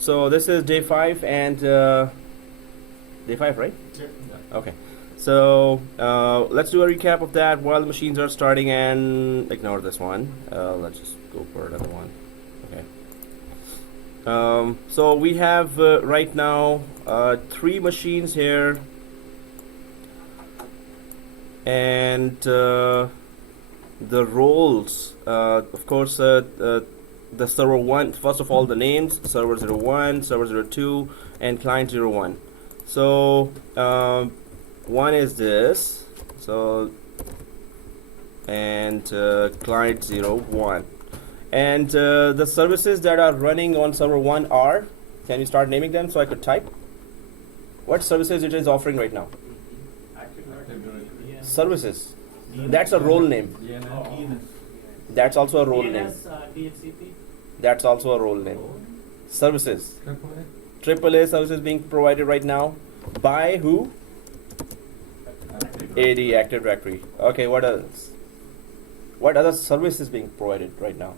So this is day 5 and day 5, right? Yeah. Okay. So let's do a recap of that while the machines are starting, and ignore this one. Let's just go for another one. Okay. So we have right now 3 machines here, and the roles, of course, the server 1, first of all the names, server 01, server 02, and client 01. So one is this, so, and client 01, and the services that are running on server 1 are, can you start naming them so I could type? What services it is offering right now? Services. That's a role name. That's also a role name. DHCP. That's also a role name. Services. AAA services being provided right now by who? AD, Active Directory. Okay, what else? What other service is being provided right now?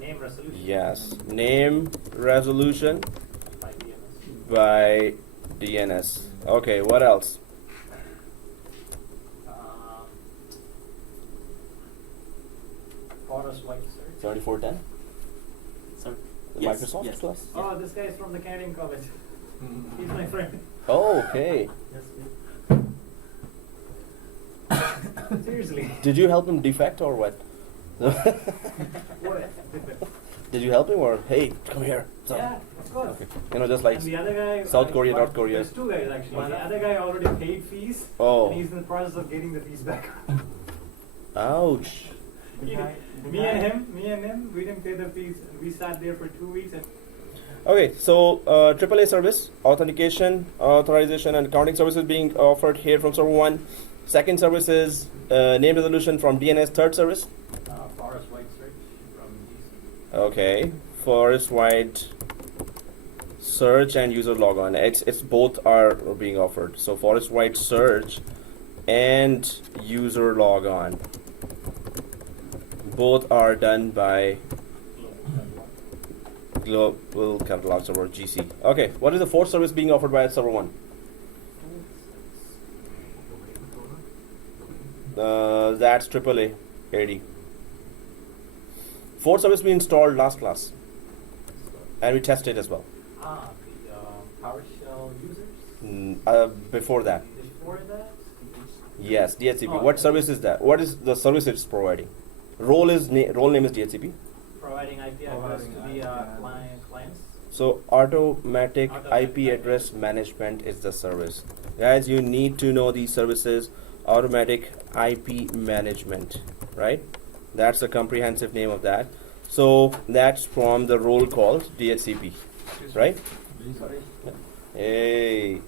Name resolution. Yes, name resolution By DNS. by DNS. Okay, what else? Forest White Search. 7410? Sorry. The Yes, Microsoft yes. class? Oh, this guy is from the Canadian College. He's my friend. Oh, okay. Seriously. Did you help him defect or what? What? Did you help him or hey, come here? So, Yeah, of course. okay. Just like And the other guy, South Korea, well, North Korea. There's 2 guys actually. The other guy already paid fees. Oh. And he's in the process of getting the fees back. Ouch. me and him, we didn't pay the fees. And we sat there for 2 weeks. And Okay, so AAA service, authentication, authorization, and accounting services being offered here from server 1. Second service is name resolution from DNS. Third service? Forest White Search from DC. Okay, forest-wide search and user logon. It's both are being offered. So forest-wide search and user logon. Both are done by Global Catalog Server GC. Okay, what is the fourth service being offered by server 1? That's AAA AD. Fourth service we installed last class, and we tested as well. The PowerShell users. Before that, Before that, yes, DHCP. Oh, What okay. service is that? What is the service it's providing? Role name is DHCP. providing IP address to the clients. So automatic Automatic IP address management is the service. Guys, you need to know these services. Automatic IP management, right? That's the comprehensive name of that. So that's from the role called DHCP, right? Sorry. Hey,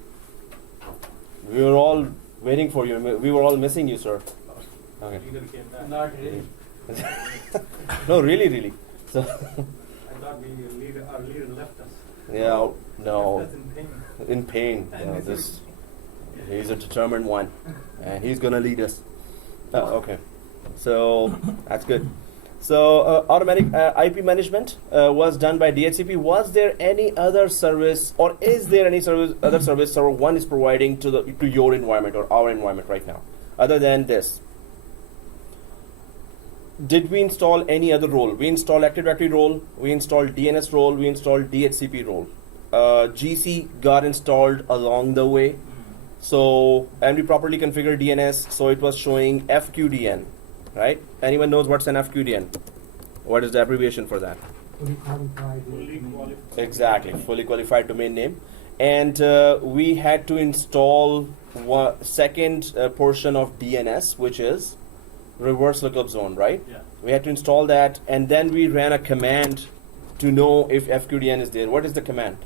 we were all waiting for you. We were all missing you, sir. Okay. Leader came back. Not really. No, really. So I thought our leader left us. yeah, no, Left us in pain. in pain. He's a determined one, and he's gonna lead us. Okay, so that's good. So automatic IP management was done by DHCP. Was there any other service, or is there any other service server 1 is providing to your environment or our environment right now, other than this? Did we install any other role? We installed Active Directory role, we installed DNS role, we installed DHCP role. GC got installed along the way. So, and we properly configured DNS, so it was showing FQDN, right? Anyone knows what's an FQDN? What is the abbreviation for that? Fully qualified. Fully qualified. Exactly, fully qualified domain name. And we had to install second portion of DNS, which is reverse lookup zone, right? Yeah. We had to install that, and then we ran a command to know if FQDN is there. What is the command?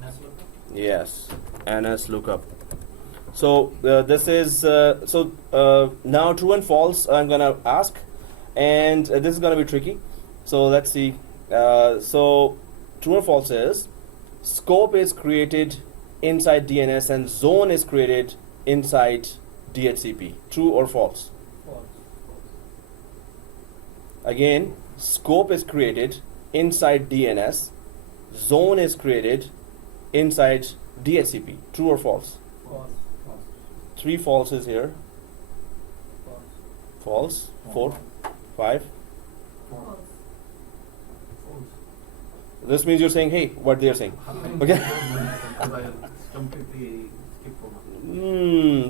NS lookup. Yes, NS lookup. So this is now true and false. I'm gonna ask, and this is gonna be tricky. So let's see. So true and false is scope is created inside DNS and zone is created inside DHCP. True or false? False. Again, scope is created inside DNS zone is created inside DHCP. True or false? False. 3 falses here. False. 4, 5. False. This means you're saying, hey, what they're saying. Okay.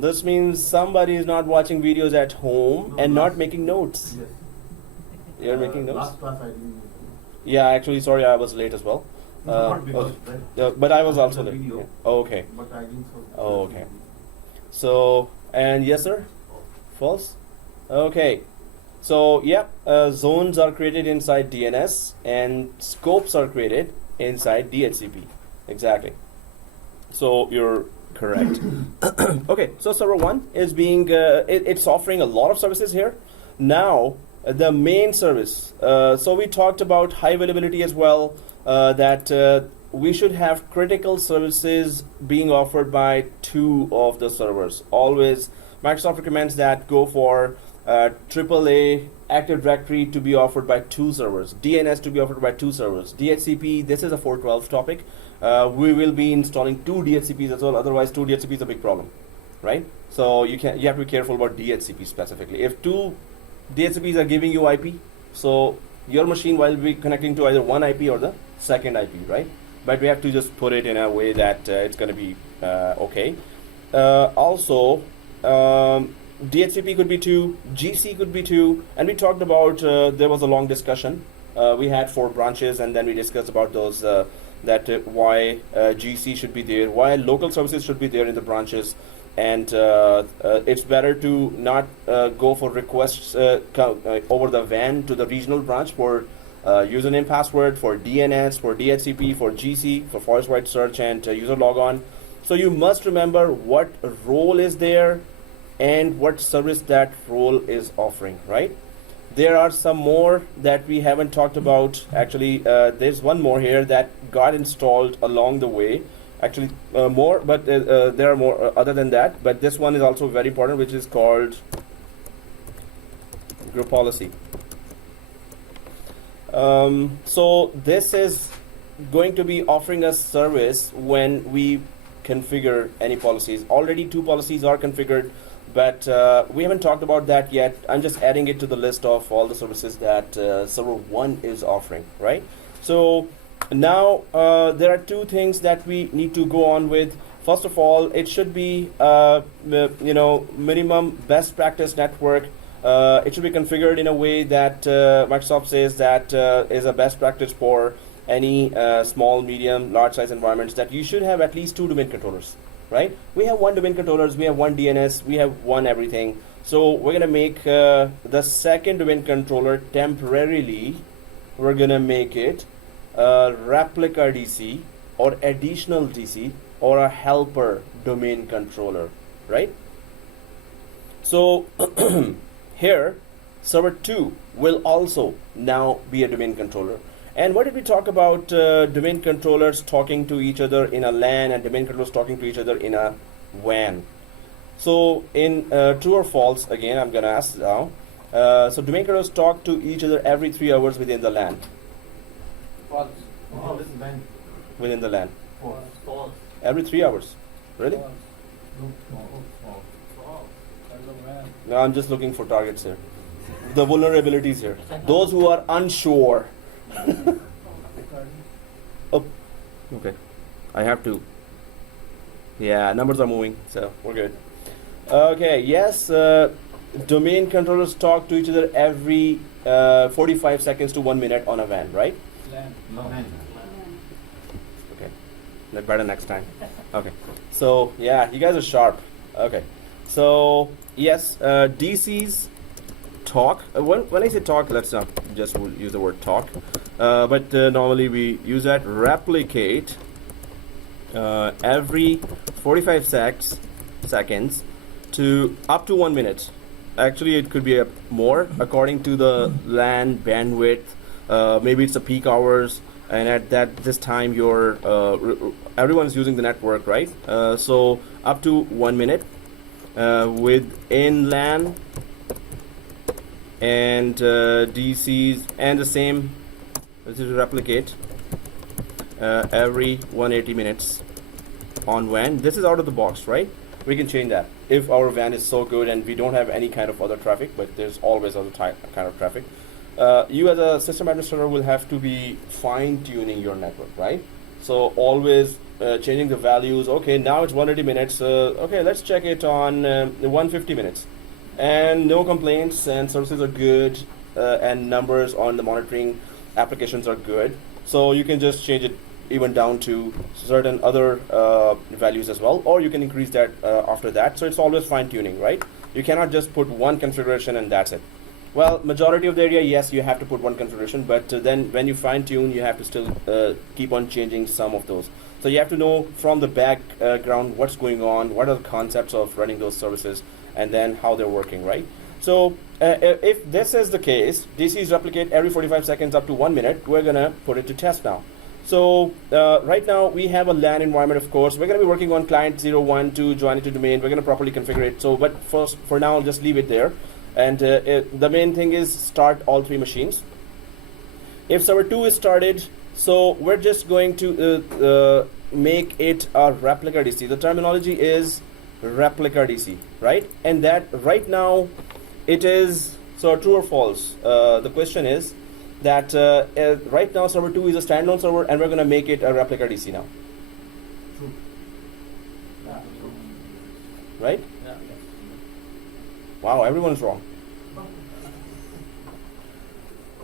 This means somebody is not watching videos at home and not making notes. Yes. You're making notes? Last class I didn't. Yeah, actually, sorry, I was late as well. Not because, right? But I was also The late. video. Yeah. Oh, okay. But I didn't. Oh, okay. So, and yes, sir? False? Okay. So, yeah, zones are created inside DNS and scopes are created inside DHCP. Exactly. So, you're correct. Okay, so server 1 is being, it's offering a lot of services here. Now, the main service. So, we talked about high availability as well, that we should have critical services being offered by 2 of the servers. Always, Microsoft recommends that go for AAA Active Directory to be offered by 2 servers, DNS to be offered by 2 servers, DHCP. This is a 412 topic. We will be installing 2 DHCPs as well. Otherwise, 2 DHCP is a big problem, right? So you have to be careful about DHCP specifically. If 2 DHCPs are giving you IP, so your machine will be connecting to either one IP or the second IP, right? But we have to just put it in a way that it's going to be okay. Also, DHCP could be 2, GC could be 2, and we talked about, there was a long discussion. We had 4 branches, and then we discussed about those, why GC should be there, why local services should be there in the branches, and it's better to not go for requests over the WAN to the regional branch for username, password, for DNS, for DHCP, for GC, for forest-wide search, and user logon. So you must remember what role is there and what service that role is offering, right? There are some more that we haven't talked about. Actually, there's one more here that got installed along the way. Actually, more, but there are more other than that. But this one is also very important, which is called group policy. So this is going to be offering us service when we configure any policies. Already 2 policies are configured, but we haven't talked about that yet. I'm just adding it to the list of all the services that server 1 is offering, right? So now there are 2 things that we need to go on with. First of all, it should be minimum best practice network. It should be configured in a way that Microsoft says that is a best practice for any small, medium, large size environments, that you should have at least 2 domain controllers, right? We have 1 domain controllers, we have 1 DNS, we have 1 everything. So we're gonna make the second domain controller temporarily, we're gonna make it a ReplicaDC or additional DC or a helper domain controller, right? So here, server 2 will also now be a domain controller. And what did we talk about? Domain controllers talking to each other in a LAN and domain controllers talking to each other in a WAN. So in true or false, again, I'm going to ask now. So domain controllers talk to each other every 3 hours within the LAN. False. Within the LAN. False. Every 3 hours. Really? False. False. No, I'm just looking for targets here. The vulnerabilities here. Those who are unsure. Oh, okay. I have to. Yeah, numbers are moving, so we're good. Okay, yes, domain controllers talk to each other every 45 seconds to 1 minute on a WAN, right? Okay, that better next time. Okay, so yeah, you guys are sharp. Okay, so yes, DCs talk. When I say talk, let's not just use the word talk, but normally we use that replicate every 45 seconds to up to 1 minute. Actually, it could be more according to the LAN bandwidth. Maybe it's the peak hours, and at this time, everyone's using the network, right? So up to 1 minute within LAN and DCs, and the same. This is replicate every 180 minutes on WAN. This is out of the box, right? We can change that if our WAN is so good and we don't have any kind of other traffic, but there's always other kind of traffic. You as a system administrator will have to be fine-tuning your network, right? So always changing the values. Okay, now it's 180 minutes. Okay, let's check it on 150 minutes. And no complaints, and services are good, and numbers on the monitoring applications are good. So you can just change it even down to certain other values as well, or you can increase that after that. So it's always fine-tuning, right? You cannot just put one configuration and that's it. Well, majority of the area, yes, you have to put one configuration, but then when you fine-tune, you have to still keep on changing some of those. So you have to know from the background what's going on, what are the concepts of running those services, and then how they're working, right? So if this is the case, DCs replicate every 45 seconds up to 1 minute, we're gonna put it to test now. So right now we have a LAN environment, of course. We're gonna be working on client 01 to join it to domain. We're gonna properly configure it. So, but first, for now, I'll just leave it there. And the main thing is start all 3 machines. If server 2 is started, so we're just going to make it a ReplicaDC. The terminology is ReplicaDC, right? And that right now it is, so true or false? The question is that right now server 2 is a standalone server and we're going to make it a ReplicaDC now. True. Right? Yeah. Wow, everyone's wrong.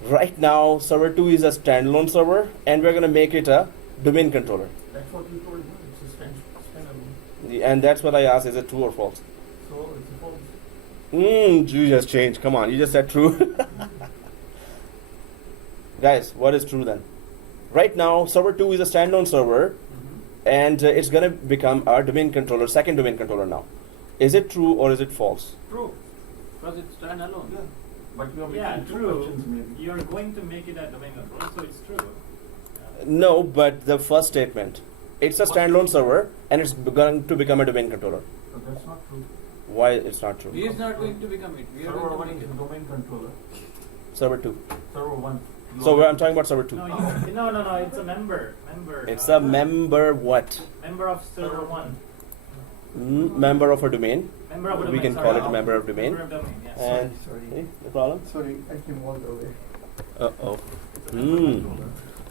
Right now server 2 is a standalone server and we're going to make it a domain controller. That's what you told me. It's a standalone. And that's what I asked, is it true or false? So it's a false. You just changed. Come on, you just said true. Guys, what is true then? Right now, server 2 is a standalone server, and it's going to become our domain controller, second domain controller now. Is it true or is it false? True. Because it's standalone. Yeah. But you are making Yeah, two true. questions maybe. You're going to make it a domain controller, so it's true. No, but the first statement. It's a standalone server, and it's going to become a domain controller. So that's not true. Why it's not true? He is not going to become it. We are Server going 1 to make is it. a domain controller. Server 2. Server 1. So I'm talking about server 2. No, no, it's a member. It's a member what? member of server 1. Member of a domain. Member of a We domain, can sorry. call it member of domain. Member of domain, yes. And Sorry. no problem. Sorry, I came all the way. Uh-oh.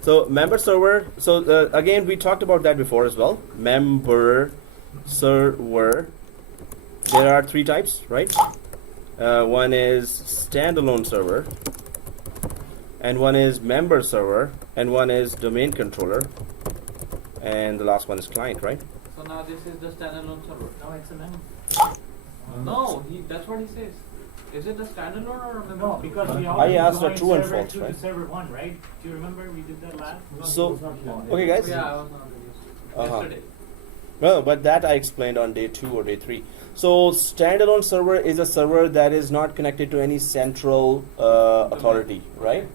So member server, so again we talked about that before as well. Member server, there are 3 types, right? One is standalone server, and one is member server, and one is domain controller, and the last one is client, right? So now this is the standalone server. No, it's a member. No, that's what he says. Is it a standalone or a member? No, because we I already asked a joined true and server false, 2 right? to server 1, right? Do you remember we did that last? So, okay guys. Yeah, I was not Uh-huh. yesterday. Well, but that I explained on day 2 or day 3. So standalone server is a server that is not connected to any central authority, right?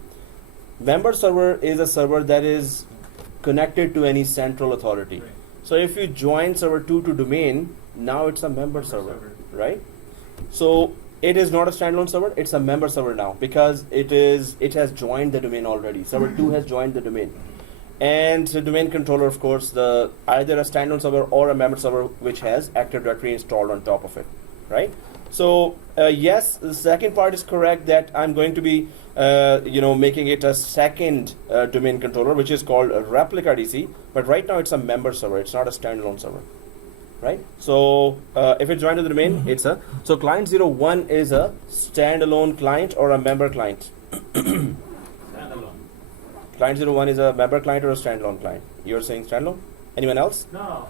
Member server is a server that is connected to any central authority. Right. So if you join server 2 to domain, now it's a member server, right? So it is not a standalone server, it's a member server now because it has joined the domain already. Server 2 has joined the domain. And the domain controller, of course, either a standalone server or a member server which has Active Directory installed on top of it, right? So yes, the second part is correct that I'm going to be making it a second domain controller which is called a ReplicaDC, but right now it's a member server, it's not a standalone server, right? So if it's joined to the domain, it's a, so client 01 is a standalone client or a member client. Standalone. Client 01 is a member client or a standalone client? You're saying standalone? Anyone else? No,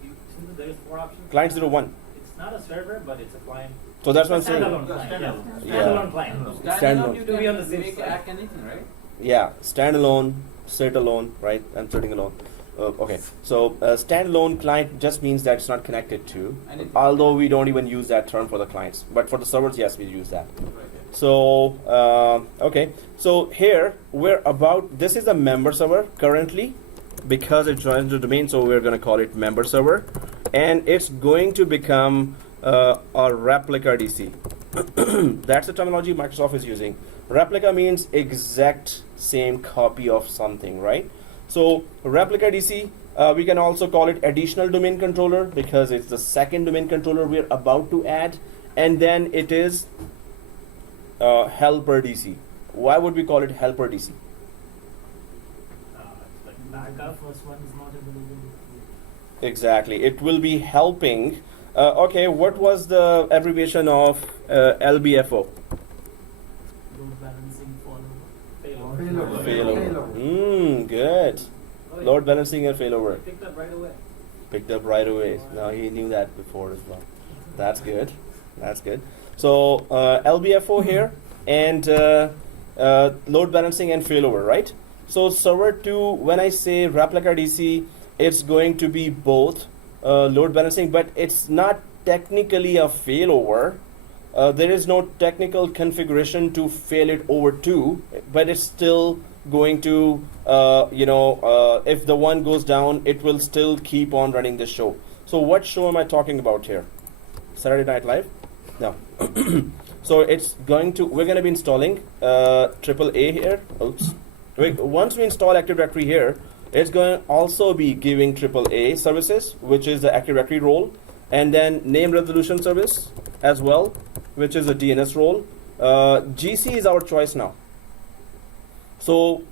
since there's 4 options. Client 01. It's not a server, but it's a client. So that's what I'm saying. Standalone client, yes. Yeah. Standalone client. Standalone. You To be on the can safe make side. act anything, right? Yeah, standalone, sit alone, right? I'm sitting alone. Okay, so standalone client just means that it's not connected to, Anything. although we don't even use that term for the clients. But for the servers, yes, we use that. Right, yeah. So, okay, so here this is a member server currently because it joins the domain, so we're going to call it member server. And it's going to become a ReplicaDC. That's the terminology Microsoft is using. Replica means exact same copy of something, right? So ReplicaDC, we can also call it additional domain controller because it's the second domain controller we're about to add. And then it is helper DC. Why would we call it helper DC? Backup. First one is not available. Exactly. It will be helping. Okay, what was the abbreviation of LBFO? Load balancing follow. Failover. Failover. Good. Load balancing and failover. Picked up right away. Picked up right away. Now he knew that before as well. That's good. That's good. So LBFO here and load balancing and failover, right? So server 2, when I say ReplicaDC, it's going to be both load balancing, but it's not technically a failover. There is no technical configuration to fail it over to, but it's still going to, if the one goes down, it will still keep on running the show. So what show am I talking about here? Saturday Night Live? No. So it's going to, we're going to be installing AAA here. Oops. Once we install Active Directory here, it's going to also be giving AAA services, which is the Active Directory role, and then name resolution service as well, which is a DNS role. GC is our choice now. So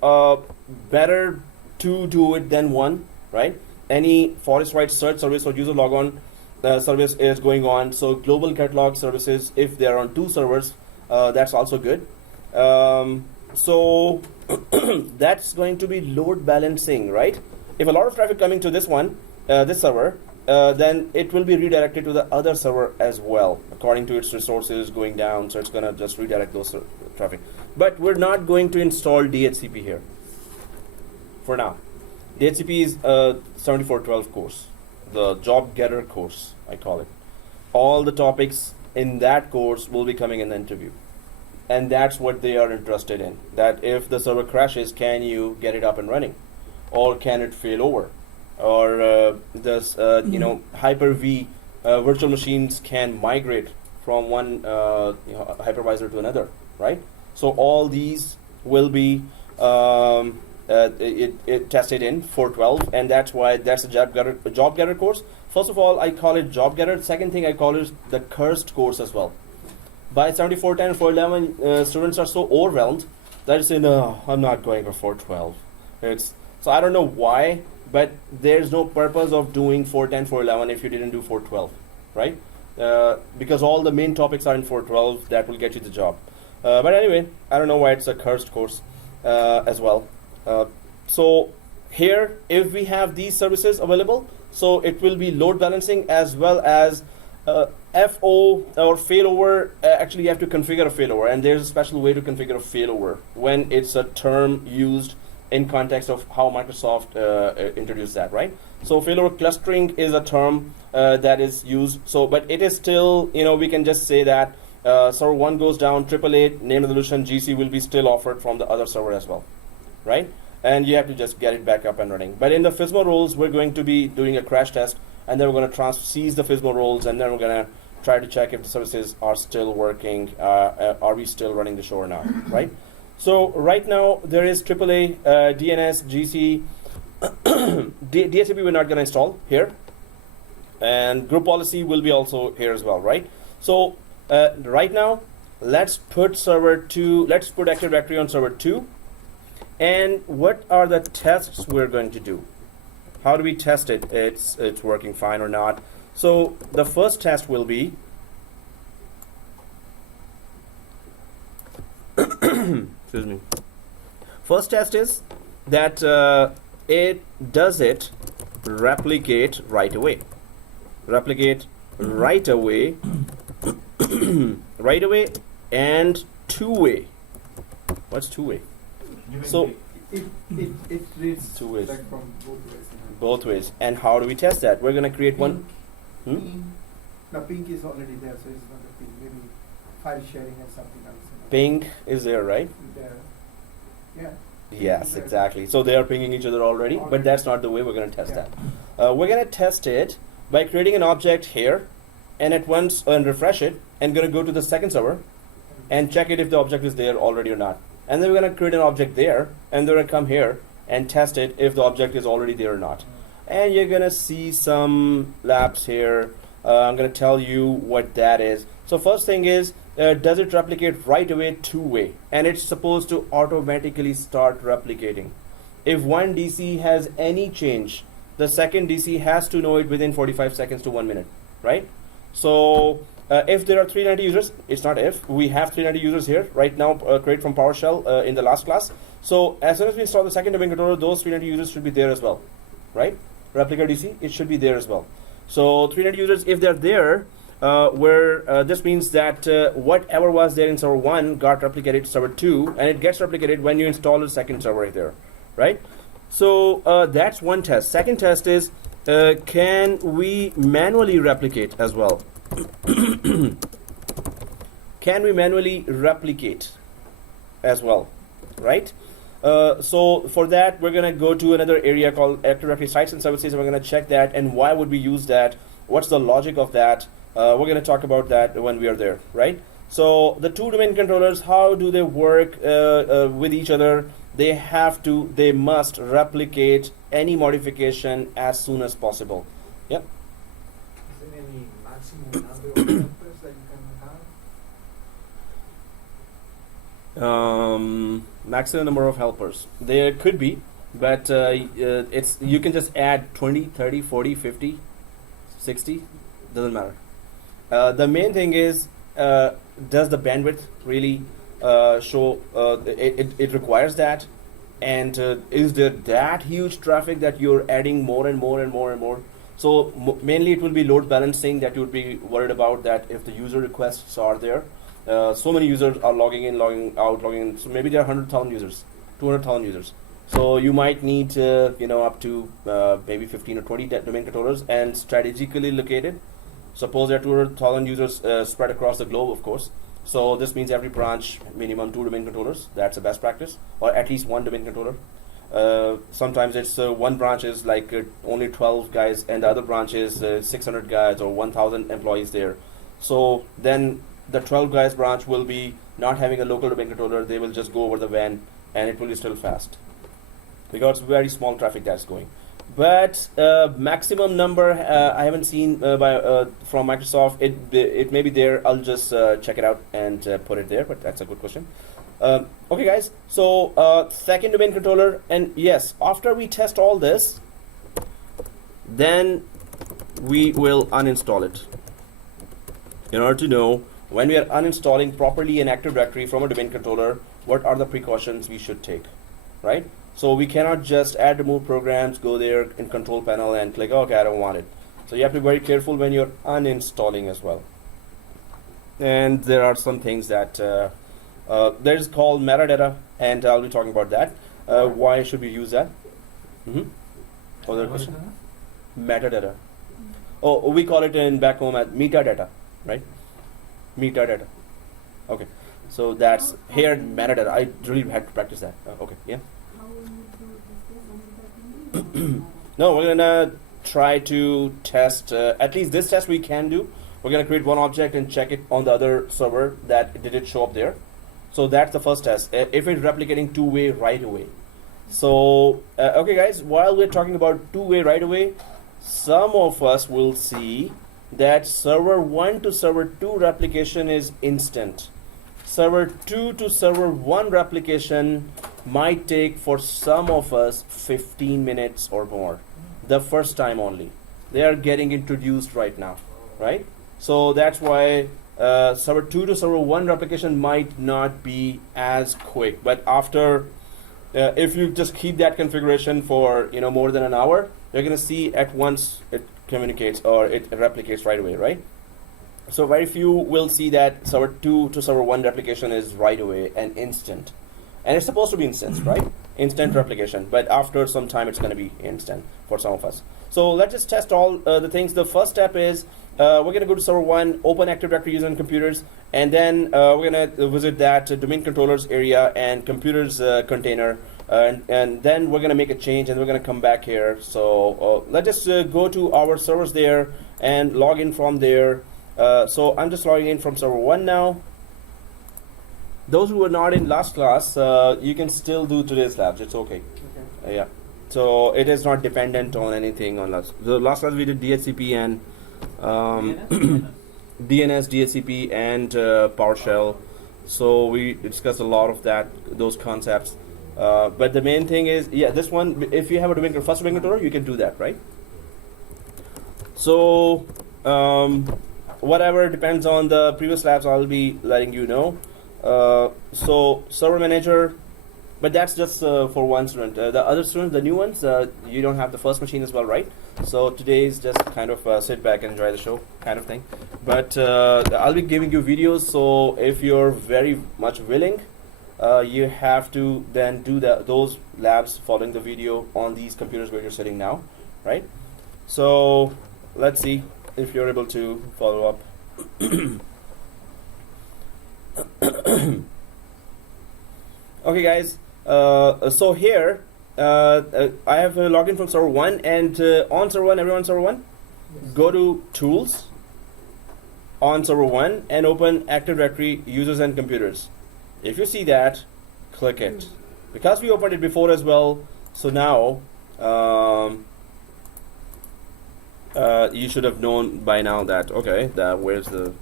better to do it than one, right? Any forest wide search service or user logon service is going on. So global catalog services, if they're on 2 servers, that's also good. So that's going to be load balancing, right? If a lot of traffic coming to this one, this server, then it will be redirected to the other server as well, according to its resources going down. So it's going to just redirect those traffic. But we're not going to install DHCP here for now. DHCP is a 7412 course, the job getter course, I call it. All the topics in that course will be coming in the interview. And that's what they are interested in. That if the server crashes, can you get it up and running? Or can it fail over? Or does, Hyper-V virtual machines can migrate from one hypervisor to another, right? So all these will be tested in 412, and that's why that's a job getter course. First of all, I call it job getter. Second thing I call it the cursed course as well. By 7410 and 411, students are so overwhelmed that they say, no, I'm not going for 412. So I don't know why, but there's no purpose of doing 410, 411 if you didn't do 412, right? Because all the main topics are in 412, that will get you the job. But anyway, I don't know why it's a cursed course as well. So here, if we have these services available, so it will be load balancing as well as FO or failover. Actually, you have to configure a failover, and there's a special way to configure a failover when it's a term used in context of how Microsoft introduced that, right? So failover clustering is a term that is used. So, but it is still, we can just say that server 1 goes down, AAA name resolution GC will be still offered from the other server as well, right? And you have to just get it back up and running. But in the FSMA roles, we're going to be doing a crash test, and then we're going to seize the FSMA roles, and then we're going to try to check if the services are still working, are we still running the show or not, right? So right now there is AAA, DNS, GC, DHCP we're not going to install here, and group policy will be also here as well, right? So right now let's put Active Directory on server 2, and what are the tests we're going to do? How do we test it? It's working fine or not? So the first test will be excuse me. First test is that does it replicate right away? Replicate right away, right away, and two-way. What's two-way? So it reads two ways. like from both ways. Both ways. And how do we test that? We're going to create one. The pink is already there, so it's not a pink. Maybe file sharing and something else. Ping is there, right? There. Yeah. Yes, exactly. So they are pinging each other already, but that's not the way we're going to test that. We're going to test it by creating an object here, and at once refresh it, and going to go to the second server and check it if the object is there already or not. And then we're going to create an object there, and they're going to come here and test it if the object is already there or not. And you're gonna see some labs here. I'm gonna tell you what that is. So first thing is, does it replicate right away two-way? And it's supposed to automatically start replicating. If one DC has any change, the second DC has to know it within 45 seconds to 1 minute, right? So if there are 390 users, it's not if, we have 390 users here right now, created from PowerShell in the last class. So as soon as we install the second domain controller, those 390 users should be there as well, right? ReplicaDC, it should be there as well. So 390 users, if they're there, this means that whatever was there in server 1 got replicated to server 2, and it gets replicated when you install the second server right there, right? So that's one test. Second test is, can we manually replicate as well? Can we manually replicate as well, right? So for that, we're going to go to another area called Active Directory Sites and Services, and we're going to check that and why would we use that, what's the logic of that. We're going to talk about that when we are there, right? So the two domain controllers, how do they work with each other? They must replicate any modification as soon as possible. Yep. Is there any maximum number of helpers that you can have? Maximum number of helpers. There could be, but you can just add 20, 30, 40, 50, 60, doesn't matter. The main thing is, does the bandwidth really show it requires that, and is there that huge traffic that you're adding more and more and more and more? So mainly it will be load balancing that you would be worried about, that if the user requests are there, so many users are logging in, logging out, logging in. So maybe there are 100,000 users, 200,000 users. So you might need up to maybe 15 or 20 domain controllers and strategically located. Suppose there are 200,000 users spread across the globe, of course. So this means every branch, minimum 2 domain controllers. That's a best practice, or at least 1 domain controller. Sometimes it's one branch is like only 12 guys, and the other branch is 600 guys or 1,000 employees there. So then the 12 guys branch will be not having a local domain controller. They will just go over the WAN, and it will be still fast because very small traffic that's going. But maximum number I haven't seen from Microsoft. It may be there. I'll just check it out and put it there. But that's a good question. Okay, guys. So second domain controller, and yes, after we test all this, then we will uninstall it. In order to know when we are uninstalling properly an Active Directory from a domain controller, what are the precautions we should take, right? So we cannot just add remove programs, go there in control panel and click, okay, I don't want it. So you have to be very careful when you're uninstalling as well. And there are some things that there's called metadata, and I'll be talking about that. Why should we use that? Other question? Metadata. Oh, we call it in back home at metadata, right? Metadata. Okay. So that's here metadata. I really had to practice that. Okay. Yeah. No, we're gonna try to test at least this test we can do. We're gonna create one object and check it on the other server that did it show up there. So that's the first test. If it's replicating two-way right away. So okay, guys, while we're talking about two-way right away, some of us will see that server 1 to server 2 replication is instant. Server 2 to server 1 replication might take for some of us 15 minutes or more, the first time only. They are getting introduced right now, right? So that's why server 2 to server 1 replication might not be as quick. But after, if you just keep that configuration for more than an hour, you're going to see at once it communicates or it replicates right away, right? So very few will see that server 2 to server 1 replication is right away and instant. And it's supposed to be instant, right? Instant replication. But after some time, it's going to be instant for some of us. So let's just test all the things. The first step is we're going to go to server 1, open Active Directory using computers, and then we're going to visit that domain controllers area and computers container. And then we're going to make a change, and we're going to come back here. So let's just go to our servers there and log in from there. So I'm just logging in from server 1 now. Those who were not in last class, you can still do today's labs. It's okay. Yeah. So it is not dependent on anything on us. The last class we did DHCP and DNS, DHCP, and PowerShell. So we discussed a lot of those concepts. But the main thing is, yeah, this one. If you have a first domain controller, you can do that, right? So whatever depends on the previous labs, I'll be letting you know. So server manager. But that's just for one student. The other students, the new ones, you don't have the first machine as well, right? So today is just kind of sit back and enjoy the show kind of thing. But I'll be giving you videos, so if you're very much willing, you have to then do those labs following the video on these computers where you're sitting now, right? So let's see if you're able to follow up. Okay, guys. So here, I have logged in from server 1, and on server 1, everyone on server 1, Yes. go to Tools on server 1 and open Active Directory Users and Computers. If you see that, click it. Because we opened it before as well, so now you should have known by now that, okay, where's the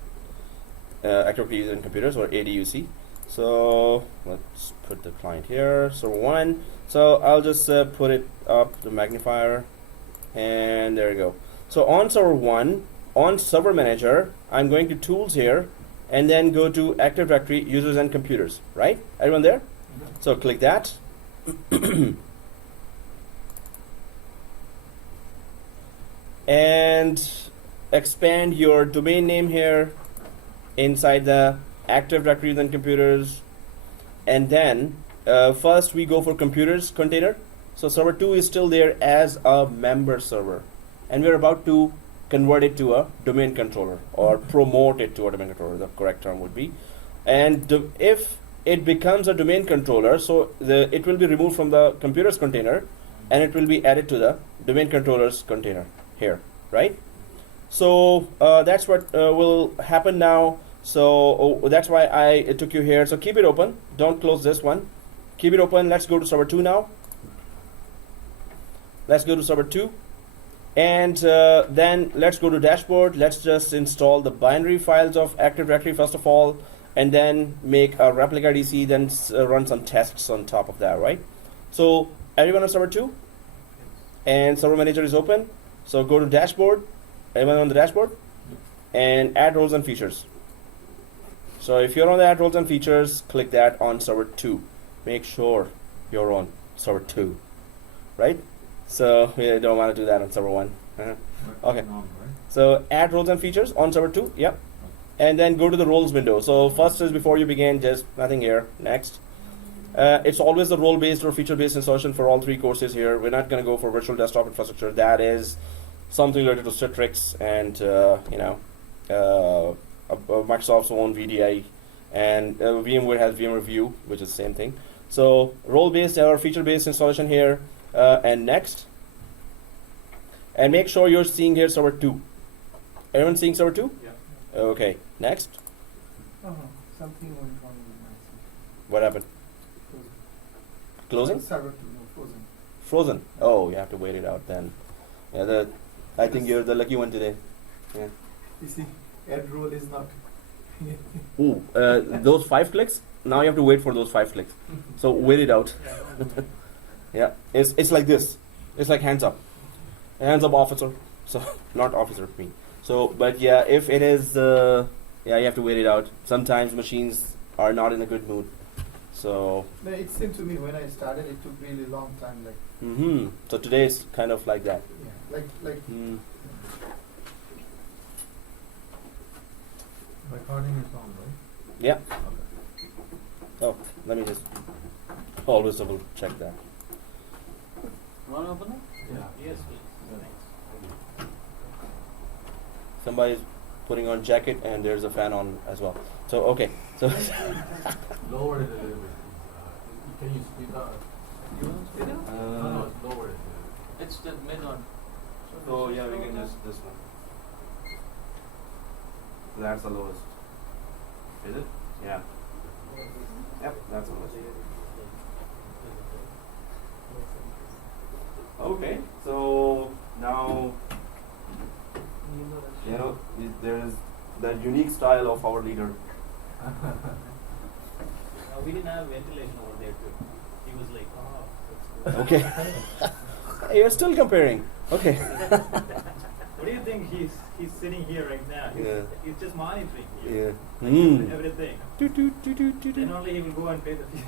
Active Directory Users and Computers, or ADUC. So let's put the client here, server 1. So I'll just put it up, the magnifier, and there you go. So on server 1, on server manager, I'm going to tools here, and then go to Active Directory Users and Computers, right? Everyone there? So click that. And expand your domain name here inside the Active Directory and Computers, and then first we go for computers container. So server 2 is still there as a member server, and we're about to convert it to a domain controller, or promote it to a domain controller, the correct term would be. And if it becomes a domain controller, so it will be removed from the computers container and it will be added to the domain controllers container here, right? So that's what will happen now. So that's why I took you here. So keep it open. Don't close this one. Keep it open. Let's go to server 2 now. Let's go to server 2. And then let's go to dashboard. Let's just install the binary files of Active Directory first of all, and then make a ReplicaDC, then run some tests on top of that, right? So everyone on server 2? And server manager is open. So go to dashboard. Everyone on the dashboard? And add roles and features. So if you're on the add roles and features, click that on server 2. Make sure you're on server 2, right? So we don't want to do that on server 1. Okay. So add roles and features on server 2. Yep. And then go to the roles window. So first is before you begin, just nothing here. Next. It's always the role-based or feature-based installation for all 3 courses here. We're not going to go for virtual desktop infrastructure. That is something related to Citrix and Microsoft's own VDI, and VMware has VMware View, which is the same thing. So role-based or feature-based installation here, and next. And make sure you're seeing here server 2. Everyone seeing server 2? Yeah. Okay, next. Something went wrong with my system. What happened? Closing? Server 2, no, frozen. Frozen. Oh, you have to wait it out then. Yeah, I think you're the lucky one today. Yeah. You see, add role is not. Ooh, those 5 clicks. Now you have to wait for those 5 clicks. So wait it out. Yeah, it's like this. It's like hands up officer. So not officer, me. So, but yeah, if it is, yeah, you have to wait it out. Sometimes machines are not in a good mood. So. No, it seemed to me when I started, it took really long time. Like. So today is kind of like that. Yeah, like. Recording is on, right? Yeah. Okay. Oh, let me just always double check that. Want to open it? Yeah. Yes, please. Somebody's putting on jacket and there's a fan on as well. So okay. So Lower it a little bit. Can you speak up? You want to speak it up? No, lower it. It's the mid on. So yeah, we can just this one. That's the lowest. Is it? Yeah. Yep, that's the lowest. Okay, so now you know there is that unique style of our leader. We didn't have ventilation over there too. He was like, oh, that's cool. Okay, you're still comparing. Okay. What do you think he's sitting here right now? He's just monitoring you. Yeah. Like everything. Toot, toot, toot, toot, toot, Then toot. only he will go and pay the fee.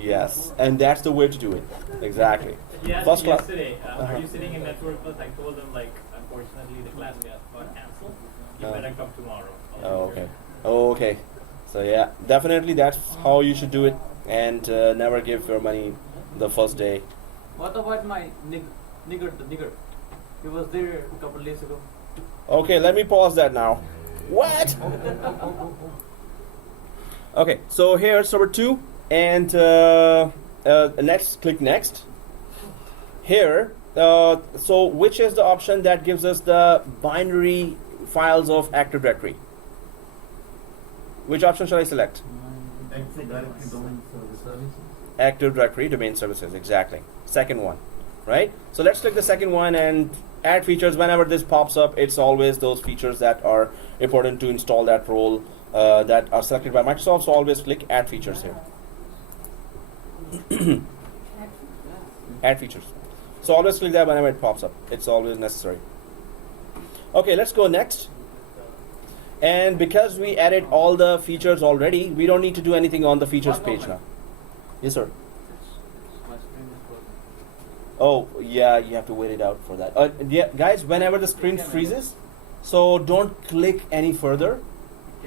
Yes, and that's the way to do it. Exactly. He asked First me class. yesterday, Uh-huh. are you sitting in Network Plus? I told him, like, unfortunately the class got cancelled. You better come tomorrow. Oh, okay. Oh, okay. So yeah, definitely that's how you should do it, and never give your money the first day. What about my nigger? He was there a couple days ago. Okay, let me pause that now. What? Okay, so here's server 2, and next, click next. Here, so which is the option that gives us the binary files of Active Directory? Which option should I select? Active Directory domain services, exactly. Second one, right? So let's click the second one and add features. Whenever this pops up, it's always those features that are important to install that role that are selected by Microsoft. So always click add features here. Add features. So always click that whenever it pops up. It's always necessary. Okay, let's go next. And because we added all the features already, we don't need to do anything on the features page now. Yes, sir. My screen is broken. Oh, yeah, you have to wait it out for that. Yeah, guys, whenever the screen freezes, so don't click any further.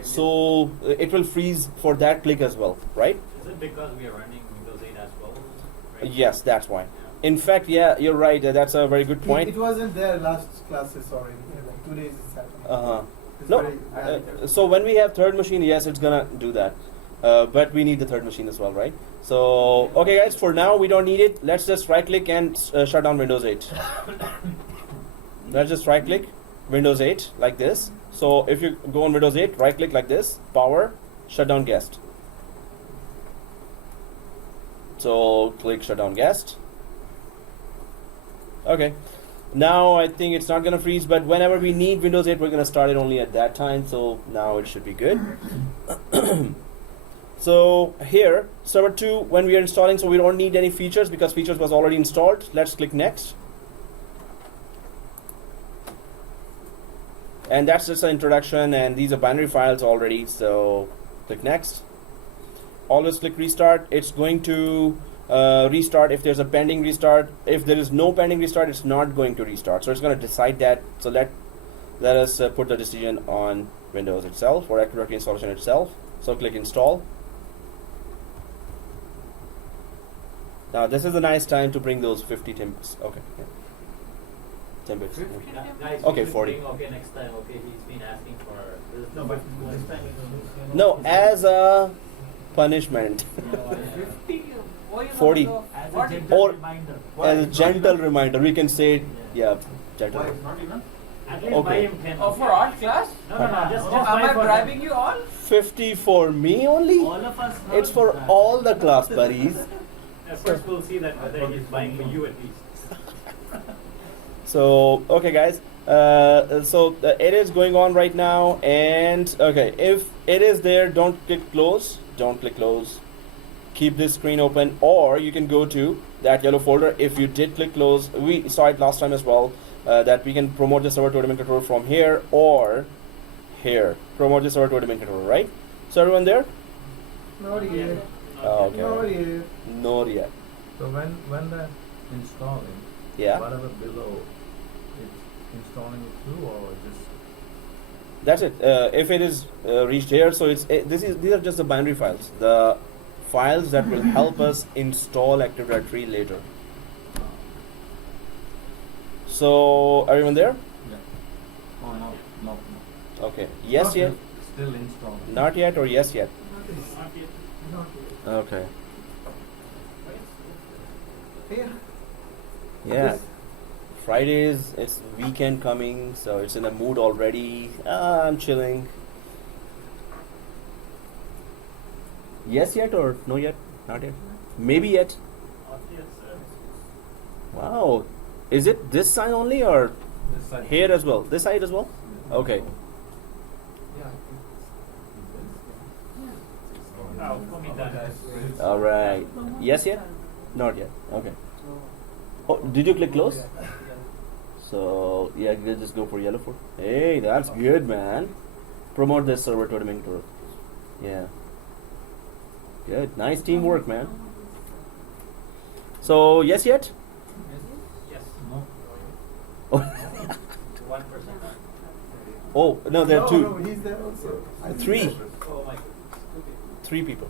So it will freeze for that click as well, right? Is it because we are running Windows 8 as well? Right? Yes, that's why. In fact, yeah, you're right. That's a very good point. It wasn't there last classes already. Like 2 days it's happening. Uh-huh. It's No, very bad. so when we have third machine, yes, it's gonna do that. But we need the third machine as well, right? So, okay guys, for now we don't need it. Let's just right click and shut down Windows 8. Let's just right click Windows 8 like this. So if you go on Windows 8, right click like this, power, shut down guest. So click shut down guest. Okay. Now I think it's not gonna freeze, but whenever we need Windows 8, we're gonna start it only at that time. So now it should be good. So here, server 2, when we are installing, so we don't need any features because features was already installed. Let's click next. And that's just an introduction, and these are binary files already, so click next. Always click restart. It's going to restart if there's a pending restart. If there is no pending restart, it's not going to restart. So it's going to decide that. So let us put the decision on Windows itself or Active Directory installation itself. So click install. Now this is a nice time to bring those 50 timbits. Okay. 10 bits. Yeah, guys, Okay, we should 40. bring, okay, next time, okay, he's been asking for this. No, but this time it was. No, as a punishment. 50? Why you 40. not go- As what? a gentle Or- reminder. As a gentle reminder, we can say, yeah, gentle. Why? Not even? At least Okay. buy him 10. Oh, for art class? No, just Oh, buy am I for bribing him. you all? 50 for me only? All of us. It's heard for that. all the class buddies. Yeah, first we'll see that whether he's buying for you at least. So, okay guys, it is going on right now, and okay, if it is there, don't click close, keep this screen open, or you can go to that yellow folder. If you did click close, we saw it last time as well, that we can promote the server to admin controller from here or here, promote the server to admin controller, right? So everyone there? Not yet. Oh, Not okay, yet. not yet. So when the installing, Yeah, whatever below, it's installing it through or just that's it. If it is reached here, so these are just the binary files, the files that will help us install Active Directory later. So everyone there? oh no. Okay. Yes, Okay. yet? Still installing. Not yet, or yes, yet? Not yet. Not yet. Okay. Yeah. Yeah. Fridays, it's weekend coming, so it's in a mood already. I'm chilling. Yes, yet, or no, yet? Not yet. Maybe yet. Not yet, sir. Wow. Is it this side only or This side. here as well? This side as well? Okay. Oh, put me down. All right. Yes yet? Not yet. Okay. Oh, did you click close? So yeah, let's just go for yellow for. Hey, that's good, man. Promote this server to domain controller. Yeah. Good. Nice teamwork, man. So yes yet? Yes. No. 1%. Oh no, there are two. No, he's there also. Three. Oh my goodness. 3 people.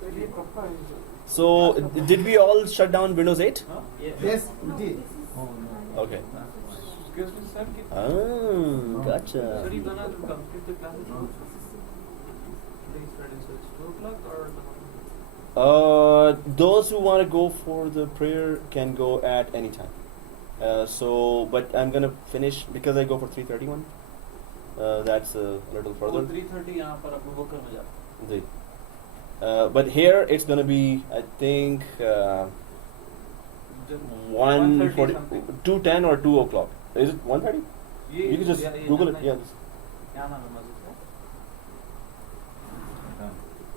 So did we all shut down Windows 8? Huh? Yes. Yes, we did. Oh no. Okay. Excuse me, sir. Oh, Sir, gotcha. you gonna complete the classes? Today's Friday, so it's 2 o'clock or the Those who want to go for the prayer can go at any time. But I'm gonna finish because I go for 3:31. That's a little further. 3:30 यहाँ पर आप लोगों का मजा. जी. But here it's gonna be, I think, 1:40, 2:10 or 2 o'clock. Is it 1:30? You can just Google it. Yeah. यहाँ ना नमाज़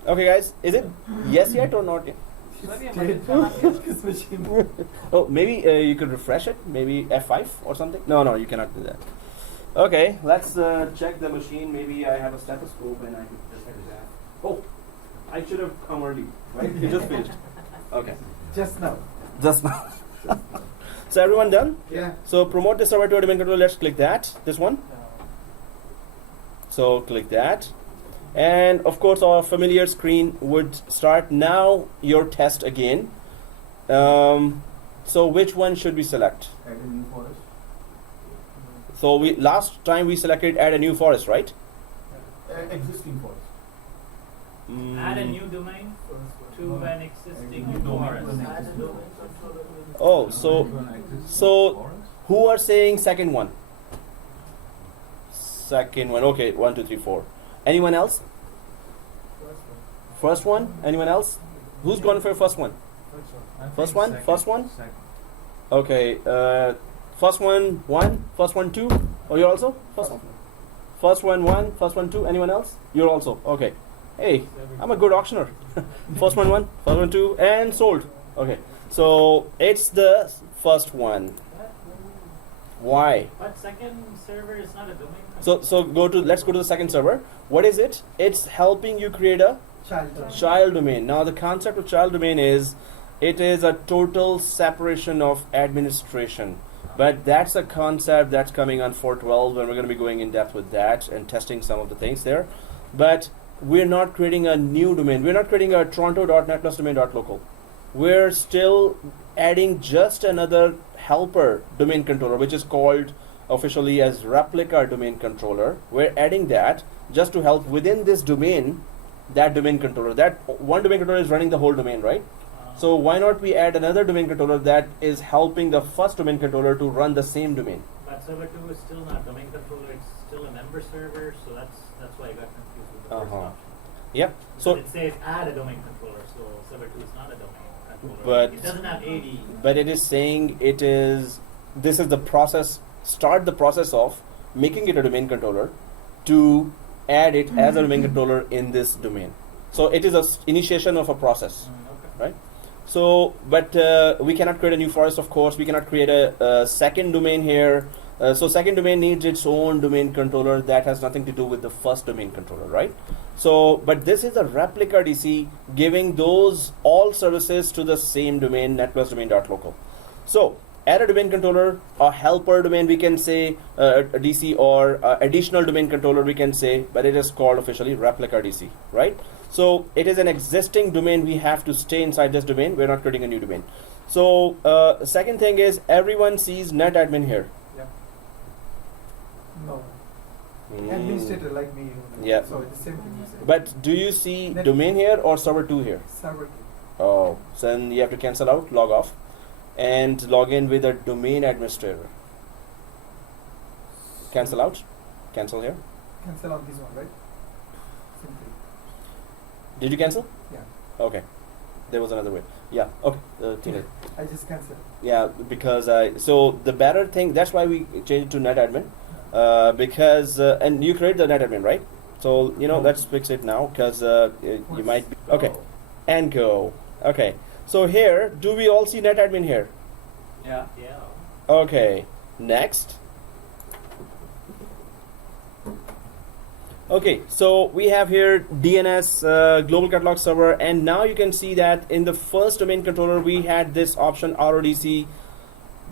Okay, guys. Is it yes yet or not yet? Sir, ये Dead. हमारे His machine. Oh, maybe you could refresh it. Maybe F5 or something. No, you cannot do that. Okay, let's check the machine. Maybe I have a stethoscope and I can just check that. Oh, I should have come early. Right? You just finished. Okay. Just now. Just now. So everyone done? Yeah. So promote the server to a domain controller. Let's click that. This one. So click that. And of course our familiar screen would start now your test again. So which one should we select? Add a new forest. So last time we selected add a new forest, right? Existing forest. Add a new domain to an existing forest. Oh, so who are saying second one? Second one. Okay, 1, 2, 3, 4. Anyone else? First one? Anyone else? Who's going for first one? First one? First one? Second. Okay. First one 1. First one 2. Oh, you're also first one. First one 1. First one 2. Anyone else? You're also okay. Hey, I'm a good auctioneer. First one 1. First one 2, and sold. Okay. So it's the first one. Why? But second server is not a domain. So let's go to the second server. What is it? It's helping you create a child domain. Now the concept of child domain is it is a total separation of administration. But that's a concept that's coming on 4.12 and we're going to be going in depth with that and testing some of the things there. But we're not creating a new domain. We're not creating a toronto.net plus domain.local. We're still adding just another helper domain controller, which is called officially as replica domain controller. We're adding that just to help within this domain, that domain controller. That one domain controller is running the whole domain, right? So why not we add another domain controller that is helping the first domain controller to run the same domain? But server 2 is still not domain controller, it's still a member server, so that's why I got confused with the first option. Yep. But So it says add a domain controller, so server 2 is not a domain controller. But- it doesn't have AD. but it is saying this is the process, start the process of making it a domain controller to add it as a domain controller in this domain. So it is a initiation of a process, Okay. right? So, but we cannot create a new forest, of course. We cannot create a second domain here. So second domain needs its own domain controller that has nothing to do with the first domain controller, right? So, but this is a replica DC giving those all services to the same domain, netplusdomain.local. So, add a domain controller, a helper domain we can say, a DC, or additional domain controller we can say, but it is called officially replica DC, right? So it is an existing domain. We have to stay inside this domain. We're not creating a new domain. So second thing is everyone sees netadmin here. No. Administrator like me. Yeah. So it's the same thing. But do you see domain here or server 2 here? Server 2. Oh, so then you have to cancel out, log off, and log in with a domain administrator. Cancel out, cancel here. Cancel on this one, right? Same thing. Did you cancel? Yeah. Okay. There was another way. Yeah. Okay. Tina. I just cancel. Yeah, because so the better thing, that's why we changed it to NetAdmin, because and you create the NetAdmin, right? So let's fix it now because you might be okay. And go. Okay. So here, do we all see NetAdmin here? Yeah. Yeah. Okay. Next. Okay, so we have here DNS global catalog server, and now you can see that in the first domain controller we had this option RODC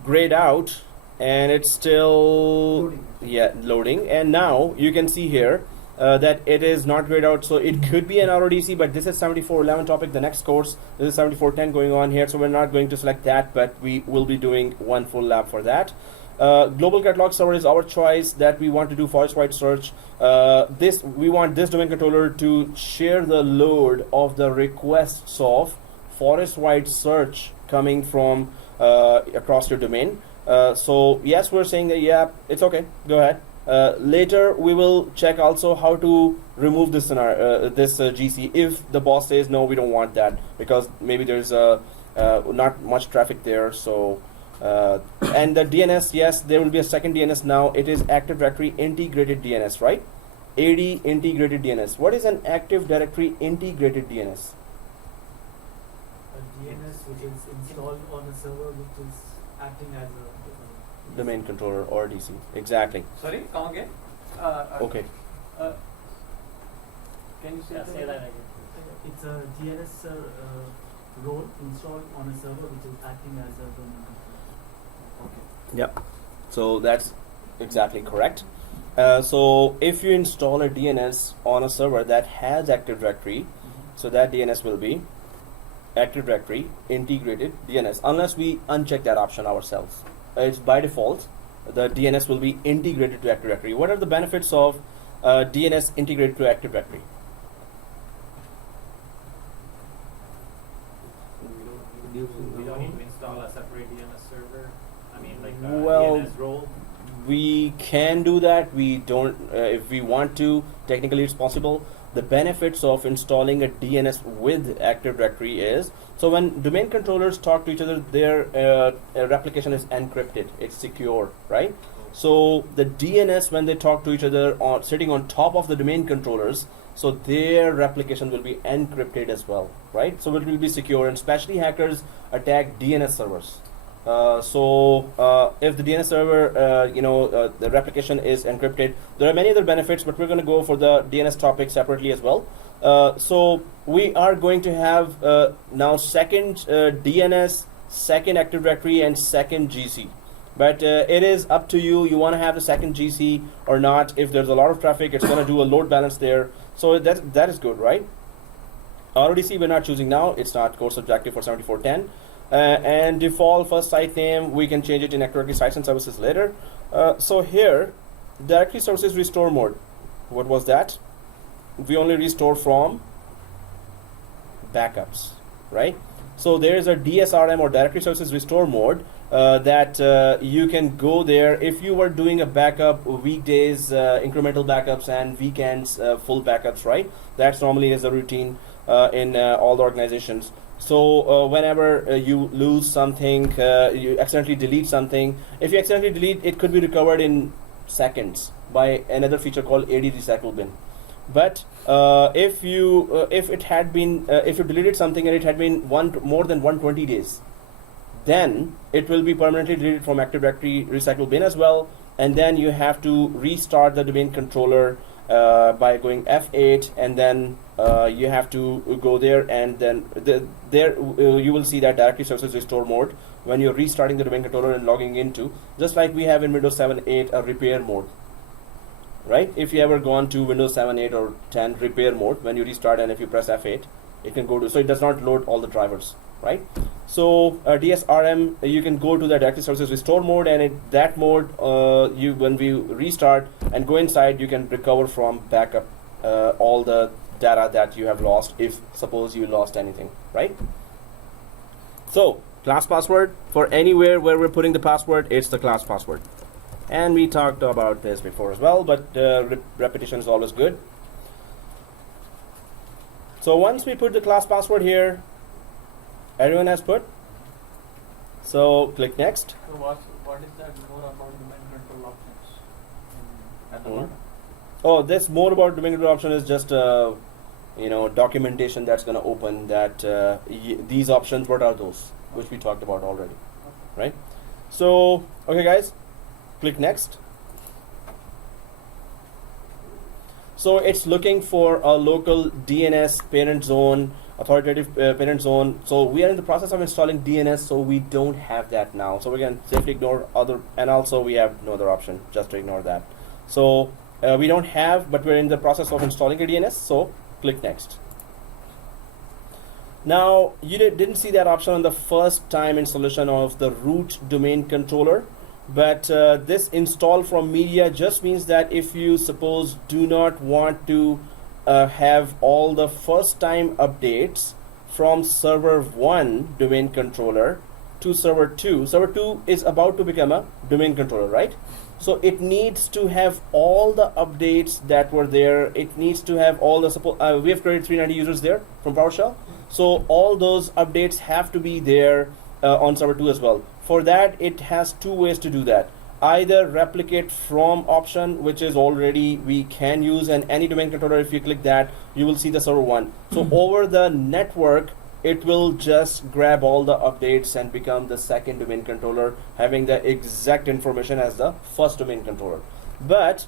grayed out, and it's still loading. And now you can see here that it is not grayed out, so it could be an RODC, but this is 7411 topic. The next course, this is 7410 going on here, so we're not going to select that, but we will be doing one full lab for that. Global catalog server is our choice that we want to do forest-wide search. We want this domain controller to share the load of the requests of forest-wide search coming from across your domain. So yes, we're saying that yeah, it's okay. Go ahead. Later we will check also how to remove this scenario, this GC if the boss says no, we don't want that because maybe there's not much traffic there. So. And the DNS, yes, there will be a second DNS now. It is Active Directory Integrated DNS, right? AD Integrated DNS. What is an Active Directory Integrated DNS? A DNS which is installed on a server which is acting as a Domain controller or DC. Exactly. Sorry, come again. Okay. Can you say Yeah, say that again. it's a DNS role installed on a server which is acting as a domain controller. Okay. Yep. So that's exactly correct. So if you install a DNS on a server that has Active Directory, so that DNS will be Active Directory Integrated DNS, unless we uncheck that option ourselves. It's by default, the DNS will be integrated to Active Directory. What are the benefits of DNS integrated to Active Directory? We don't need to install a separate DNS server. I mean, like Well, DNS role. We can do that. We don't, if we want to, technically it's possible. The benefits of installing a DNS with Active Directory is, so when domain controllers talk to each other, their replication is encrypted. It's secure, right? So the DNS, when they talk to each other, sitting on top of the domain controllers, so their replication will be encrypted as well, right? So it will be secure, and especially hackers attack DNS servers. If the DNS server, the replication is encrypted, there are many other benefits, but we're going to go for the DNS topic separately as well. So we are going to have now second DNS, second Active Directory, and second GC. But it is up to you. You want to have the second GC or not. If there's a lot of traffic, it's going to do a load balance there. So that is good, right? RODC we're not choosing now. It's not course objective for 7410. And default first site name, we can change it in Active Directory sites and services later. So here, directory services restore mode. What was that? We only restore from backups, right? So there is a DSRM or directory services restore mode that you can go there if you were doing a backup weekdays, incremental backups, and weekends full backups, right? That's normally is a routine in all the organizations. So whenever you lose something, you accidentally delete something. If you accidentally delete, it could be recovered in seconds by another feature called AD recycle bin. But if you deleted something and it had been more than 120 days, then it will be permanently deleted from Active Directory recycle bin as well. And then you have to restart the domain controller by going F8, and then you have to go there, and then you will see that directory services restore mode when you're restarting the domain controller and logging into, just like we have in Windows 7, 8 a repair mode, right? If you ever gone to Windows 7, 8 or 10 repair mode, when you restart and if you press F8, it can go to, so it does not load all the drivers, right? So DSRM, you can go to the directory services restore mode, and in that mode, when we restart and go inside, you can recover from backup all the data that you have lost, if suppose you lost anything, right? So class password, for anywhere where we're putting the password, it's the class password. And we talked about this before as well, but repetition is always good. So once we put the class password here, Everyone has put? So click next. So what is that more about domain control options at the Mhm. bottom? Oh, this more about domain control option is just documentation that's going to open that these options. What are those? Which we talked about already, right? So okay, guys, click next. So it's looking for a local DNS parent zone, authoritative parent zone. So we are in the process of installing DNS, so we don't have that now. So we can safely ignore other, and also we have no other option, just to ignore that. So we don't have, but we're in the process of installing a DNS, so click next. Now, you didn't see that option on the first time installation of the root domain controller, but this install from media just means that if you suppose do not want to have all the first time updates from server 1 domain controller to server 2. Server 2 is about to become a domain controller, right? So it needs to have all the updates that were there. It needs to have all the support. We have created 390 users there from PowerShell. So all those updates have to be there on server 2 as well. For that, it has two ways to do that. Either replicate from option, which is already we can use, and any domain controller, if you click that, you will see the server 1. So over the network, it will just grab all the updates and become the second domain controller, having the exact information as the first domain controller. But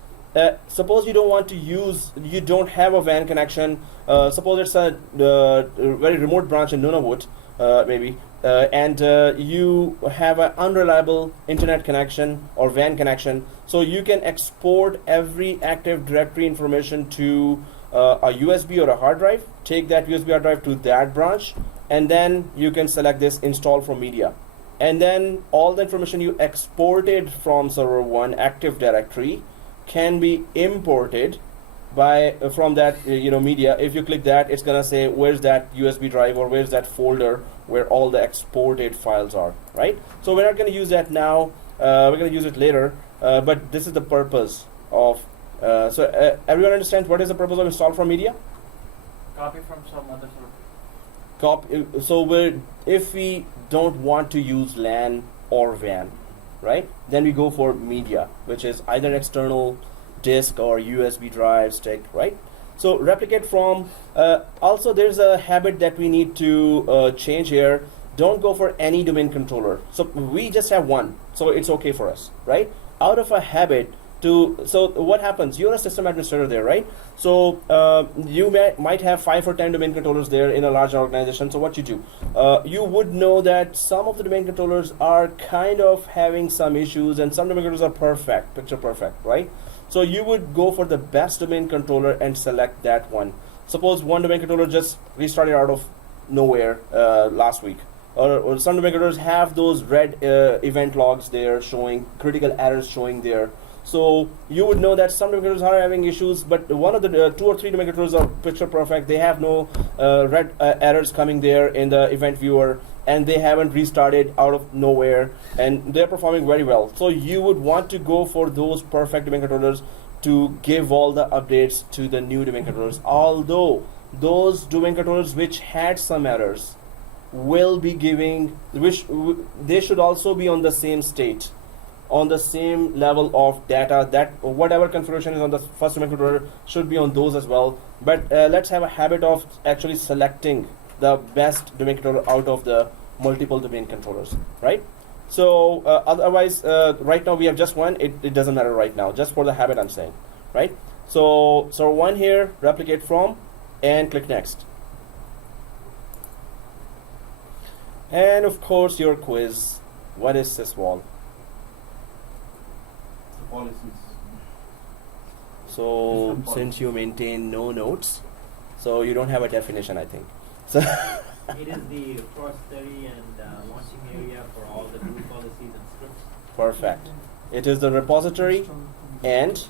suppose you don't want to use, you don't have a WAN connection. Suppose it's a very remote branch in Nunavut, maybe, and you have an unreliable internet connection or WAN connection. So you can export every Active Directory information to a USB or a hard drive, take that USB hard drive to that branch, and then you can select this install from media. And then all the information you exported from server 1 Active Directory can be imported by from that media. If you click that, it's gonna say where's that USB drive or where's that folder where all the exported files are, right? So we're not gonna use that now, we're gonna use it later, but this is the purpose of everyone understands what is the purpose of install from media? Copy from some other server. So if we don't want to use LAN or WAN, right, then we go for media, which is either external disk or USB drive stick, right? So replicate from, also there's a habit that we need to change here. Don't go for any domain controller. So we just have one, so it's okay for us, right? Out of a habit, so what happens? You're a system administrator there, right? So you might have 5 or 10 domain controllers there in a large organization. So what you do, you would know that some of the domain controllers are kind of having some issues, and some domain controllers are perfect, picture perfect, right? So you would go for the best domain controller and select that one. Suppose one domain controller just restarted out of nowhere last week, or some domain controllers have those red event logs there showing critical errors showing there. So you would know that some domain controllers are having issues, but one of the 2 or 3 domain controllers are picture perfect. They have no red errors coming there in the event viewer, and they haven't restarted out of nowhere, and they're performing very well. So you would want to go for those perfect domain controllers to give all the updates to the new domain controllers. Although those domain controllers which had some errors will be giving, they should also be on the same state, on the same level of data, that whatever configuration is on the first domain controller should be on those as well. But let's have a habit of actually selecting the best domain controller out of the multiple domain controllers, right? So otherwise, right now we have just one. It doesn't matter right now, just for the habit I'm saying, right? So one here, replicate from, and click next. And of course your quiz, what is syswall? Policies. So System since you maintain no notes, so you don't have a definition, I think. So It is the repository and launching area for all the group policies and scripts. perfect. It is the repository and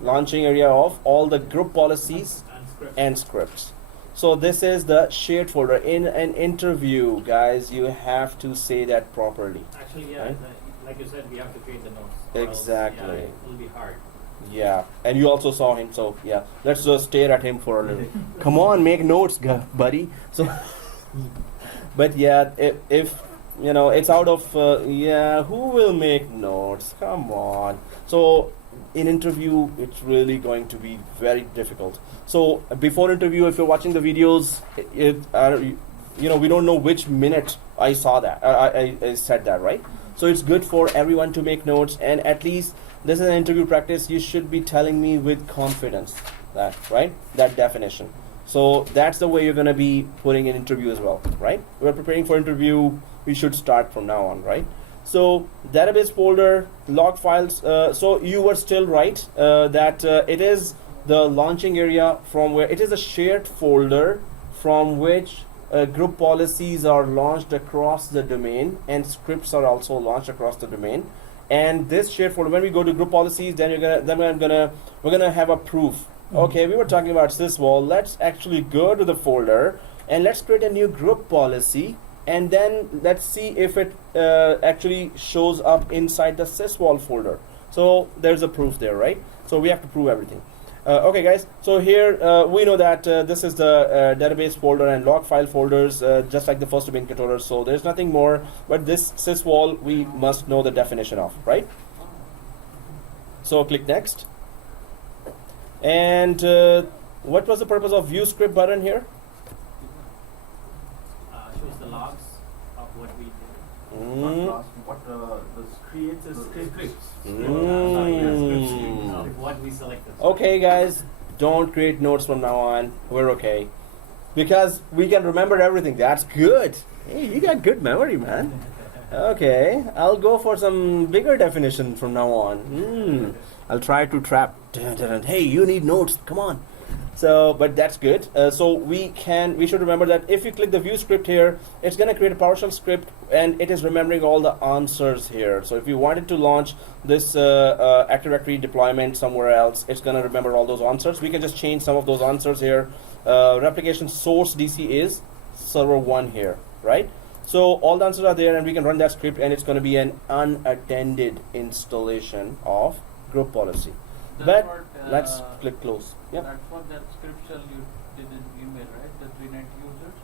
Launching area of all the group policies and scripts. and scripts. So this is the shared folder. In an interview, guys, you have to say that properly. Actually, yeah, Right? like you said, we have to create the notes. or else, Exactly. yeah, it'll be hard. Yeah, and you also saw him, so yeah. Let's just stare at him for a little. Come on, make notes, buddy. So, But yeah, if you know it's out of yeah, who will make notes? Come on. So in interview, it's really going to be very difficult. So before interview, if you're watching the videos, you know, we don't know which minute I saw that. I said that, right? So it's good for everyone to make notes, and at least this is an interview practice. You should be telling me with confidence that, right? That definition. So that's the way you're gonna be putting an interview as well, right? We're preparing for interview. We should start from now on, right? So database folder, log files. So you were still right that it is the launching area from where it is a shared folder from which group policies are launched across the domain, and scripts are also launched across the domain. And this shared folder, when we go to group policies, then we're gonna have a proof. Okay, we were talking about sysvol. Let's actually go to the folder and let's create a new group policy, and then let's see if it actually shows up inside the sysvol folder. So there's a proof there, right? So we have to prove everything. Okay, guys. So here we know that this is the database folder and log file folders, just like the first domain controller. So there's nothing more. But this sysvol we must know the definition of, right? So click next. And what was the purpose of view script button here? Shows the logs of what we did. Creates a script. Of what we selected. Okay, guys, don't create notes from now on. We're okay. Because we can remember everything. That's good. Hey, you got good memory, man. Okay, I'll go for some bigger definition from now on. I'll try to trap. Hey, you need notes. Come on. So, but that's good. So we should remember that if you click the view script here, it's going to create a PowerShell script, and it is remembering all the answers here. So if you wanted to launch this Active Directory deployment somewhere else, it's going to remember all those answers. We can just change some of those answers here. Replication source DC is server 1 here, right? So all the answers are there, and we can run that script, and it's going to be an unattended installation of group policy. That's But what, let's click close. Yep. That's what that script shell you did in email, right? The 390 users.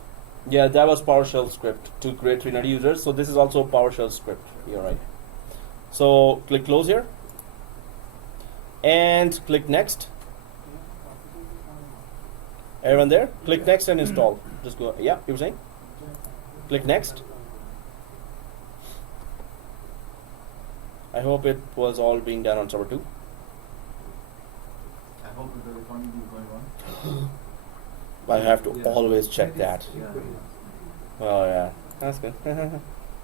Yeah, that was PowerShell script to create 390 users. So this is also a PowerShell script. You're right. So click close here, and click next. Everyone there? Click next and install. Just go. Yeah, you were saying? Click next. I hope it was all being done on server 2. I hope that the recording is going on. I have to Yeah. always check that. Yeah. Oh yeah, that's good.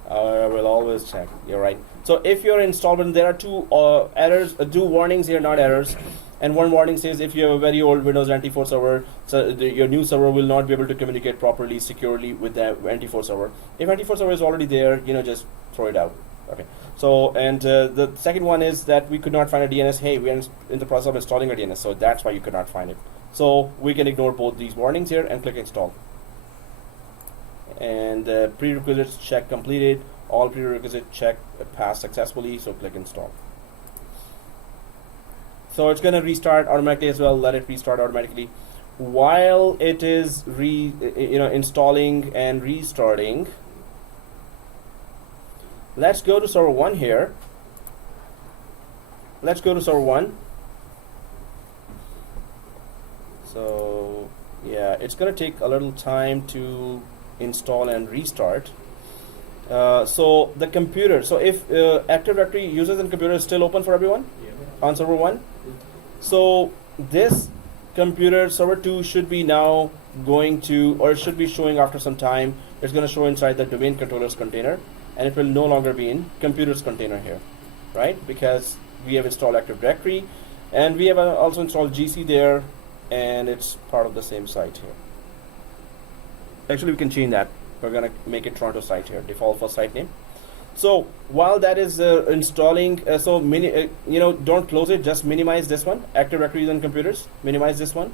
I will always check. You're right. So if you're installed, and there are two errors, two warnings here, not errors. And one warning says if you have a very old Windows NT4 server, so your new server will not be able to communicate properly, securely with the NT4 server. If NT4 server is already there, just throw it out. Okay. So, and the second one is that we could not find a DNS. Hey, we are in the process of installing a DNS, so that's why you could not find it. So we can ignore both these warnings here and click install. And prerequisites check completed. All prerequisite check passed successfully. So click install. So it's going to restart automatically as well. Let it restart automatically. While it is installing and restarting, let's go to server 1 here. Let's go to server 1. So yeah, it's going to take a little time to install and restart. So the computer, so if Active Directory users and computer is still open for everyone on server 1. So this computer, server 2, should be now going to, or it should be showing after some time. It's going to show inside the domain controllers container, and it will no longer be in computers container here, right? Because we have installed Active Directory, and we have also installed GC there, and it's part of the same site here. Actually, we can change that. We're going to make it Toronto site here, default for site name. So while that is installing, don't close it, just minimize this one. Active Directories and computers, minimize this one.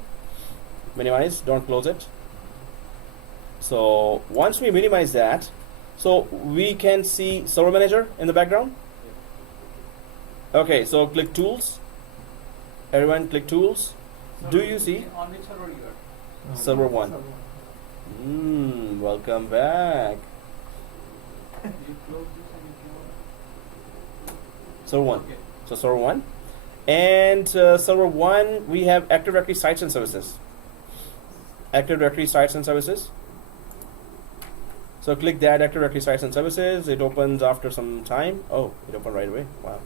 Minimize, don't close it. So once we minimize that, so we can see Server Manager in the background. Okay, so click Tools. Everyone click Tools. Do you see On which server you are? Server 1? Welcome back. You close this and you close. Server 1. Okay. So server 1. And server 1, we have Active Directory sites and services. Active Directory sites and services. So click that Active Directory sites and services. It opens after some time. Oh, it opened right away. Wow.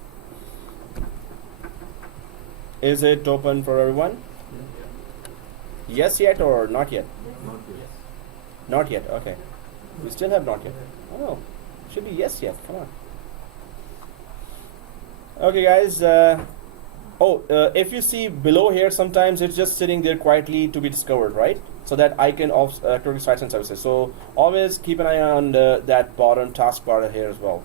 Is it open for everyone? Yes yet or not yet? Not yet. Not yet. Okay. We still have not yet. Oh, should be yes yet. Come on. Okay, guys. If you see below here, sometimes it's just sitting there quietly to be discovered, right? So that icon of Active Directory sites and services. So always keep an eye on that bottom taskbar here as well.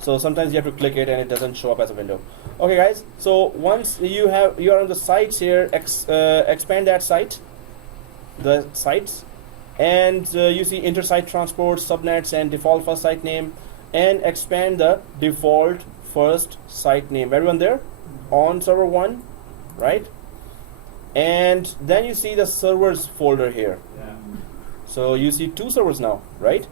So sometimes you have to click it and it doesn't show up as a window. Okay, guys. So once you are on the sites here, expand that site, the sites, and you see inter-site transport, subnets, and default first site name, and expand the default first site name. Everyone there on server 1, right? And then you see the servers folder here. Yeah. So you see 2 servers now, right?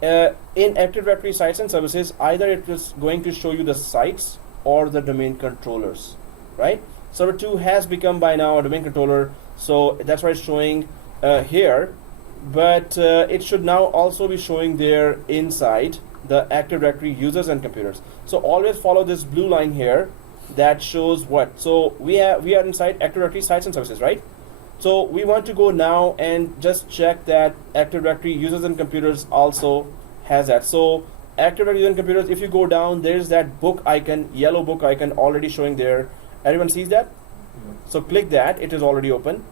In Active Directory sites and services, either it is going to show you the sites or the domain controllers, right? Server 2 has become by now a domain controller, so that's why it's showing here, but it should now also be showing there inside the Active Directory users and computers. So always follow this blue line here that shows what. So we are inside Active Directory sites and services, right? So we want to go now and just check that Active Directory users and computers also has that. So Active Directory users and computers, if you go down, there's that book icon, yellow book icon already showing there. Everyone sees that? So click that, it is already open.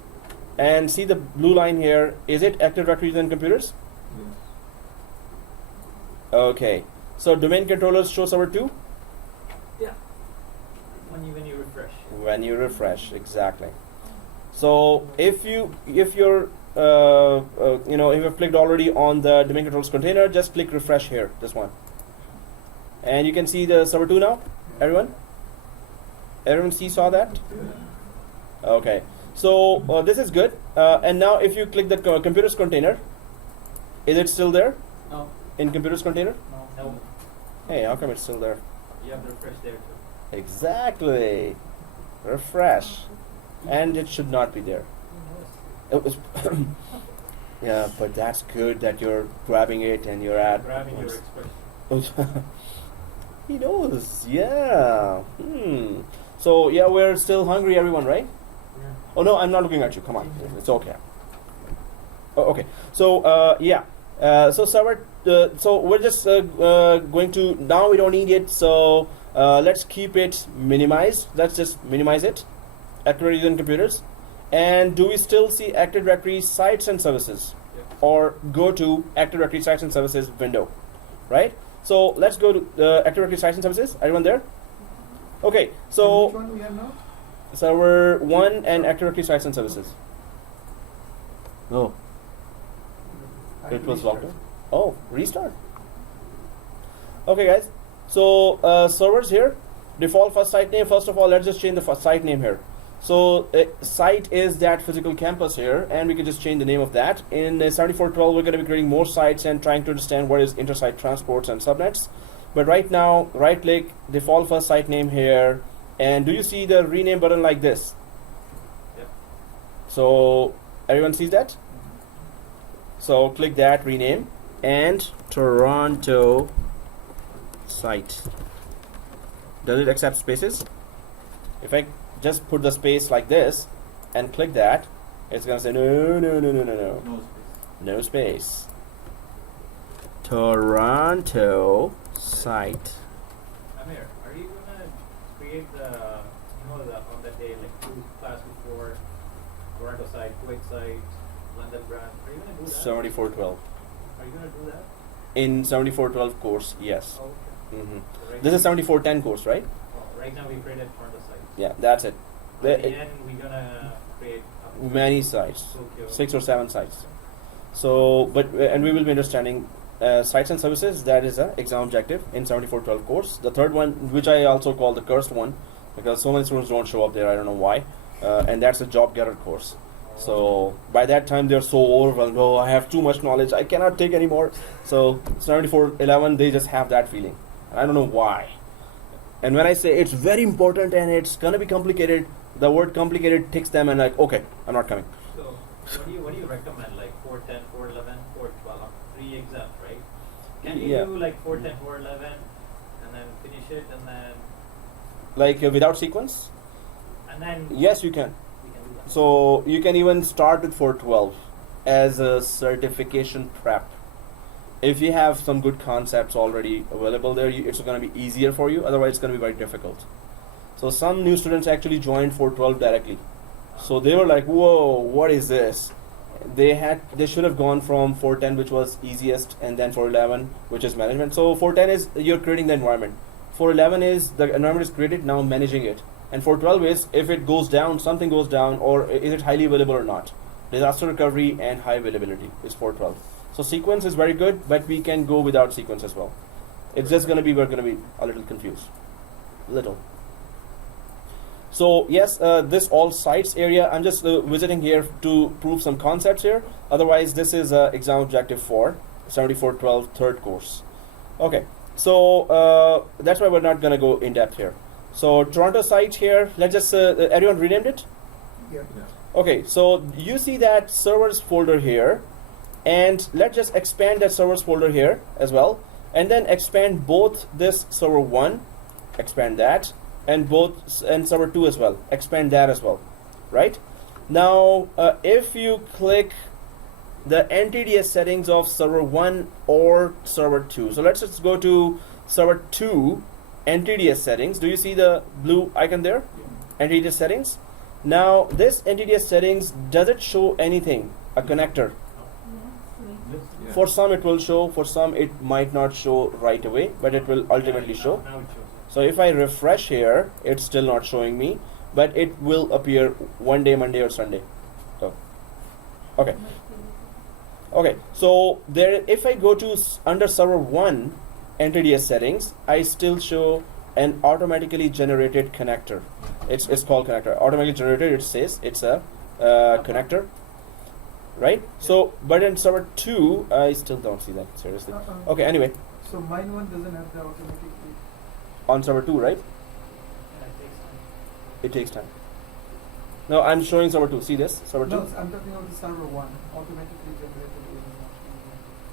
And see the blue line here, is it Active Directory users and computers? Yes. Okay. So domain controllers show server 2? Yeah. When you refresh. When you refresh, exactly. So if you're if you've clicked already on the domain controllers container, just click refresh here, this one, and you can see the server 2 now. Everyone saw that? Okay. So this is good. And now if you click the computers container, is it still there No. in computers container? No. Hey, how come it's still there? You have to refresh there too. Exactly. Refresh. And it should not be there. It was yeah, but that's good that you're grabbing it and you're at. Grabbing your expression. He knows, yeah. So yeah, we're still hungry, everyone, right? Yeah. Oh no, I'm not looking at you. Come on, it's okay. Oh, okay. So yeah. So server. So we're just going to now. We don't need it. So let's keep it minimized. Let's just minimize it. Active Directory and computers. And do we still see Active Directory sites and services? Yep. Or go to Active Directory sites and services window, right? So let's go to Active Directory sites and services. Everyone there? Okay. So which one we have now? server 1 and Active Directory sites and services. No, I it was restart. locked in. Oh, restart. Okay, guys. So servers here, default first site name. First of all, let's just change the first site name here. So site is that physical campus here, and we can just change the name of that. In 7412, we're going to be creating more sites and trying to understand what is inter-site transports and subnets. But right now, right-click, default first site name here, and do you see the rename button like this? Yep. So everyone sees that? So click that, rename, and Toronto site. Does it accept spaces? If I just put the space like this and click that, it's gonna say no. No space. Toronto site. Amir, are you gonna create on that day, like 2 class before Toronto site, Kuwait site, London branch? Are you gonna do that? 7412. Are you gonna do that? In 7412 course, yes. Oh, okay. hmm So right This now, is 7410 course, right? right now we created Toronto site. Yeah, that's it. At the The- end, we're gonna create many sites, Tokyo. 6 or 7 sites. So, and we will be understanding sites and services. That is an exam objective in 7412 course. The third one, which I also call the cursed one, because so many students don't show up there. I don't know why. And that's a job getter course. So by that time they're so overwhelmed. Oh, I have too much knowledge. I cannot take anymore. So 7411, they just have that feeling. I don't know why. And when I say it's very important and it's gonna be complicated, the word complicated ticks them and like, okay, I'm not coming. So what do you recommend, like 410, 411, 412, 3 exams, right? Can you Yeah. do like 410, 411 and then finish it and then Like without sequence? Yes, you can. we can do that? So you can even start with 412 as a certification prep. If you have some good concepts already available there, it's going to be easier for you. Otherwise, it's going to be very difficult. So some new students actually joined 412 directly. So they were like, "Whoa, what is this?" They should have gone from 410, which was easiest, and then 411, which is management. So 410 is you're creating the environment. 411 is the environment is created, now managing it. And 412 is if it goes down, something goes down, or is it highly available or not. Disaster recovery and high availability is 412. So sequence is very good, but we can go without sequence as well. It's just we're going to be a little confused. Little. So yes, this all sites area, I'm just visiting here to prove some concepts here. Otherwise, this is exam objective 4, 7412 third course. Okay, so that's why we're not going to go in depth here. So Toronto site here, let's just, everyone renamed it? Yeah. Okay, so you see that servers folder here, and let's just expand that servers folder here as well, and then expand both this server 1, expand that, and server 2 as well, expand that as well, right? Now, if you click the NTDS settings of server 1 or server 2, so let's just go to server 2, NTDS settings. Do you see the blue icon there? NTDS settings. Now, this NTDS settings, does it show anything? A connector? Yeah. For some it will show, for some it might not show right away, but it will ultimately show. Now it shows it. So if I refresh here, it's still not showing me, but it will appear one day, Monday or Sunday. So, okay. Okay, so there, if I go to under server 1 NTDS settings, I still show an automatically generated connector. It's called connector. Automatically generated, it says it's a connector, right? So, but in server 2, I still don't see that, seriously. Okay, anyway, So mine one doesn't have the automatic. on server 2, right? Yeah, it takes time. It takes time. No, I'm showing server 2. See this? Server 2? No, I'm talking about the server one. Automatically generated is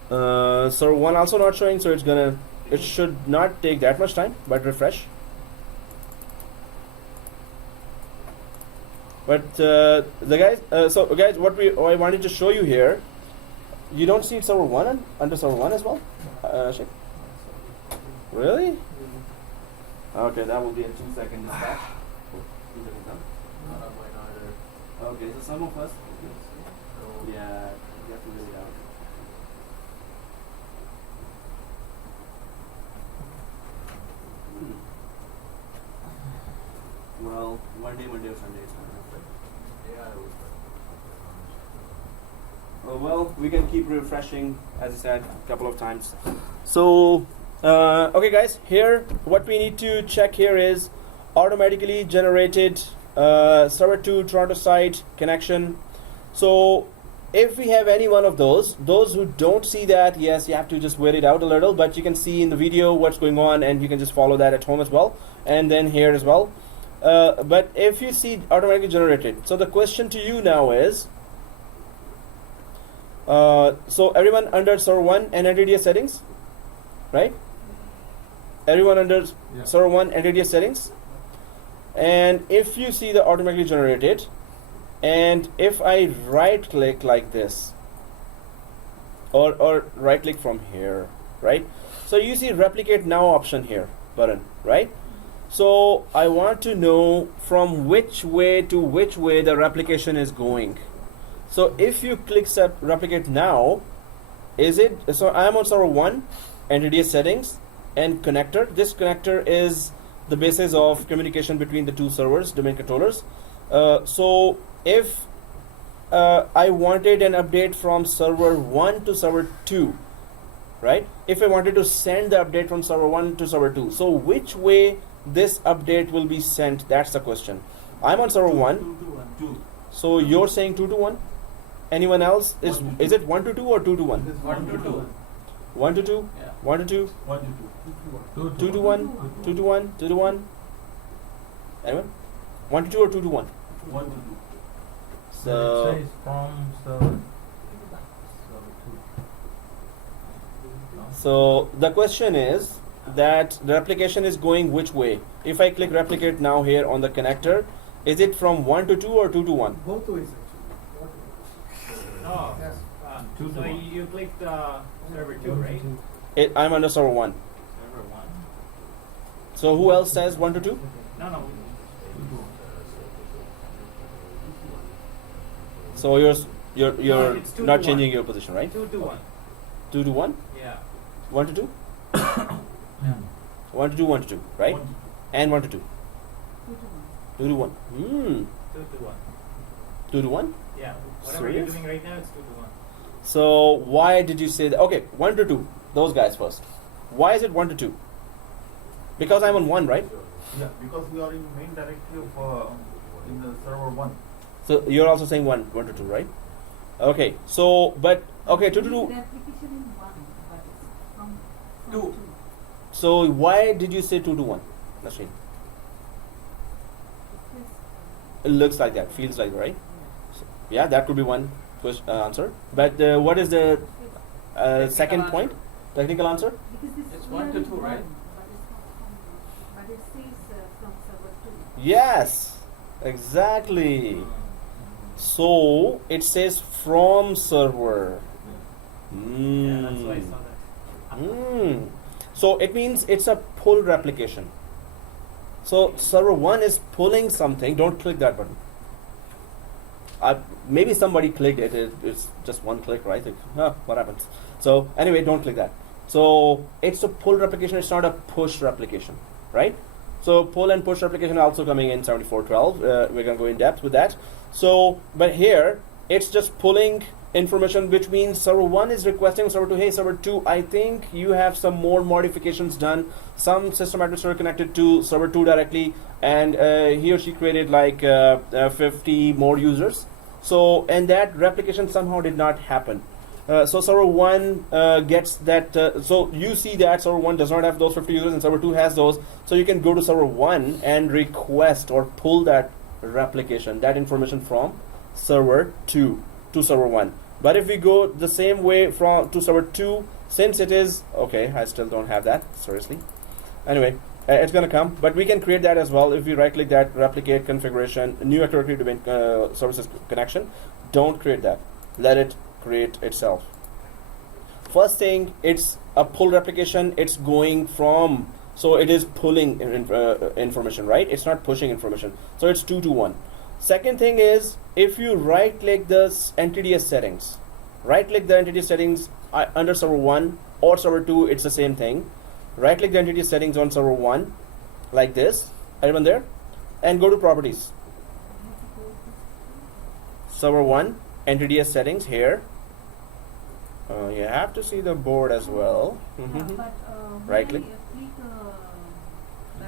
not showing. Server 1 also not showing, so it should not take that much time, but refresh. But the guys, so guys, what I wanted to show you here, you don't see server 1 under server 1 as well? Shik? Really? Okay, that will be a 2-second dispatch. Not on mine either. Okay, so some of us, So, yeah, you have to wait it out. Well, one day, Monday or Sunday is fine. yeah, it was. Well, we can keep refreshing, as I said, a couple of times. So, okay guys, here, what we need to check here is automatically generated server 2 Toronto site connection. So, if we have any one of those who don't see that, yes, you have to just wait it out a little, but you can see in the video what's going on, and you can just follow that at home as well, and then here as well. But if you see automatically generated, so the question to you now is, so everyone under server 1 and NTDS settings, right? Everyone under Yeah. server 1 NTDS settings, and if you see the automatically generated, and if I right click like this, or right click from here, right? So you see replicate now option here button, right? So I want to know from which way to which way the replication is going. So if you click replicate now, so I am on server 1, NTDS settings and connector. This connector is the basis of communication between the two servers, domain controllers. So if I wanted an update from server 1 to server 2, right? If I wanted to send the update from server 1 to server 2, so which way this update will be sent? That's the question. I'm on server 1. So you're saying 2 to 1. Anyone else? Is it 1 to 2 or 2 to 1? 1 to 2. 1 to 2. Yeah. 1 to 2. 1 to 2. 2 to 1. 2 to 1. 2 to 1. Anyone? 1 to 2 or 2 to 1? 1 to 2. So it says from server. So the question is that the replication is going which way? If I click replicate now here on the connector, is it from 1 to 2 or 2 to 1? Both ways actually. No. Yes. Two to So one. you clicked server 2, right? I'm under server 1. Server 1. So who else says 1 to 2? No, no. So you're No, it's 2 not to changing 1. your position, right? 2 to 1. 2 to 1? Yeah. 1 to 2? Yeah. 1 to 2, 1 to 2, right? 1 to 2. And 1 to 2. 2 to 1. 2 to 1. 2 to 1? Yeah. Whatever you're Serious? doing right now, it's 2 to 1. So why did you say that? Okay, 1 to 2. Those guys first. Why is it 1 to 2? Because I'm on 1, right? Yeah, because we are in main directive in the server 1. So you're also saying 1 to 2, right? Okay, so, but, okay, 2 to 2. Replication in 1, but it's from 2. So why did you say 2 to 1? Nasreen? It looks like that, feels like, right? So, yeah, that could be one answer. But what is the second answer. point? Technical answer? Because this It's is 1 to 2, right? But it says from server 2. Yes, exactly. So it says from server. Yeah, that's why I saw that. Mm. So it means it's a pull replication. So server 1 is pulling something. Don't click that button. Maybe somebody clicked it. It's just one click, right? What happens? So anyway, don't click that. So it's a pull replication. It's not a push replication, right? So pull and push replication are also coming in 7412. We're gonna go in depth with that. So, but here it's just pulling information, which means server 1 is requesting server 2, hey server 2, I think you have some more modifications done. Some system administrator connected to server 2 directly, and he or she created like 50 more users. So, and that replication somehow did not happen. So server 1 gets that, so you see that server 1 does not have those 50 users and server 2 has those. So you can go to server 1 and request or pull that replication, that information from server 2 to server 1. But if we go the same way from to server 2, since it is, okay, I still don't have that, seriously. Anyway, it's gonna come, but we can create that as well. If we right click that, replicate configuration, new active directory domain services connection, don't create that. Let it create itself. First thing, it's a pull replication, it's going from, so it is pulling information, right? It's not pushing information. So it's 2 to 1. Second thing is, if you right click the NTDS settings, right click the NTDS settings under server 1 or server 2, it's the same thing. Right click the NTDS settings on server 1 like this, everyone there, and go to properties. Server 1, NTDS settings here. You have to see the board as well. But Right click. The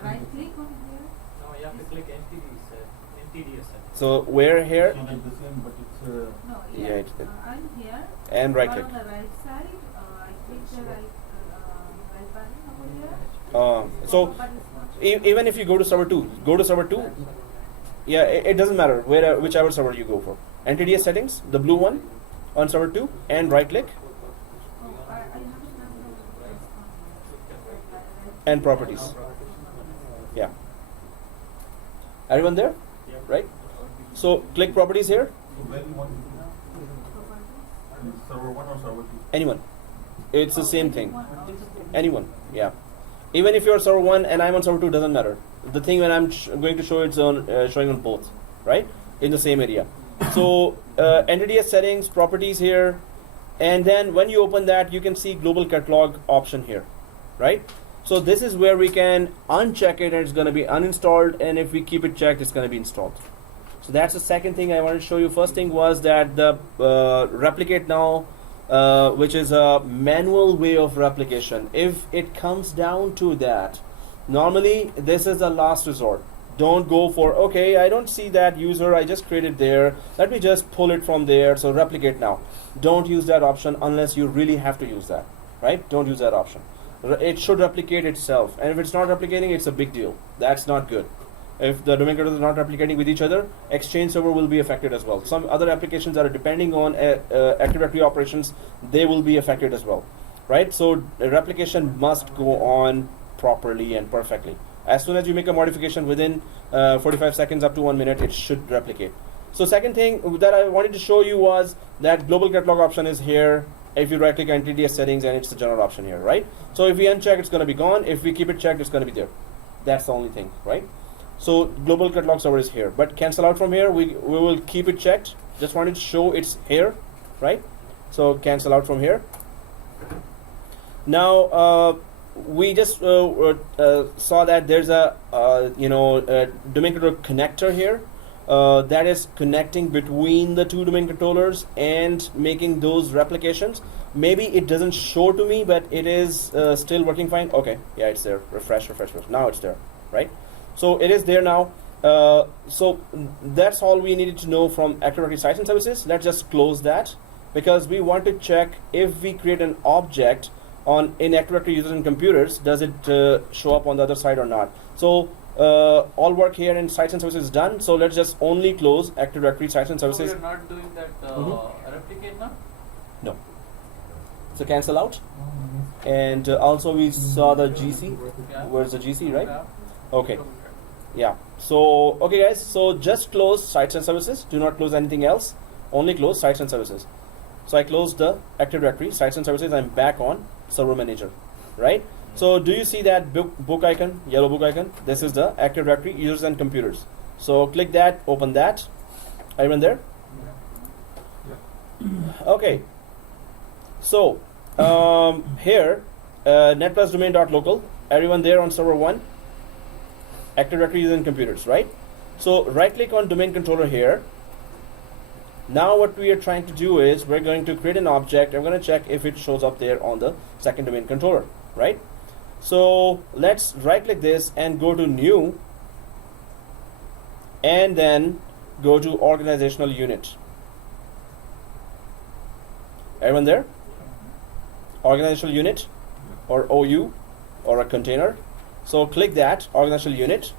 right click on here. No, you have to click NTDS. So where here? It's not the same, but it's No, Yeah, yeah. I'm here. And right But click. on the right side, I click the right button over here. So But it's not. even if you go to server 2, go to server 2. Yeah, it doesn't matter whichever server you go for. NTDS settings, the blue one on server 2, and right click Oh, I haven't done the response. and properties. Yeah. Everyone there? Right? So click properties here. so where you want to do it? Server 1 or server 2? Anyone. It's the same thing. Anyone. Yeah. Even if you're server 1 and I'm on server 2, doesn't matter. The thing when I'm going to show it's on showing on both, right? In the same area. So NTDS settings, properties here, and then when you open that, you can see global catalog option here, right? So this is where we can uncheck it and it's going to be uninstalled, and if we keep it checked, it's going to be installed. So that's the second thing I wanted to show you. First thing was that the replicate now, which is a manual way of replication. If it comes down to that, normally this is the last resort. Don't go for, okay, I don't see that user, I just created there, let me just pull it from there, so replicate now. Don't use that option unless you really have to use that, right? Don't use that option. It should replicate itself, and if it's not replicating, it's a big deal. That's not good. If the domain controllers are not replicating with each other, Exchange server will be affected as well. Some other applications that are depending on Active Directory operations, they will be affected as well, right? So replication must go on properly and perfectly. As soon as you make a modification within 45 seconds up to 1 minute, it should replicate. So second thing that I wanted to show you was that global catalog option is here. If you right click on TDS settings, and it's the general option here, right? So if we uncheck, it's going to be gone. If we keep it checked, it's going to be there. That's the only thing, right? So global catalog server is here, but cancel out from here. We will keep it checked. Just wanted to show it's here, right? So cancel out from here. Now we just saw that there's a domain controller connector here. That is connecting between the two domain controllers and making those replications. Maybe it doesn't show to me, but it is still working fine. Okay, yeah, it's there. Refresh. Now it's there, right? So it is there now. So that's all we needed to know from Active Directory Sites and Services. Let's just close that, because we want to check if we create an object in Active Directory users and computers, does it show up on the other side or not? So all work here in Sites and Services is done. So let's just only close Active Directory Sites and Services. So we're not doing that replicate now? No. So cancel out. And also we saw the GC. Yeah. Where's the GC, right? Yeah. Okay. Yeah. So okay, guys. So just close Sites and Services. Do not close anything else. Only close Sites and Services. So I closed the Active Directory Sites and Services. I'm back on Server Manager, right? So do you see that book icon, yellow book icon? This is the Active Directory users and computers. So click that, open that. Everyone there? Okay. So here, netplusdomain.local. Everyone there on server 1? Active Directory users and computers, right? So right click on domain controller here. Now what we are trying to do is we're going to create an object. I'm going to check if it shows up there on the second domain controller, right? So let's right click this and go to new, and then go to organizational unit. Everyone there? Organizational unit or OU or a container. So click that organizational unit.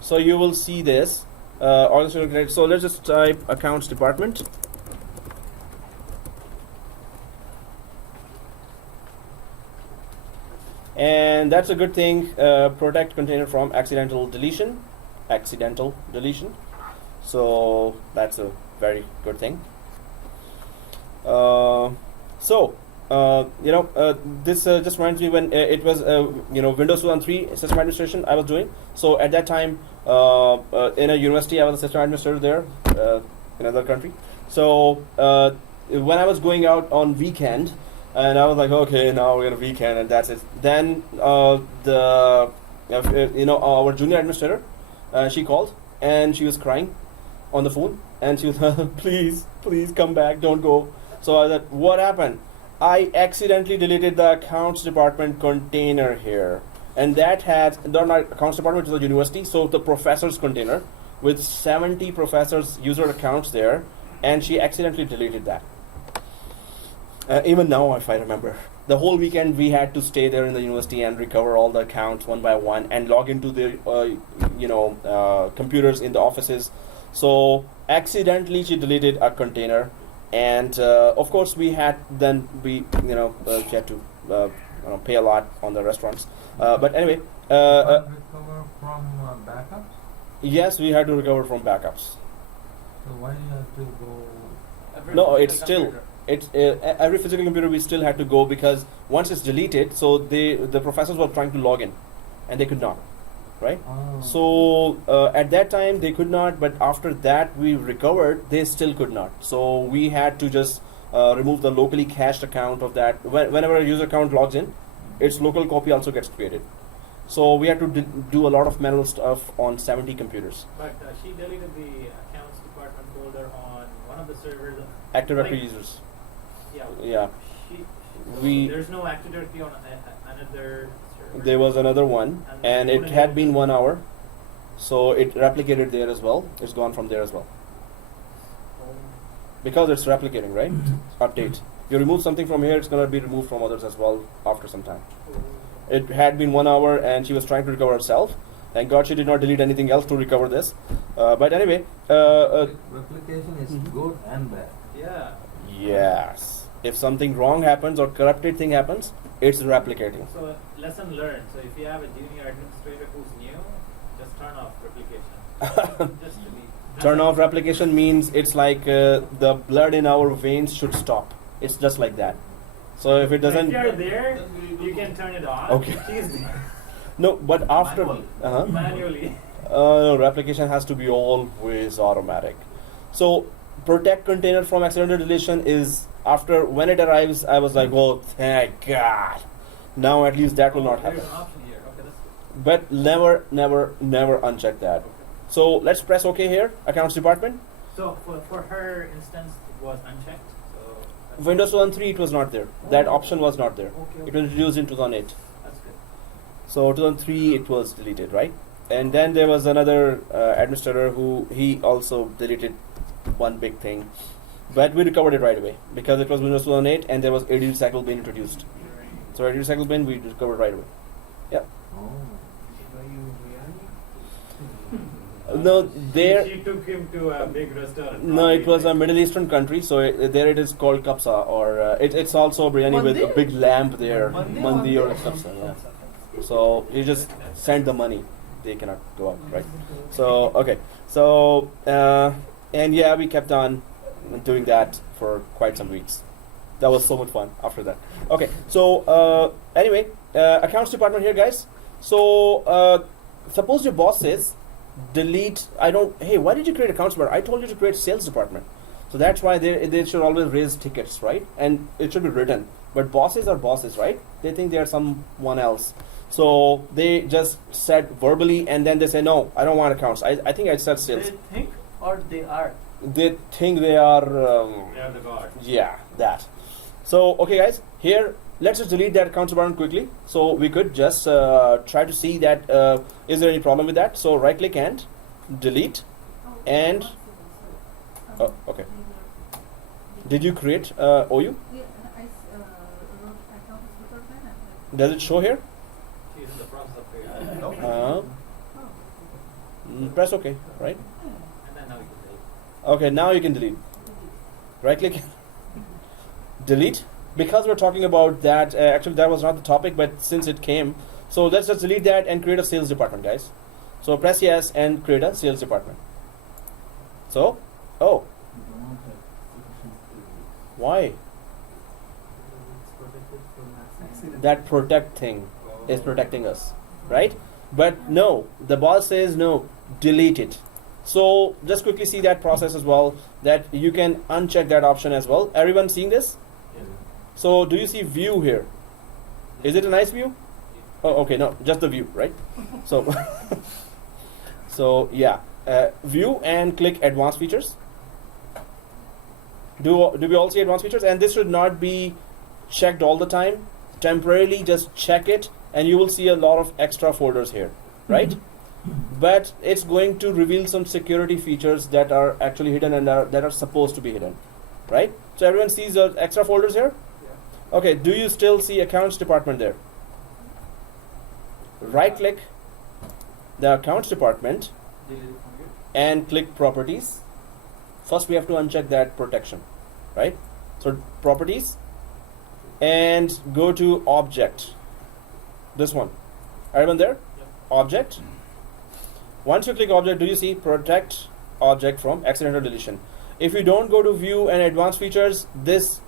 So you will see this organizational unit. So let's just type accounts department. And that's a good thing. Protect container from accidental deletion. So that's a very good thing. This just reminds me when it was Windows 2003 system administration I was doing. So at that time in a university I was a system administrator there in another country. So when I was going out on weekend, and I was like, okay, now we're gonna weekend, and that's it. Then our junior administrator, she called and she was crying on the phone, and she was please come back, don't go. So I said, what happened? I accidentally deleted the accounts department container here, and that had not accounts department, which is a university, so the professor's container with 70 professors' user accounts there, and she accidentally deleted that. Even now, if I remember, the whole weekend we had to stay there in the university and recover all the accounts one by one and log into the computers in the offices. So accidentally she deleted a container, and of course we had she had to pay a lot on the restaurants. But anyway, recover from backups? Yes, we had to recover from backups. So why do you have to go? It's still. It's every physical computer we still had to go, because once it's deleted, so the professors were trying to log in and they could not, right? Oh. So at that time they could not, but after that we recovered, they still could not. So we had to just remove the locally cached account of that. Whenever a user account logs in, its local copy also gets created. So we had to do a lot of manual stuff on 70 computers. But she deleted the accounts department folder on one of the servers. Active Directory users. Yeah. There's no Active Directory on another server. There was another one, and it had been 1 hour. So it replicated there as well. It's gone from there as well. Because it's replicating, right? Update. You remove something from here, it's going to be removed from others as well after some time. It had been 1 hour and she was trying to recover herself. Thank God she did not delete anything else to recover this. But anyway. Replication is good and bad. Yeah. Yes. If something wrong happens or corrupted thing happens, it's replicating. So lesson learned. So if you have a junior administrator who's new, just turn off replication. Just delete. Turn off replication means it's like the blood in our veins should stop. It's just like that. So if it doesn't. If you're there, you can turn it on. Okay. She's there. No, but after. Manual. Manually. No, replication has to be always automatic. So protect container from accidental deletion is after when it arrives. I was like, oh, thank God. Now at least that will not happen. There's an option here. Okay, that's good. But never, never, never uncheck that. So let's press OK here. Accounts department. So for her instance, it was unchecked. So that's Windows 2003 it was not there. That option was not there. Okay. It was introduced in 2008. That's good. So 2003 it was deleted, right? And then there was another administrator who he also deleted one big thing, but we recovered it right away because it was Windows 2008 and there was AD recycle bin introduced. So AD recycle bin we recovered right away. Yeah. Oh. No, there. She took him to a big restaurant. No, it was a Middle Eastern country, so there it is called kapsa, or it's also biryani with a big lamp there, mandi or kapsa. Yeah. So you just send the money; they cannot go up, right? So okay, so and yeah, we kept on doing that for quite some weeks. That was so much fun after that. Okay, so anyway, accounts department here, guys. So suppose your boss says, delete. Hey, why did you create accounts department? I told you to create sales department. So that's why they should always raise tickets, right? And it should be written. But bosses are bosses, right? They think they are someone else. So they just said verbally, and then they say, no, I don't want accounts. I think I said sales. They think or they are. They think they are. They are the god. Yeah, that. So okay, guys, here let's just delete that accounts department quickly. So we could just try to see that is there any problem with that. So right click and delete. And oh, okay. Did you create OU? Yeah, I wrote accounts department. Does it show here? She's in the process of creating. Press OK, right? And then now you can delete. Okay, now you can delete. Right click, delete. Because we're talking about that, actually that was not the topic, but since it came, so let's just delete that and create a sales department, guys. So press yes and create a sales department. So, oh, why? It's protected from accident. That protect thing is protecting us, right? But no, the boss says no, delete it. So just quickly see that process as well, that you can uncheck that option as well. Everyone seeing this? So do you see view here? Is it a nice view? Oh, okay, no, just the view, right? So, so yeah, view and click advanced features. Do we all see advanced features? And this should not be checked all the time. Temporarily, just check it, and you will see a lot of extra folders here, right? But it's going to reveal some security features that are actually hidden and that are supposed to be hidden, right? So everyone sees the extra folders here? Okay, do you still see accounts department there? Right click the accounts department and click properties. First we have to uncheck that protection, right? So properties and go to object. This one. Everyone there? Yep. Object. Once you click object, do you see protect object from accidental deletion? If you don't go to view and advanced features, this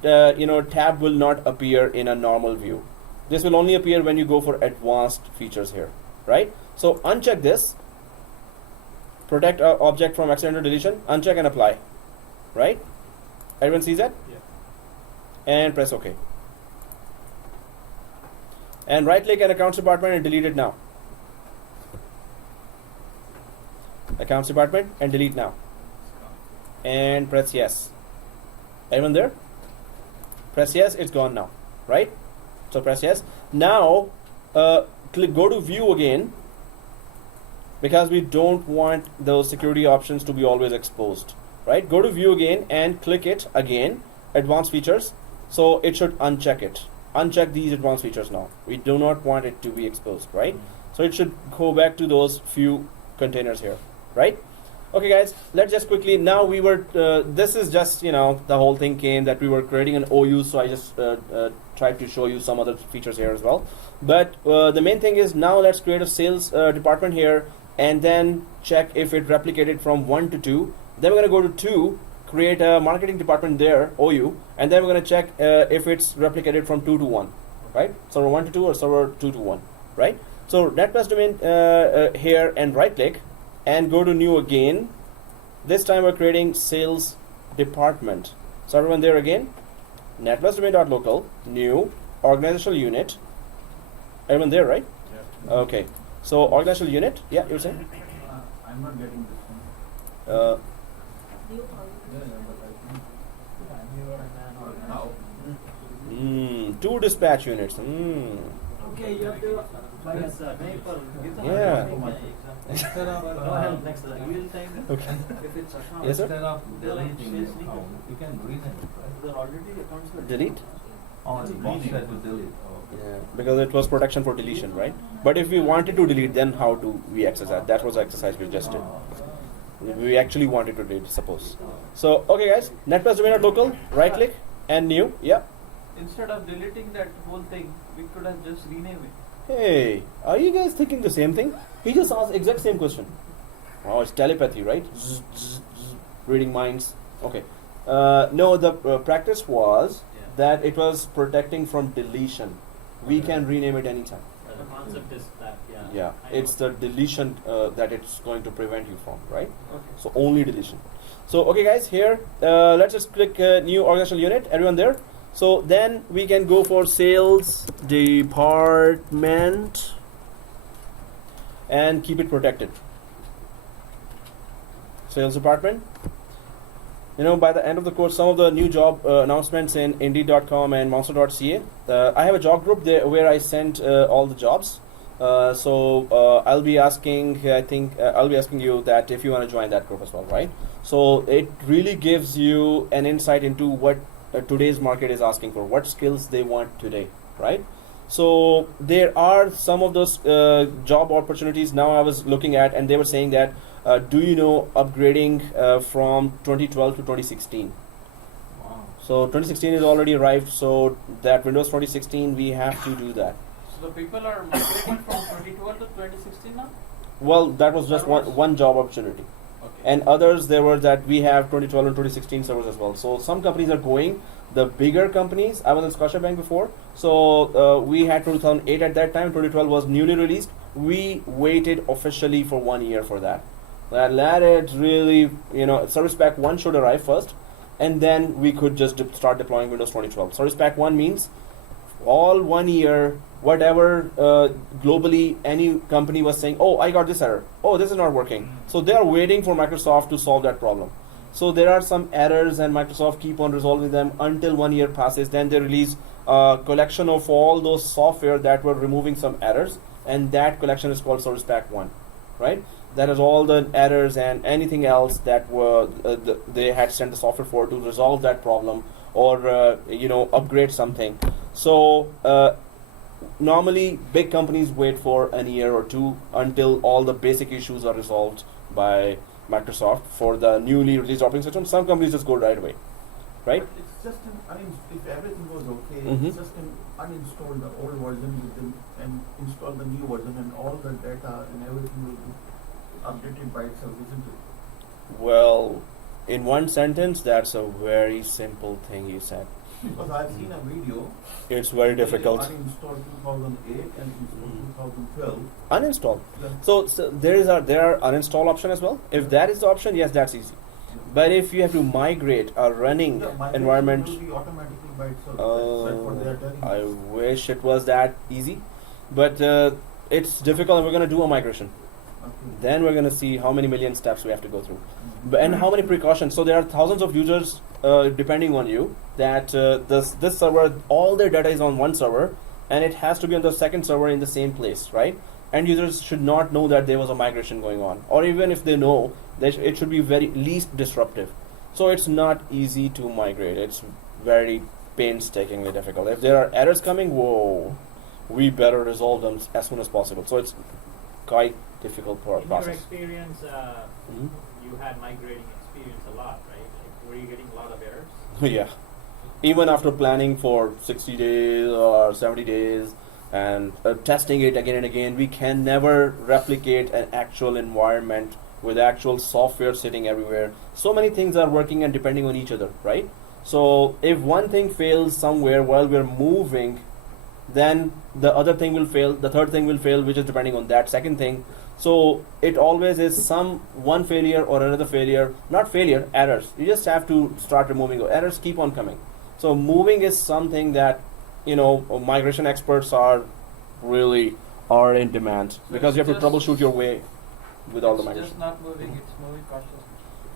tab will not appear in a normal view. This will only appear when you go for advanced features here, right? So uncheck this, protect object from accidental deletion, uncheck and apply, right? Everyone sees that? Yeah. And press OK. And right click an accounts department and delete it now. Accounts department and delete now. And press yes. Everyone there? Press yes, it's gone now, right? So press yes. Now, go to view again because we don't want those security options to be always exposed, right? Go to view again and click it again, advanced features. So it should uncheck it. Uncheck these advanced features now. We do not want it to be exposed, right? So it should go back to those few containers here, right? Okay guys, let's just quickly, now we were, this is just, you know, the whole thing came that we were creating an OU, so I just tried to show you some other features here as well. But the main thing is now let's create a sales department here and then check if it replicated from 1 to 2. Then we're going to go to 2, create a marketing department there, OU, and then we're going to check if it's replicated from 2 to 1, right? Server 1 to 2 or server 2 to 1, right? So NetBus domain here and right click and go to new again. This time we're creating sales department. So everyone there again, NetBus domain.local, new, organizational unit. Everyone there, right? Yeah. Okay. So organizational unit, yeah, you're saying? I'm not getting this one. New Yeah, but I think now. 2 dispatch units. Okay, you have to buy us a maple. Yeah. Instead of, Go ahead, next slide. Okay. If it's account, Yes, sir. instead of deleting the account, you can rename it, right? there are already accounts for Delete? Oh, the box that to delete. Yeah, because it was protection for deletion, right? But if we wanted to delete, then how do we access that? That was the exercise we just did. We actually wanted to delete, suppose. So, okay guys, NetBus domain.local, right click and new, yeah. Instead of deleting that whole thing, we could have just renamed it. Hey, are you guys thinking the same thing? He just asked exact same question. Oh, it's telepathy, right? Zzz, zzz, zzz, reading minds. Okay. No, the practice was that it was protecting from deletion. We can rename it anytime. The concept is that, yeah. Yeah, I it's know. the deletion that it's going to prevent you from, right? Okay. So only deletion. So okay guys, here let's just click new organizational unit. Everyone there? So then we can go for sales department and keep it protected. Sales department. You know, by the end of the course, some of the new job announcements in Indeed.com and Monster.ca. I have a job group there where I sent all the jobs. So I'll be asking, I'll be asking you that if you want to join that group as well, right? So it really gives you an insight into what today's market is asking for, what skills they want today, right? So there are some of those job opportunities now I was looking at, and they were saying that do you know upgrading from 2012 to 2016? Wow. So 2016 is already arrived, so that Windows 2016 we have to do that. So the people are migrating from 2012 to 2016 now? Well, that was just Servers? one job opportunity. Okay. And others there were that we have 2012 and 2016 servers as well. So some companies are going, the bigger companies. I was in Scotiabank before, so we had 2008 at that time. 2012 was newly released. We waited officially for 1 year for that. Let it really, you know, Service Pack 1 should arrive first, and then we could just start deploying Windows 2012. Service Pack 1 means all 1 year, whatever globally any company was saying, oh, I got this error, oh, this is not working. So they are waiting for Microsoft to solve that problem. So there are some errors and Microsoft keep on resolving them until 1 year passes. Then they release a collection of all those software that were removing some errors, and that collection is called Service Pack 1, right? That is all the errors and anything else that were they had sent the software for to resolve that problem or you know, upgrade something. So normally big companies wait for a year or two until all the basic issues are resolved by Microsoft for the newly released operating system. Some companies just go right away, right? But it's just if everything goes okay, Mhm. it's just uninstall the old version with them and install the new version, and all the data and everything will be updated by itself, isn't it? Well, in one sentence, that's a very simple thing you said. Because I've seen a video. It's very difficult. Uninstall 2008 and install 2012. Uninstall. Yeah. So there are uninstall option as well. If that is the option, yes, that's easy. But if you have to migrate a running Yeah, migration environment, will be automatically by itself. That's what they are telling I us. wish it was that easy. But it's difficult, and we're going to do a migration. Okay. Then we're going to see how many million steps we have to go through. And how many precautions. So there are thousands of users depending on you that this server, all their data is on one server, and it has to be on the second server in the same place, right? end users should not know that there was a migration going on, or even if they know, it should be very least disruptive. So it's not easy to migrate. It's very painstakingly difficult. If there are errors coming, whoa, we better resolve them as soon as possible. So it's quite difficult for our In your process. experience, Mhm. you had migrating experience a lot, right? Like, were you getting a lot of errors? Yeah. Even after planning for 60 days or 70 days and testing it again and again, we can never replicate an actual environment with actual software sitting everywhere. So many things are working and depending on each other, right? So if one thing fails somewhere while we're moving, then the other thing will fail, the third thing will fail, which is depending on that second thing. So it always is one failure or another failure, not failure, errors. You just have to start removing errors, keep on coming. So moving is something that, migration experts are in demand, So because you it's have to just- troubleshoot your way with all the It's migration. just not moving, it's moving cautiously.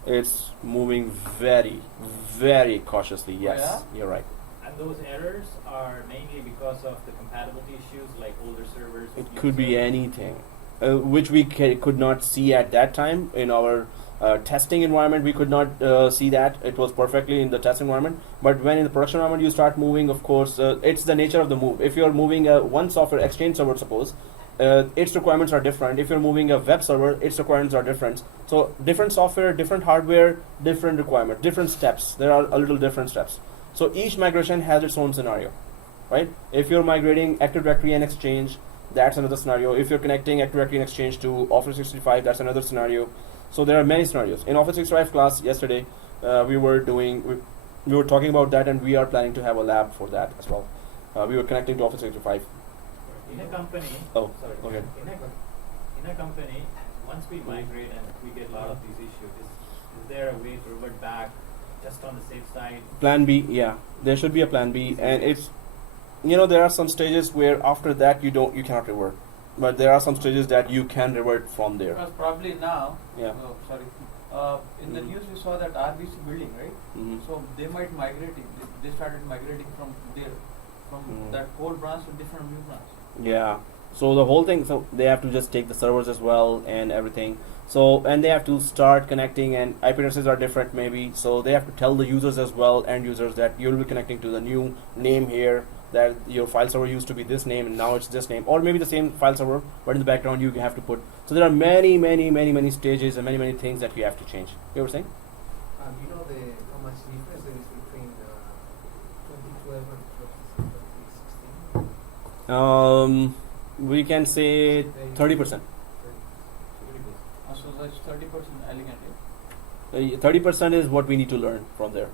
It's moving very, very cautiously. Yes, yeah? you're right. And those errors are mainly because of the compatibility issues, like older servers. with It new could be servers. anything, which we could not see at that time in our testing environment. We could not see that. It was perfectly in the test environment. But when in the production environment you start moving, of course, it's the nature of the move. If you're moving one software Exchange server, suppose, its requirements are different. If you're moving a web server, its requirements are different. So different software, different hardware, different requirements, different steps. There are a little different steps. So each migration has its own scenario, right? If you're migrating Active Directory and Exchange, that's another scenario. If you're connecting Active Directory and Exchange to Office 365, that's another scenario. So there are many scenarios. In Office 365 class yesterday, we were talking about that, and we are planning to have a lab for that as well. We were connecting to Office 365. In a company, Oh, sorry, okay. in a company, once we migrate and we get a lot of these issues, is there a way to revert back just on the safe side? Plan B, yeah. There should be a plan B, and it's, there are some stages where after that you cannot revert, but there are some stages that you can revert from there. Because probably now, Yeah. oh, sorry, in the news we saw that RBC building, right? Mhm. So they might migrating. They started migrating from there, from that old branch to different new branch. Yeah. So the whole thing, so they have to just take the servers as well and everything. So, and they have to start connecting, and IP addresses are different maybe. So they have to tell the users as well, end users, that you'll be connecting to the new name here, that your file server used to be this name and now it's this name, or maybe the same file server, but in the background you have to put. So there are many, many, many, many stages and many, many things that you have to change. You were saying? You know how much difference there is between 2012 and 2016? We can say 30%. So that's 30% elegant. 30% is what we need to learn from there,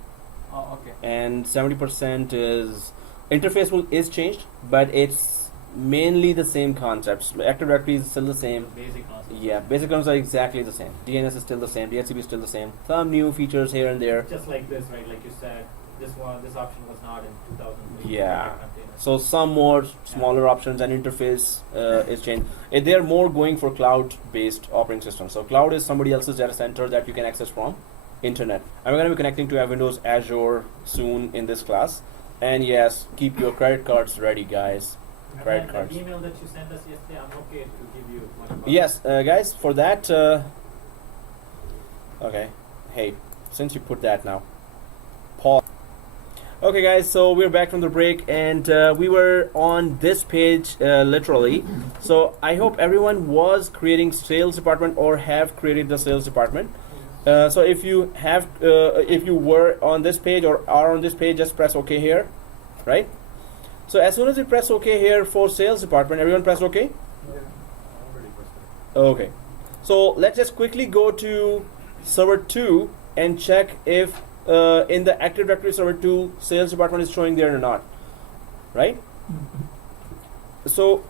Oh, okay. and 70% is interface is changed, but it's mainly the same concepts. Active Directory is still the same. Basic concept. Yeah, basic concepts are exactly the same. DNS is still the same. DHCP is still the same. Some new features here and there. Just like this, right? Like you said, this option was not in 2000. Yeah. So some more smaller options and interface is changed. They are more going for cloud-based operating systems. So cloud is somebody else's data center that you can access from internet. And we're going to be connecting to Windows Azure soon in this class. And yes, keep your credit cards ready, guys. And Credit then cards. the email that you sent us yesterday, I'm okay to give you $20. Yes, guys, for that. Okay. Hey, since you put that now, pause. Okay, guys, so we're back from the break, and we were on this page literally. So I hope everyone was creating sales department or have created the sales department. So if you have, if you were on this page or are on this page, just press OK here, right? So as soon as you press OK here for sales department, everyone press OK. Okay. So let's just quickly go to server 2 and check if in the Active Directory server 2 sales department is showing there or not, right? So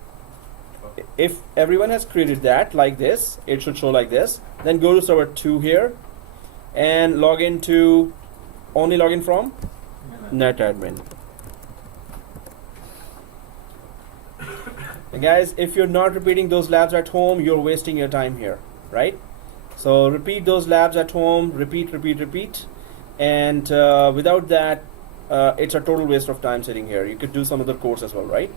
if everyone has created that like this, it should show like this. Then go to server 2 here and log into, only log in from netadmin. And guys, if you're not repeating those labs at home, you're wasting your time here, right? So repeat those labs at home, repeat, and without that, it's a total waste of time sitting here. You could do some other course as well, right?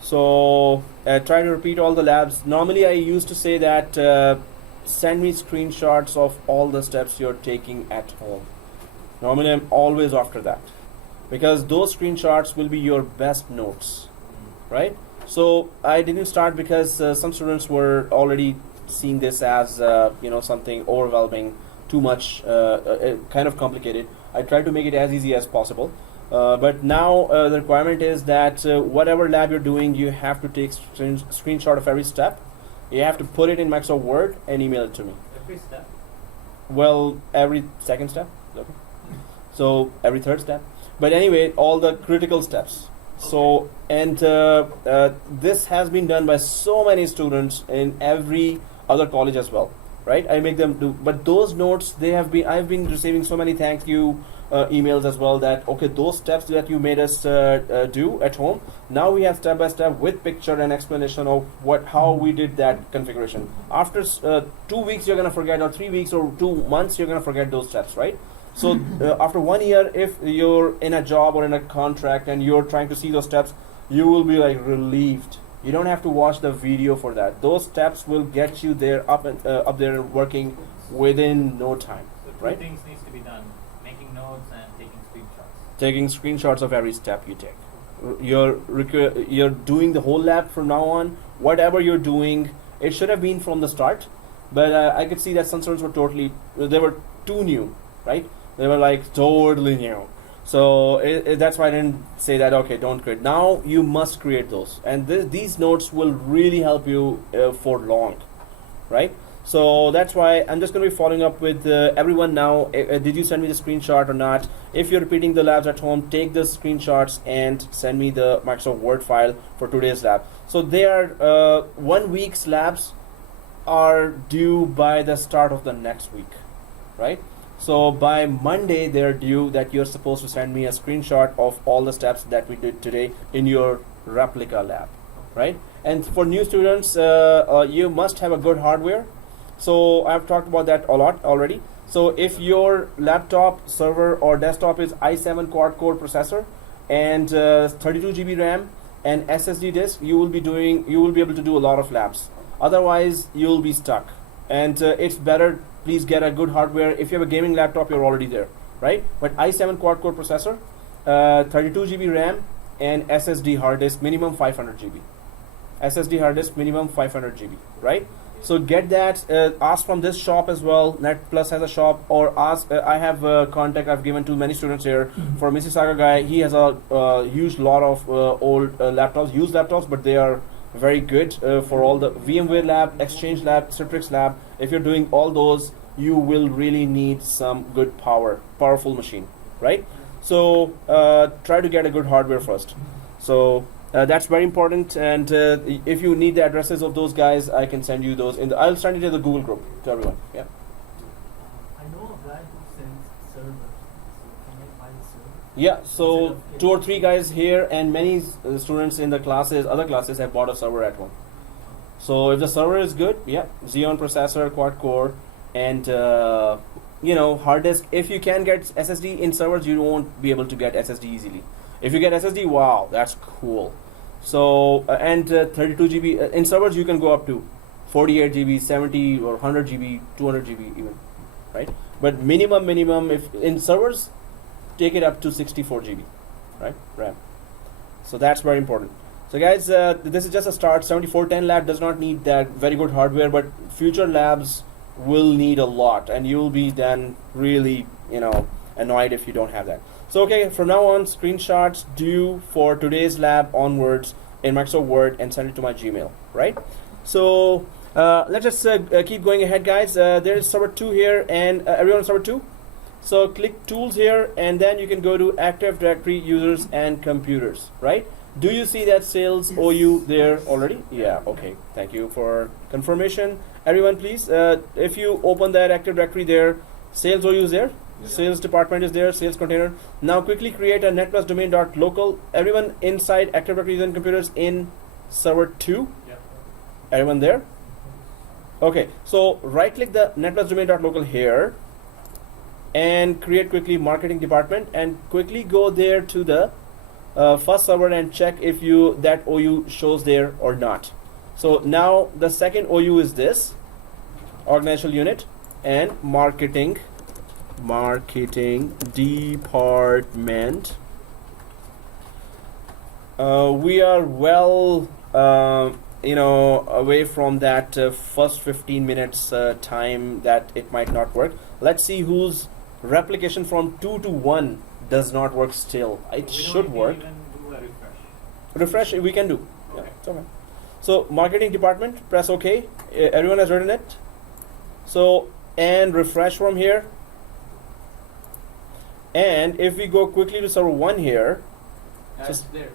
So try to repeat all the labs. Normally I used to say that send me screenshots of all the steps you're taking at home. Normally I'm always after that, because those screenshots will be your best notes, right? So I didn't start because some students were already seeing this as something overwhelming, too much, kind of complicated. I tried to make it as easy as possible. But now the requirement is that whatever lab you're doing, you have to take screenshot of every step. You have to put it in Microsoft Word and email it to me. Every step. Well, every second step. Okay. So every third step. But anyway, all the critical steps. So, and this has been done by so many students in every other college as well, right? I make them do, but those notes, I've been receiving so many thank you emails as well, that okay, those steps that you made us do at home, now we have step by step with picture and explanation of how we did that configuration. After 2 weeks you're gonna forget, or 3 weeks or 2 months you're gonna forget those steps, right? So after 1 year, if you're in a job or in a contract and you're trying to see those steps, you will be like relieved. You don't have to watch the video for that. Those steps will get you there up there and working within no time. So two right? things needs to be done: making notes and taking screenshots. Taking screenshots of every step you take. You're doing the whole lab from now on. Whatever you're doing, it should have been from the start, but I could see that some students were they were too new, right? They were like totally new. So that's why I didn't say that, okay, don't create. Now you must create those. And these notes will really help you for long, right? So that's why I'm just going to be following up with everyone now. Did you send me the screenshot or not? If you're repeating the labs at home, take the screenshots and send me the Microsoft Word file for today's lab. So they are 1 week's labs are due by the start of the next week, right? So by Monday they're due, that you're supposed to send me a screenshot of all the steps that we did today in your replica lab, right? And for new students, you must have a good hardware. So I've talked about that a lot already. So if your laptop, server or desktop is i7 quad-core processor and 32 GB RAM and SSD disk, you will be able to do a lot of labs. Otherwise, you'll be stuck. And it's better, please get a good hardware. If you have a gaming laptop, you're already there, right? But i7 quad-core processor, 32 GB RAM, and SSD hard disk minimum 500 GB. SSD hard disk minimum 500 GB, right? So get that. Ask from this shop as well. NetPlus has a shop, or ask. I have a contact I've given to many students here. For Mississauga guy, he has a huge lot of old laptops, used laptops, but they are very good for all the VMware lab, Exchange lab, Citrix lab. If you're doing all those, you will really need some good powerful machine, right? So try to get a good hardware first. So that's very important. And if you need the addresses of those guys, I can send you those. I'll send it to the Google group to everyone. Yeah. I know a guy who sends server. So can I buy the server? Yeah. So 2 or 3 guys here, and many students in the other classes have bought a server at home. So if the server is good, yeah, Xeon processor, quad core, and hard disk. If you can get SSD in servers, you won't be able to get SSD easily. If you get SSD, wow, that's cool. So and 32 GB in servers, you can go up to 48 GB, 70 or 100 GB, 200 GB even, right? But minimum, if in servers, take it up to 64 GB, right? RAM. So that's very important. So guys, this is just a start. 7410 lab does not need that very good hardware, but future labs will need a lot, and you'll be then really, annoyed if you don't have that. So okay, from now on, screenshots due for today's lab onwards in Microsoft Word and send it to my Gmail, right? So let's just keep going ahead, guys. There is server 2 here, and everyone on server 2. So click tools here, and then you can go to Active Directory users and computers, right? Do you see that sales OU there already? Yeah, okay. Thank you for confirmation. Everyone, please, if you open that Active Directory there, sales OU is there. Yeah. Sales department is there, sales container. Now quickly create a netplus domain.local. Everyone inside Active Directory users and computers in server 2. Yeah. Everyone there? Okay, so right click the netplus domain.local here and create quickly marketing department, and quickly go there to the first server and check if that OU shows there or not. So now the second OU is this organizational unit and marketing department. We are well away from that first 15 minutes time that it might not work. Let's see whose replication from 2 to 1 does not work still. It should work. We don't even do a refresh. Refresh we can do. Yeah, Okay. it's okay. So marketing department, press OK. Everyone has written it. So and refresh from here. And if we go quickly to server 1 here, That's there.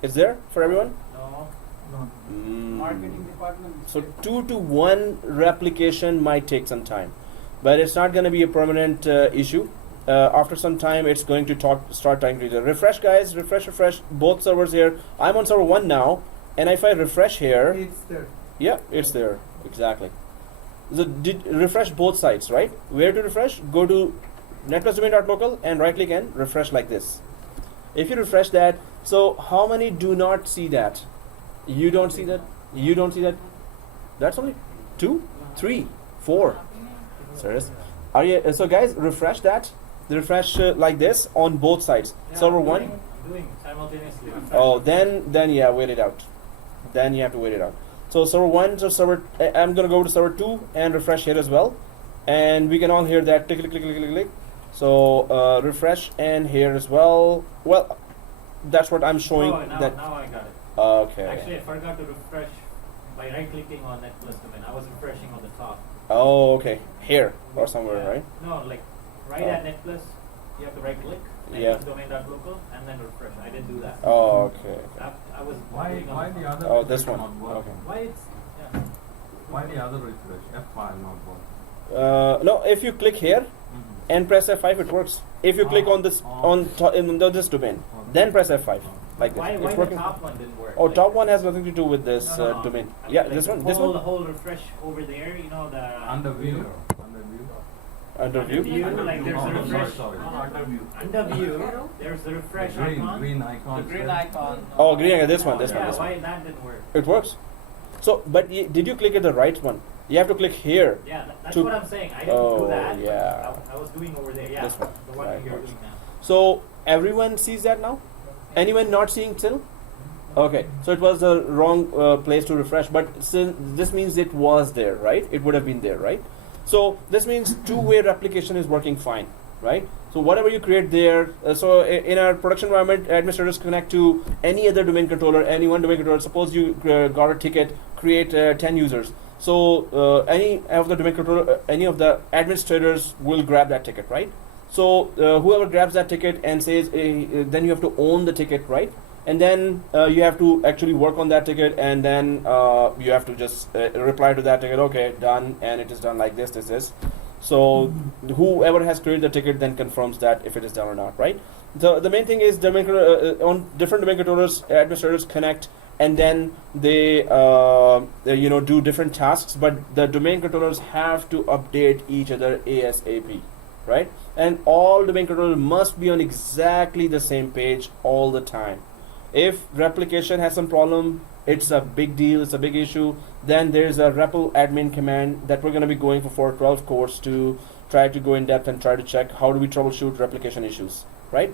it's there for everyone? No. No. Marketing department. So 2 to 1 replication might take some time, but it's not going to be a permanent issue. After some time, it's going to start talking to each other. Refresh, guys. Refresh. Both servers here. I'm on server 1 now, and if I refresh here, It's there. yeah, it's there. Exactly. So refresh both sides, right? Where to refresh? Go to netplusdomain.local and right click and refresh like this. If you refresh that, so how many do not see that? You don't see that? You don't see that? That's only 2, 3, 4. Serious? Are you, so guys, refresh that. Refresh like this on both sides. Yeah, Server I'm 1. doing simultaneously. Oh, then yeah, wait it out. Then you have to wait it out. So server 1, so server, I'm gonna go to server 2 and refresh here as well, and we can all hear that click. So refresh and here as well. Well, that's what I'm showing. Oh, now I got it. Okay. Actually, I forgot to refresh by right-clicking on that plus domain. I was refreshing on the top. Oh, okay. Here or somewhere, Yeah. right? No, like right Oh. at netplus, you have to right-click, Yeah. domain.local, and then refresh. I didn't do that. Oh, okay. I was Why doing on why the other Oh, this refresh one. not working? Okay. Why it's yeah. Why the other refresh? F5 not working. No, if you click here and press F5, it works. If you click on this in this domain, then press F5 like this. Why It's the working. top one didn't work? Oh, Like- top one has nothing to do with this No. domain. I Yeah, mean, this like one. the This whole, one. whole refresh over there, you know, the Under view. Under view. view, like there's a Oh, refresh. sorry. Under view, there's the refresh icon. Green The icon. green icon. Oh, green icon. This one. Yeah, why that didn't work? It works. So, but did you click at the right one? You have to click here. Yeah, that's To- what I'm saying. I didn't Oh, do that. but yeah. I was doing over there. Yeah, This one. the one Right, you're works. doing now. So everyone sees that now. Anyone not seeing still? Okay. So it was the wrong place to refresh, but still, this means it was there, right? It would have been there, right? So this means two-way replication is working fine, right? So whatever you create there, so in our production environment, administrators connect to any other domain controller, any one domain controller. Suppose you got a ticket, create 10 users. So any of the domain controller, any of the administrators will grab that ticket, right? So whoever grabs that ticket and says, then you have to own the ticket, right? And then you have to actually work on that ticket, and then you have to just reply to that ticket, okay, done, and it is done like this. So whoever has created the ticket then confirms that if it is done or not, right? The main thing is on different domain controllers, administrators connect, and then they do different tasks, but the domain controllers have to update each other ASAP, right? And all domain controllers must be on exactly the same page all the time. If replication has some problem, it's a big deal, it's a big issue, then there's a REPL admin command that we're going to be going for 12 course to try to go in depth and try to check how do we troubleshoot replication issues, right?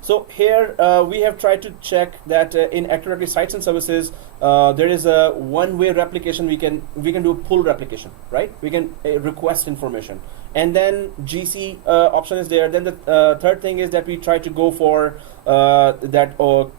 So here we have tried to check that in Active Directory sites and services, there is a one-way replication. We can do a pull replication, right? We can request information, and then GC option is there. Then the third thing is that we try to go for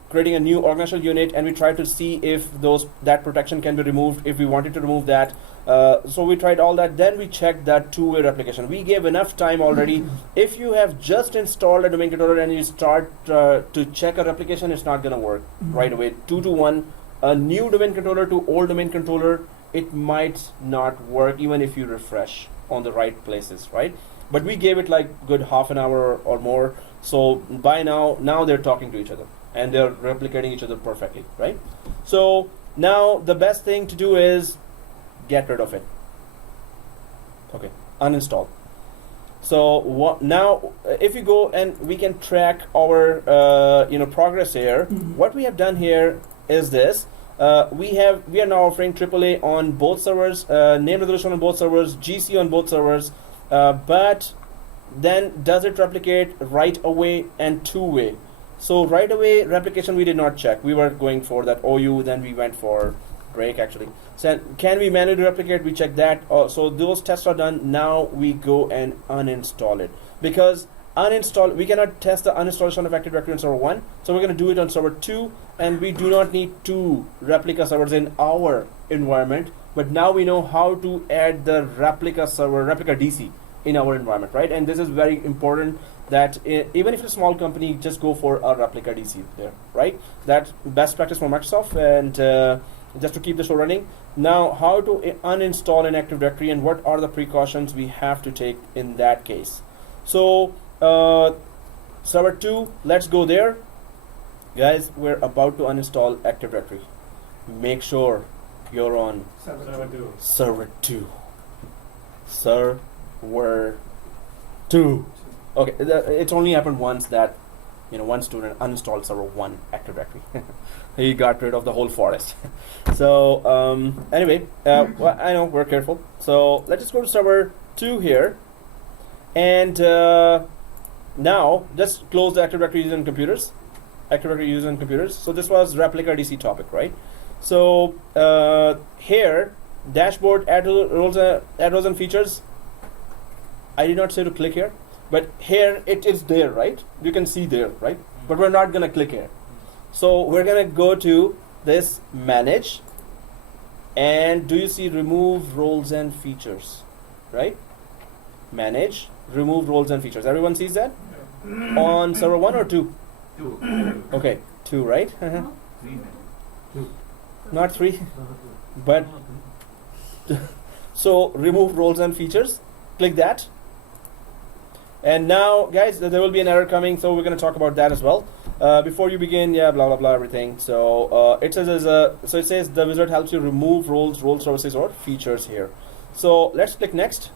creating a new organizational unit, and we try to see if that protection can be removed if we wanted to remove that. So we tried all that. Then we checked that two-way replication. We gave enough time already. If you have just installed a domain controller and you start to check a replication, it's not going to work right away. 2 to 1, a new domain controller to old domain controller, it might not work even if you refresh on the right places, right? But we gave it like good half an hour or more. So by now they're talking to each other and they're replicating each other perfectly, right? So now the best thing to do is get rid of it. Okay, uninstall. So now, if you go and we can track our progress here. What we have done here is this. We are now offering AAA on both servers, name resolution on both servers, GC on both servers, but then does it replicate right away and two-way? So right away replication we did not check. We were going for that OU, then we went for break actually. So can we manually replicate? We check that. So those tests are done. Now we go and uninstall it, because we cannot test the uninstallation of Active Directory on server 1. So we're going to do it on server 2, and we do not need 2 replica servers in our environment. But now we know how to add the replica server, ReplicaDC, in our environment, right? And this is very important, that even if it's a small company, just go for a ReplicaDC there, right? That's best practice for Microsoft, and just to keep the show running. Now, how to uninstall an Active Directory and what are the precautions we have to take in that case. So server 2, let's go there. Guys, we're about to uninstall Active Directory. Make sure you're on Server 2. server 2. Server 2. Okay, it's only happened once that one student uninstalled server 1 Active Directory. He got rid of the whole forest. So anyway, well, I know we're careful. So let's just go to server 2 here, and now just close the Active Directory using computers. Active Directory using computers. So this was ReplicaDC topic, right? So here, dashboard, add roles and features. I did not say to click here, but here it is there, right? You can see there, right? But we're not gonna click here. So we're gonna go to this manage, and do you see remove roles and features, right? Manage, remove roles and features. Everyone sees that? On server 1 or 2? 2. Okay, 2, right? 3, man. 2. Not 3, but so remove roles and features. Click that. And now, guys, there will be an error coming, so we're going to talk about that as well. Before you begin, blah blah blah, everything. So it says so it says the wizard helps you remove roles, role services, or features here. So let's click next.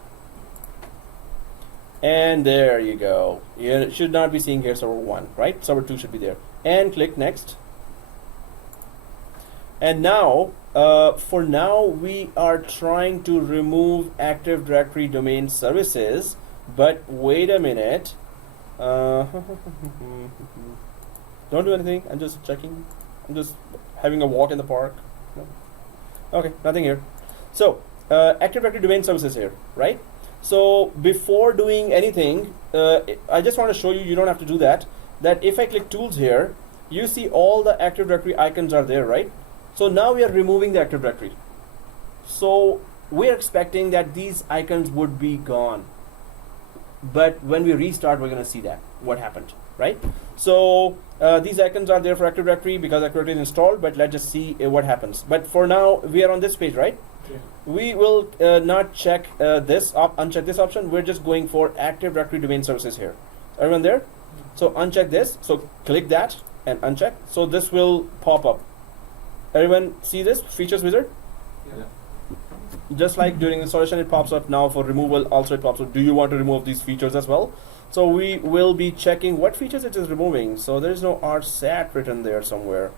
And there you go. You should not be seeing here server 1, right? Server 2 should be there. And click next. And now, for now, we are trying to remove Active Directory domain services. But wait a minute. Don't do anything. I'm just checking. I'm just having a walk in the park. No. Okay, nothing here. So, Active Directory domain services here, right? So before doing anything, I just want to show you, you don't have to do that, that if I click tools here, you see all the Active Directory icons are there, right? So now we are removing the Active Directory. So we're expecting that these icons would be gone. But when we restart, we're going to see that, what happened, right? So these icons are there for Active Directory because Active Directory is installed, but let's just see what happens. But for now, we are on this page, right? We will not check uncheck this option. We're just going for Active Directory domain services here. Everyone there? So uncheck this. So click that and uncheck. So this will pop up. Everyone see this features wizard? Yeah. Just like during installation, it pops up. Now for removal, also it pops up. Do you want to remove these features as well? So we will be checking what features it is removing. So there is no RSAT written there somewhere,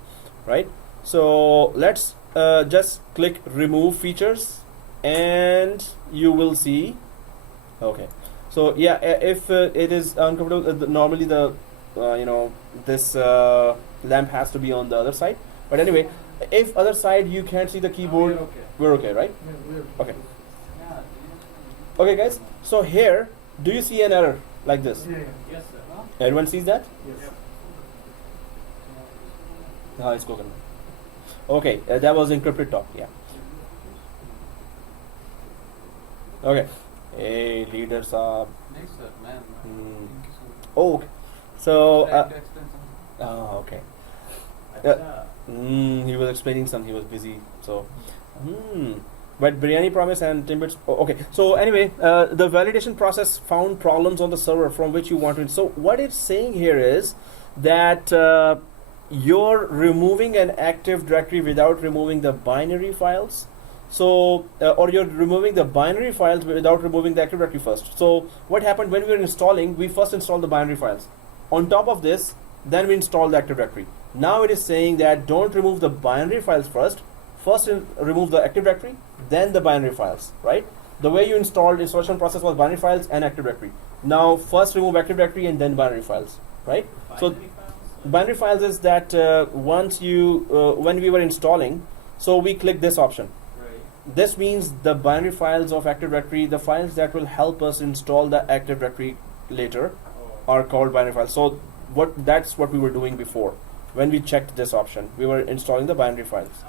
right? So let's just click remove features, and you will see. Okay, so yeah, if it is uncomfortable, normally the this lamp has to be on the other side. But anyway, if other side you can't see the keyboard, we're okay, right? Okay. Okay, guys. So here, do you see an error like this? Yes, sir. Everyone sees that? Yes. It's spoken. Okay, that was encrypted talk. Yeah. Okay. Hey, leaders up. Next, sir, man. Oh, okay. So. Trying to explain something. Oh, okay. Acha. He was explaining some. He was busy. So. But Biryani Promise and Timbits. Oh, okay. So anyway, the validation process found problems on the server from which you want to. So what it's saying here is that you're removing an Active Directory without removing the binary files. So, or you're removing the binary files without removing the Active Directory first. So, what happened when we were installing? We first installed the binary files. On top of this, then we installed the Active Directory. Now it is saying that don't remove the binary files first. First, remove the Active Directory, then the binary files, right? The way you installed installation process was binary files and Active Directory. Now, first remove Active Directory and then binary files, right? So, binary files is that once you, when we were installing, so we click this option. Right. This means the binary files of Active Directory, the files that will help us install the Active Directory later, are called binary files. So that's what we were doing before. When we checked this option, we were installing the binary files,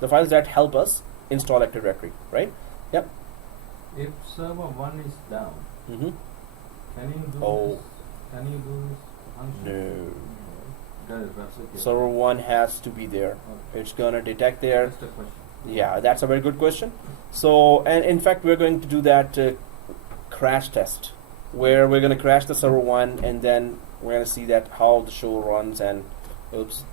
the files that help us install Active Directory, right? Yep. If server 1 is down, Mm-hmm. can you do Oh. this? Can you do this function? No. Does replicate? Server 1 has to be there. Okay. It's gonna detect there. Just a question. Yeah, that's a very good question. So, and in fact, we're going to do that crash test, where we're going to crash the server 1, and then we're going to see that how the show runs. And oops.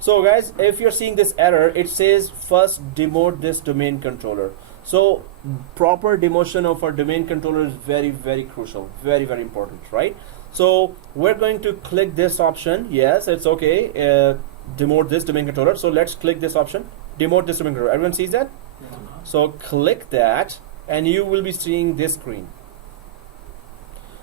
So, guys, if you're seeing this error, it says first demote this domain controller. So, proper demotion of our domain controller is very, very crucial, very, very important, right? So, we're going to click this option. Yes, it's okay. Demote this domain controller. So, let's click this option. Demote this domain controller. Everyone sees that? So click that and you will be seeing this screen.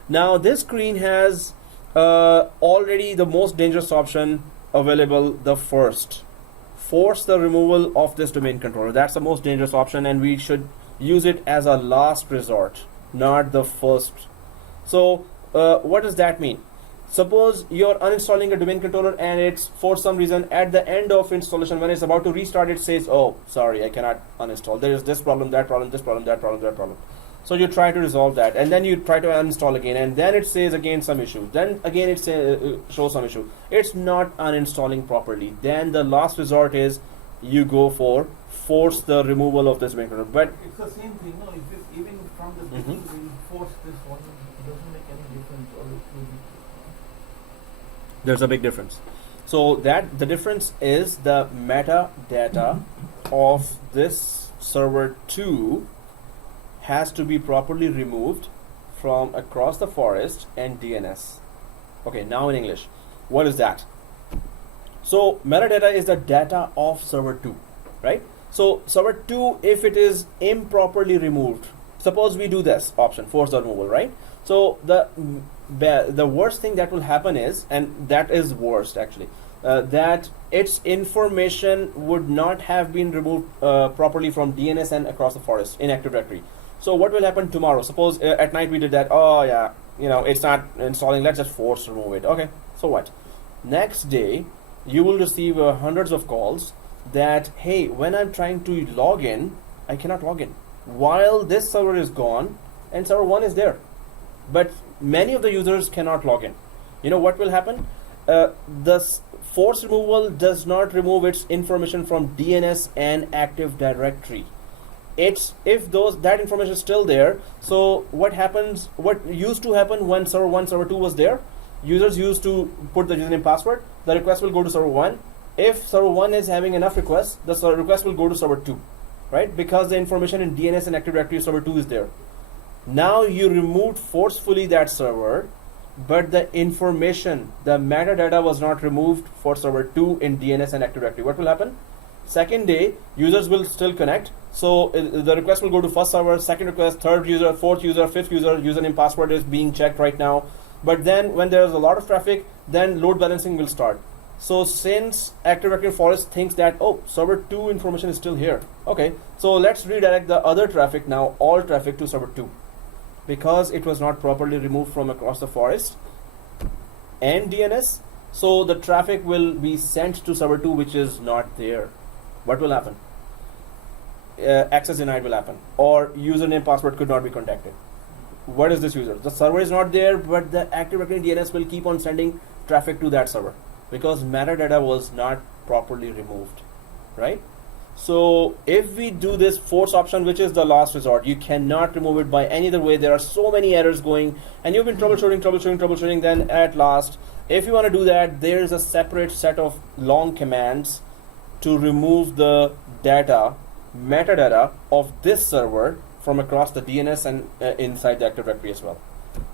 Now this screen has already the most dangerous option available, the first. Force the removal of this domain controller. That's the most dangerous option, and we should use it as a last resort, not the first. So what does that mean? Suppose you're uninstalling a domain controller and it's for some reason at the end of installation, when it's about to restart, it says, oh, sorry, I cannot uninstall. There is this problem, that problem, this problem, that problem, that problem. So you try to resolve that, and then you try to uninstall again, and then it says again some issue. Then again it shows some issue. It's not uninstalling properly. Then the last resort is you go for force the removal of this domain controller. But It's the same thing, no? If it, even from the beginning we force this one, it doesn't make any difference, or it will be. there's a big difference. So that the difference is the metadata of this server 2 has to be properly removed from across the forest and DNS. Okay, now in English, what is that? So metadata is the data of server 2, right? So server 2, if it is improperly removed, suppose we do this option, force the removal, right? So the worst thing that will happen is, and that is worst actually, that its information would not have been removed properly from DNS and across the forest in Active Directory. So what will happen tomorrow? Suppose at night we did that. Oh yeah, it's not installing. Let's just force remove it. Okay, so what? Next day, you will receive hundreds of calls that, hey, when I'm trying to log in, I cannot log in. While this server is gone and server 1 is there. But many of the users cannot log in. You know what will happen? The force removal does not remove its information from DNS and Active Directory. It's if that information is still there. So what happens? What used to happen when server 1, server 2 was there? Users used to put the username password. The request will go to server 1. If server 1 is having enough requests, the request will go to server 2, right? Because the information in DNS and Active Directory of server 2 is there. Now you removed forcefully that server, but the information, the metadata was not removed for server 2 in DNS and Active Directory. What will happen? Second day, users will still connect. So the request will go to first server, second request, third user, fourth user, fifth user, username password is being checked right now. But then when there's a lot of traffic, then load balancing will start. So since Active Directory Forest thinks that, oh, server 2 information is still here. Okay, so let's redirect the other traffic now, all traffic to server 2. Because it was not properly removed from across the forest and DNS, so the traffic will be sent to server 2, which is not there. What will happen? Access denied will happen, or username password could not be contacted. What is this user? The server is not there, but the Active Directory DNS will keep on sending traffic to that server because metadata was not properly removed, right? So if we do this force option, which is the last resort, you cannot remove it by any other way. There are so many errors going, and you've been troubleshooting. Then at last, if you want to do that, there is a separate set of long commands to remove the data metadata of this server from across the DNS and inside the Active Directory as well.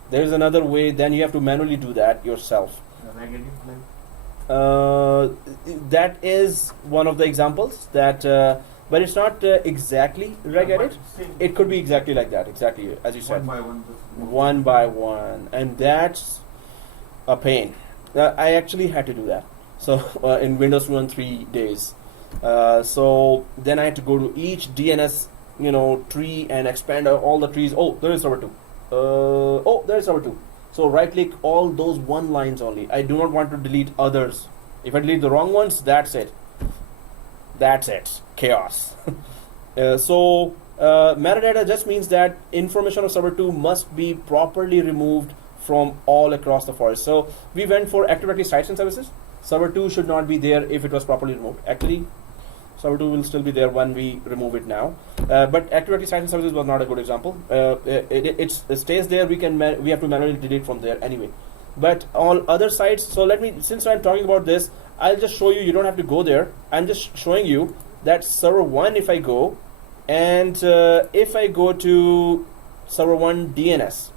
There's another way, then you have to manually do that yourself. Negative, like That is one of the examples that, but it's not exactly regedit. It could be exactly like that, exactly as you said. one by one. One by one, and that's a pain. I actually had to do that. So in Windows 3 days. So then I had to go to each DNS, tree and expand all the trees. Oh, there is server 2. Oh, there is server 2. So right click all those one lines only. I do not want to delete others. If I delete the wrong ones, that's it. That's it. Chaos. So metadata just means that information of server 2 must be properly removed from all across the forest. So we went for Active Directory sites and services. Server 2 should not be there if it was properly removed. Actually, server 2 will still be there when we remove it now. But Active Directory sites and services was not a good example. It stays there. We have to manually delete from there anyway. But all other sites. So since I'm talking about this, I'll just show you. You don't have to go there. I'm just showing you that server 1. If I go, and if I go to server 1 DNS,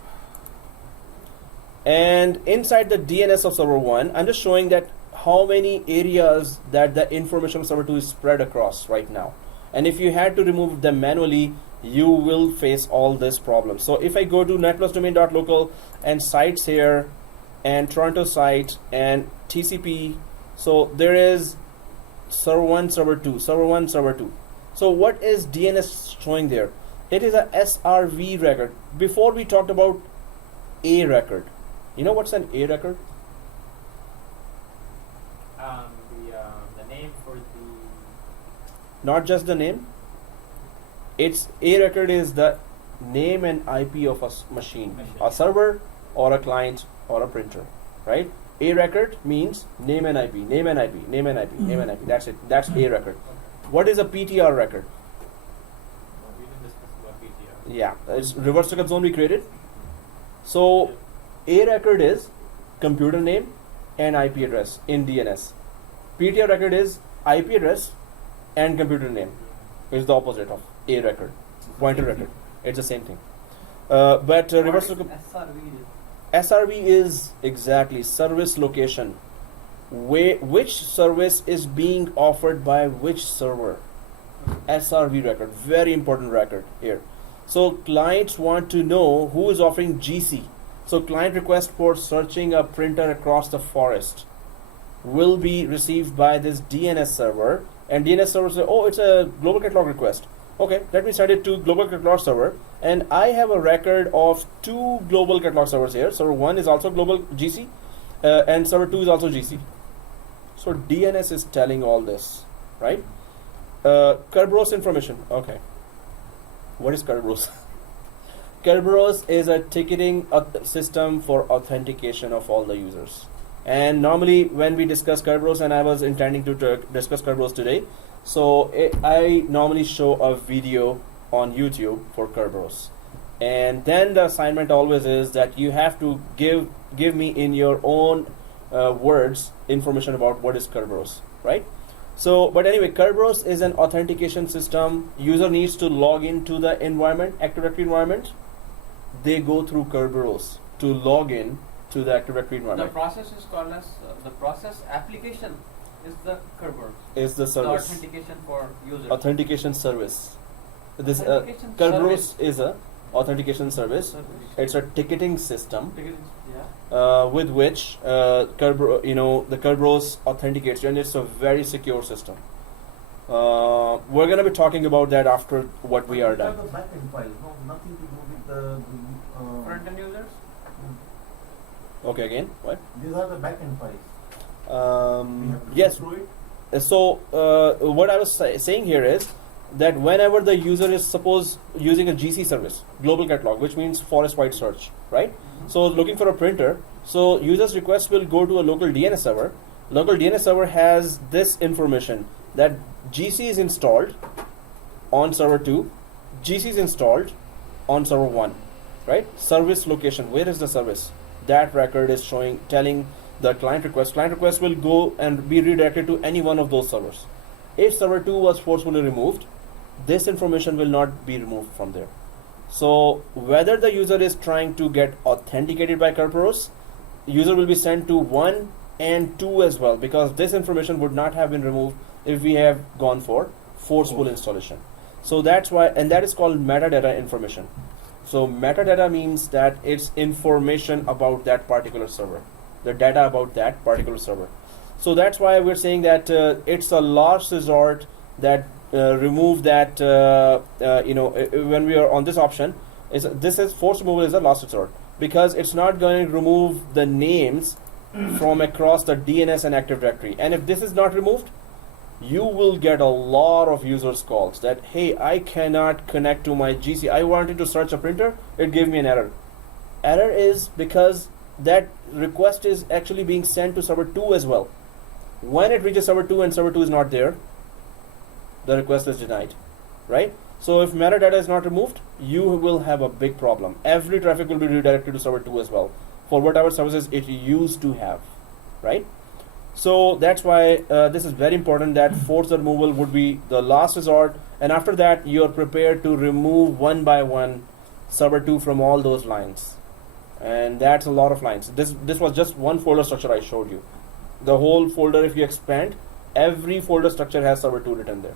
and inside the DNS of server 1, I'm just showing that how many areas that the information of server 2 is spread across right now. And if you had to remove them manually, you will face all this problem. So if I go to netplusdomain.local and sites here, and Toronto site and TCP, so there is server 1, server 2, server 1, server 2. So what is DNS showing there? It is a SRV record. Before we talked about A record. You know what's an A record? The name for the. Not just the name. It's A record is the name and IP of a machine, a server or a client or a printer, right? A record means name and IP, name and IP, name and IP, name and IP. That's it. That's A record. What is a PTR record? We didn't discuss about PTR. Yeah, it's reverse record zone we created. So A record is computer name and IP address in DNS. PTR record is IP address and computer name. It's the opposite of A record. Pointer record. It's the same thing. But reverse record. SRV is exactly service location. Which service is being offered by which server? SRV record. Very important record here. So clients want to know who is offering GC. So client request for searching a printer across the forest will be received by this DNS server, and DNS server says, oh, it's a global catalog request. Okay, let me send it to global catalog server, and I have a record of 2 global catalog servers here. Server 1 is also global GC, and server 2 is also GC. So DNS is telling all this, right? Kerberos information. Okay, what is Kerberos? Kerberos is a ticketing system for authentication of all the users. And normally when we discuss Kerberos, and I was intending to discuss Kerberos today, so I normally show a video on YouTube for Kerberos. And then the assignment always is that you have to give me in your own words information about what is Kerberos, right? So, but anyway, Kerberos is an authentication system. User needs to log into the environment, Active Directory environment. They go through Kerberos to log in to the Active Directory environment. The process is called as the process application is the Kerberos. Is the service. The authentication for users. Authentication service. This Authentication Kerberos service. is a authentication service. It's a ticketing system Yeah. with which the Kerberos authenticates you, and it's a very secure system. We're gonna be talking about that after what we are These done. the backend files, no, nothing to do with the Front-end users. Okay, again, what? These are the backend files. We have to Yes. go through it. So what I was saying here is that whenever the user is suppose using a GC service, global catalog, which means forest-wide search, right? So looking for a printer, so user's request will go to a local DNS server. Local DNS server has this information that GC is installed on server 2, GC is installed on server 1, right? Service location, where is the service? That record is telling the client request. Client request will go and be redirected to any one of those servers. If server 2 was forcefully removed, this information will not be removed from there. So whether the user is trying to get authenticated by Kerberos, user will be sent to 1 and 2 as well, because this information would not have been removed if we have gone for forceful installation. So that's why, and that is called metadata information. So metadata means that it's information about that particular server, the data about that particular server. So that's why we're saying that it's a last resort that remove that, when we are on this option, this is force removal is a last resort, because it's not going to remove the names from across the DNS and Active Directory. And if this is not removed, you will get a lot of users calls that, hey, I cannot connect to my GC. I wanted to search a printer, it gave me an error. Error is because that request is actually being sent to server 2 as well. When it reaches server 2 and server 2 is not there, the request is denied, right? So if metadata is not removed, you will have a big problem. Every traffic will be redirected to server 2 as well, for whatever services it used to have, right? So that's why this is very important, that force removal would be the last resort, and after that you are prepared to remove one by one server 2 from all those lines. And that's a lot of lines. This was just one folder structure I showed you. The whole folder, if you expand, every folder structure has server 2 written there.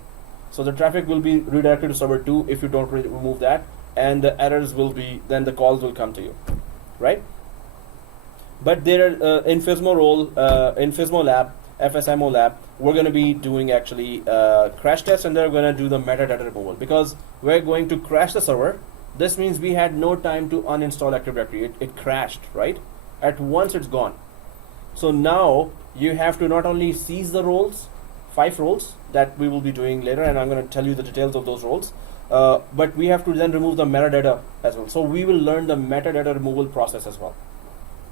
So the traffic will be redirected to server 2 if you don't remove that, and the errors will be, then the calls will come to you, right? But there in FSMO lab, FSMO lab, we're going to be doing actually crash tests, and they're going to do the metadata removal, because we're going to crash the server. This means we had no time to uninstall Active Directory. It crashed, right? At once it's gone. So now you have to not only seize the roles, 5 roles that we will be doing later, and I'm going to tell you the details of those roles, but we have to then remove the metadata as well. So we will learn the metadata removal process as well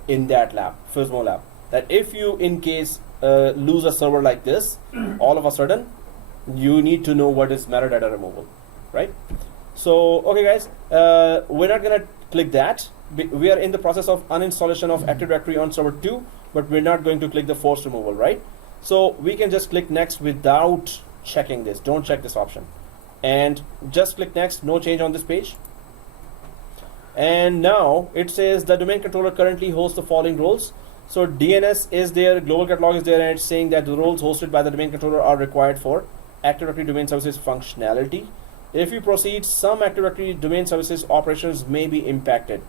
in that lab, FSMO lab. That if you in case lose a server like this, all of a sudden, you need to know what is metadata removal, right? So, okay guys, we're not gonna click that. We are in the process of uninstallation of Active Directory on server 2, but we're not going to click the force removal, right? So we can just click next without checking this. Don't check this option. And just click next, no change on this page. And now it says the domain controller currently hosts the following roles. So DNS is there, global catalog is there, and it's saying that the roles hosted by the domain controller are required for Active Directory domain services functionality. If you proceed, some Active Directory domain services operations may be impacted.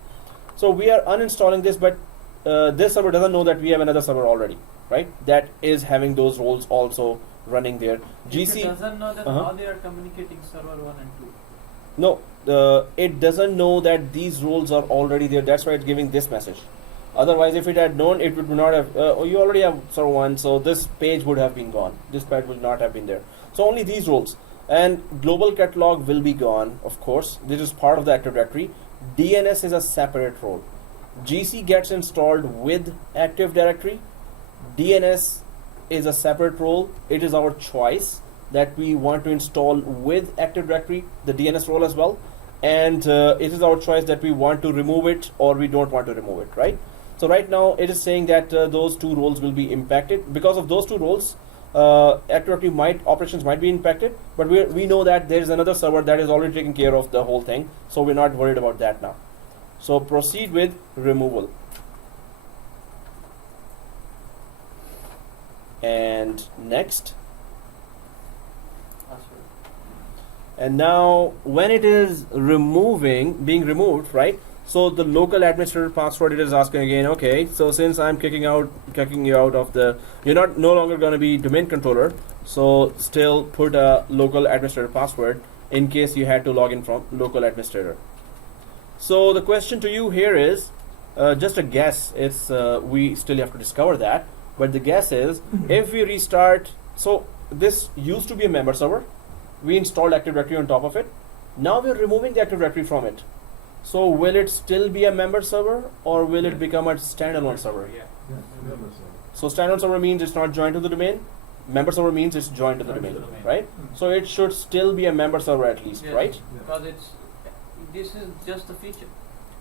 So we are uninstalling this, but this server doesn't know that we have another server already, right? That is having those roles also running there. GC It doesn't know that how they are communicating server 1 and 2. No, it doesn't know that these roles are already there. That's why it's giving this message. Otherwise, if it had known, it would not have. You already have server 1, so this page would have been gone. This page would not have been there. So only these roles. And global catalog will be gone, of course. This is part of the Active Directory. DNS is a separate role. GC gets installed with Active Directory. DNS is a separate role. It is our choice that we want to install with Active Directory, the DNS role as well. And it is our choice that we want to remove it or we don't want to remove it, right? So right now it is saying that those 2 roles will be impacted. Because of those 2 roles, Active Directory operations might be impacted, but we know that there is another server that is already taking care of the whole thing, so we're not worried about that now. So proceed with removal. And next. And now when it is being removed, right? So the local administrator password, it is asking again, okay, so since I'm kicking you out of the, you're no longer going to be domain controller, so still put a local administrator password in case you had to log in from local administrator. So the question to you here is, just a guess, it's we still have to discover that, but the guess is, if we restart, so this used to be a member server, we installed Active Directory on top of it, now we're removing the Active Directory from it. So will it still be a member server or will it become a standalone server? Yeah. So standalone server means it's not joined to the domain. Member server means it's joined to the domain, right? So it should still be a member server at least, Yes, right? Because this is just a feature.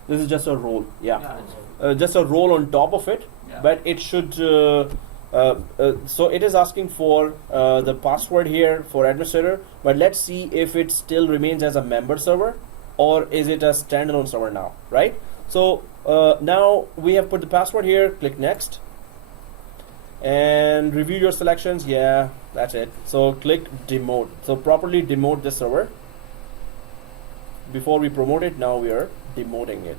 This is just a role, yeah. Yeah, Just a role on top of it, yeah. but it should So it is asking for the password here for administrator, but let's see if it still remains as a member server or is it a standalone server now, right? So now we have put the password here, click next and review your selections. Yeah, that's it. So click demote. So properly demote this server. Before we promote it, now we are demoting it.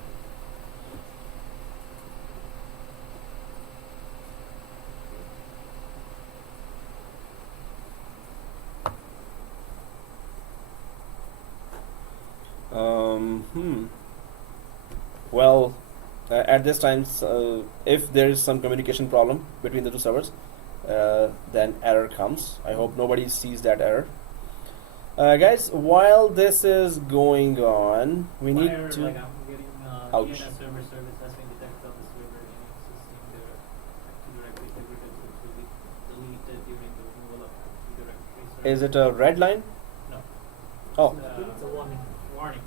Well, at this time, if there is some communication problem between the two servers, then error comes. I hope nobody sees that error. Guys, while this is going on, we need Fire, to. like I'm getting Ouch. DNS server service has been detected on the server in existing there. Active Directory fabricated will be deleted during the removal of Active Directory server. Is it a red line? No. Oh, It's a warning. Warning.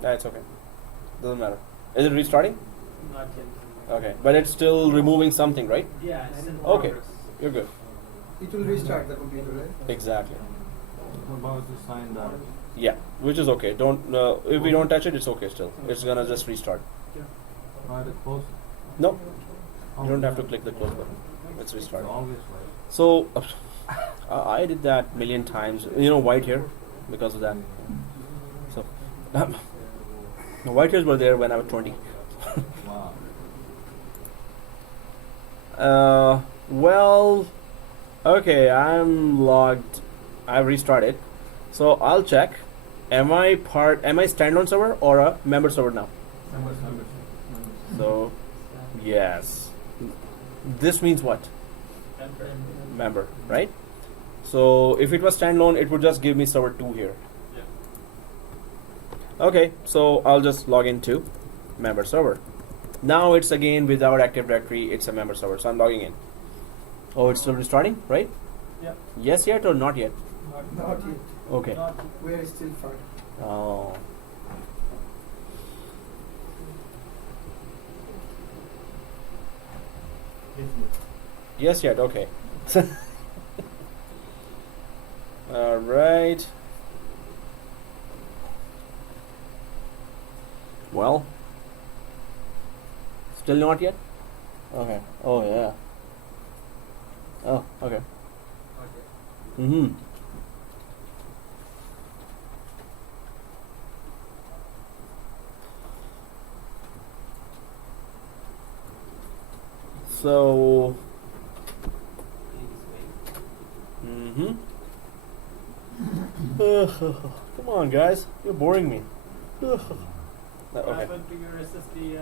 that's okay. Doesn't matter. Is it restarting? Not yet. Okay, but it's still removing something, right? Yeah, it's in Okay. progress. You're good. It will restart the computer, right? Exactly. About to sign that. Yeah, which is okay. Don't if we don't touch it, it's okay still. It's gonna just restart. Try to close. No, you don't have to click the close button. It's restart. Always right. So I did that million times. You know, white hair because of that. So the white hairs were there when I was 20. Wow. Well, okay, I'm logged. I've restarted. So I'll check. Am I standalone server or a member server now? So yes. This means what? Member, right? So if it was standalone, it would just give me server 2 here. Okay, so I'll just log into member server. Now it's again without Active Directory, it's a member server, so I'm logging in. Oh, it's still restarting, right? Yeah. Yes yet or not yet? Not yet. Okay. We are still far. Oh. Yes yet, okay. Alright. Well, still not yet? Okay. Oh, yeah. Oh, okay. Mm-hmm. So, mm-hmm. Come on, guys. You're boring me. What Okay. happened to your SSD?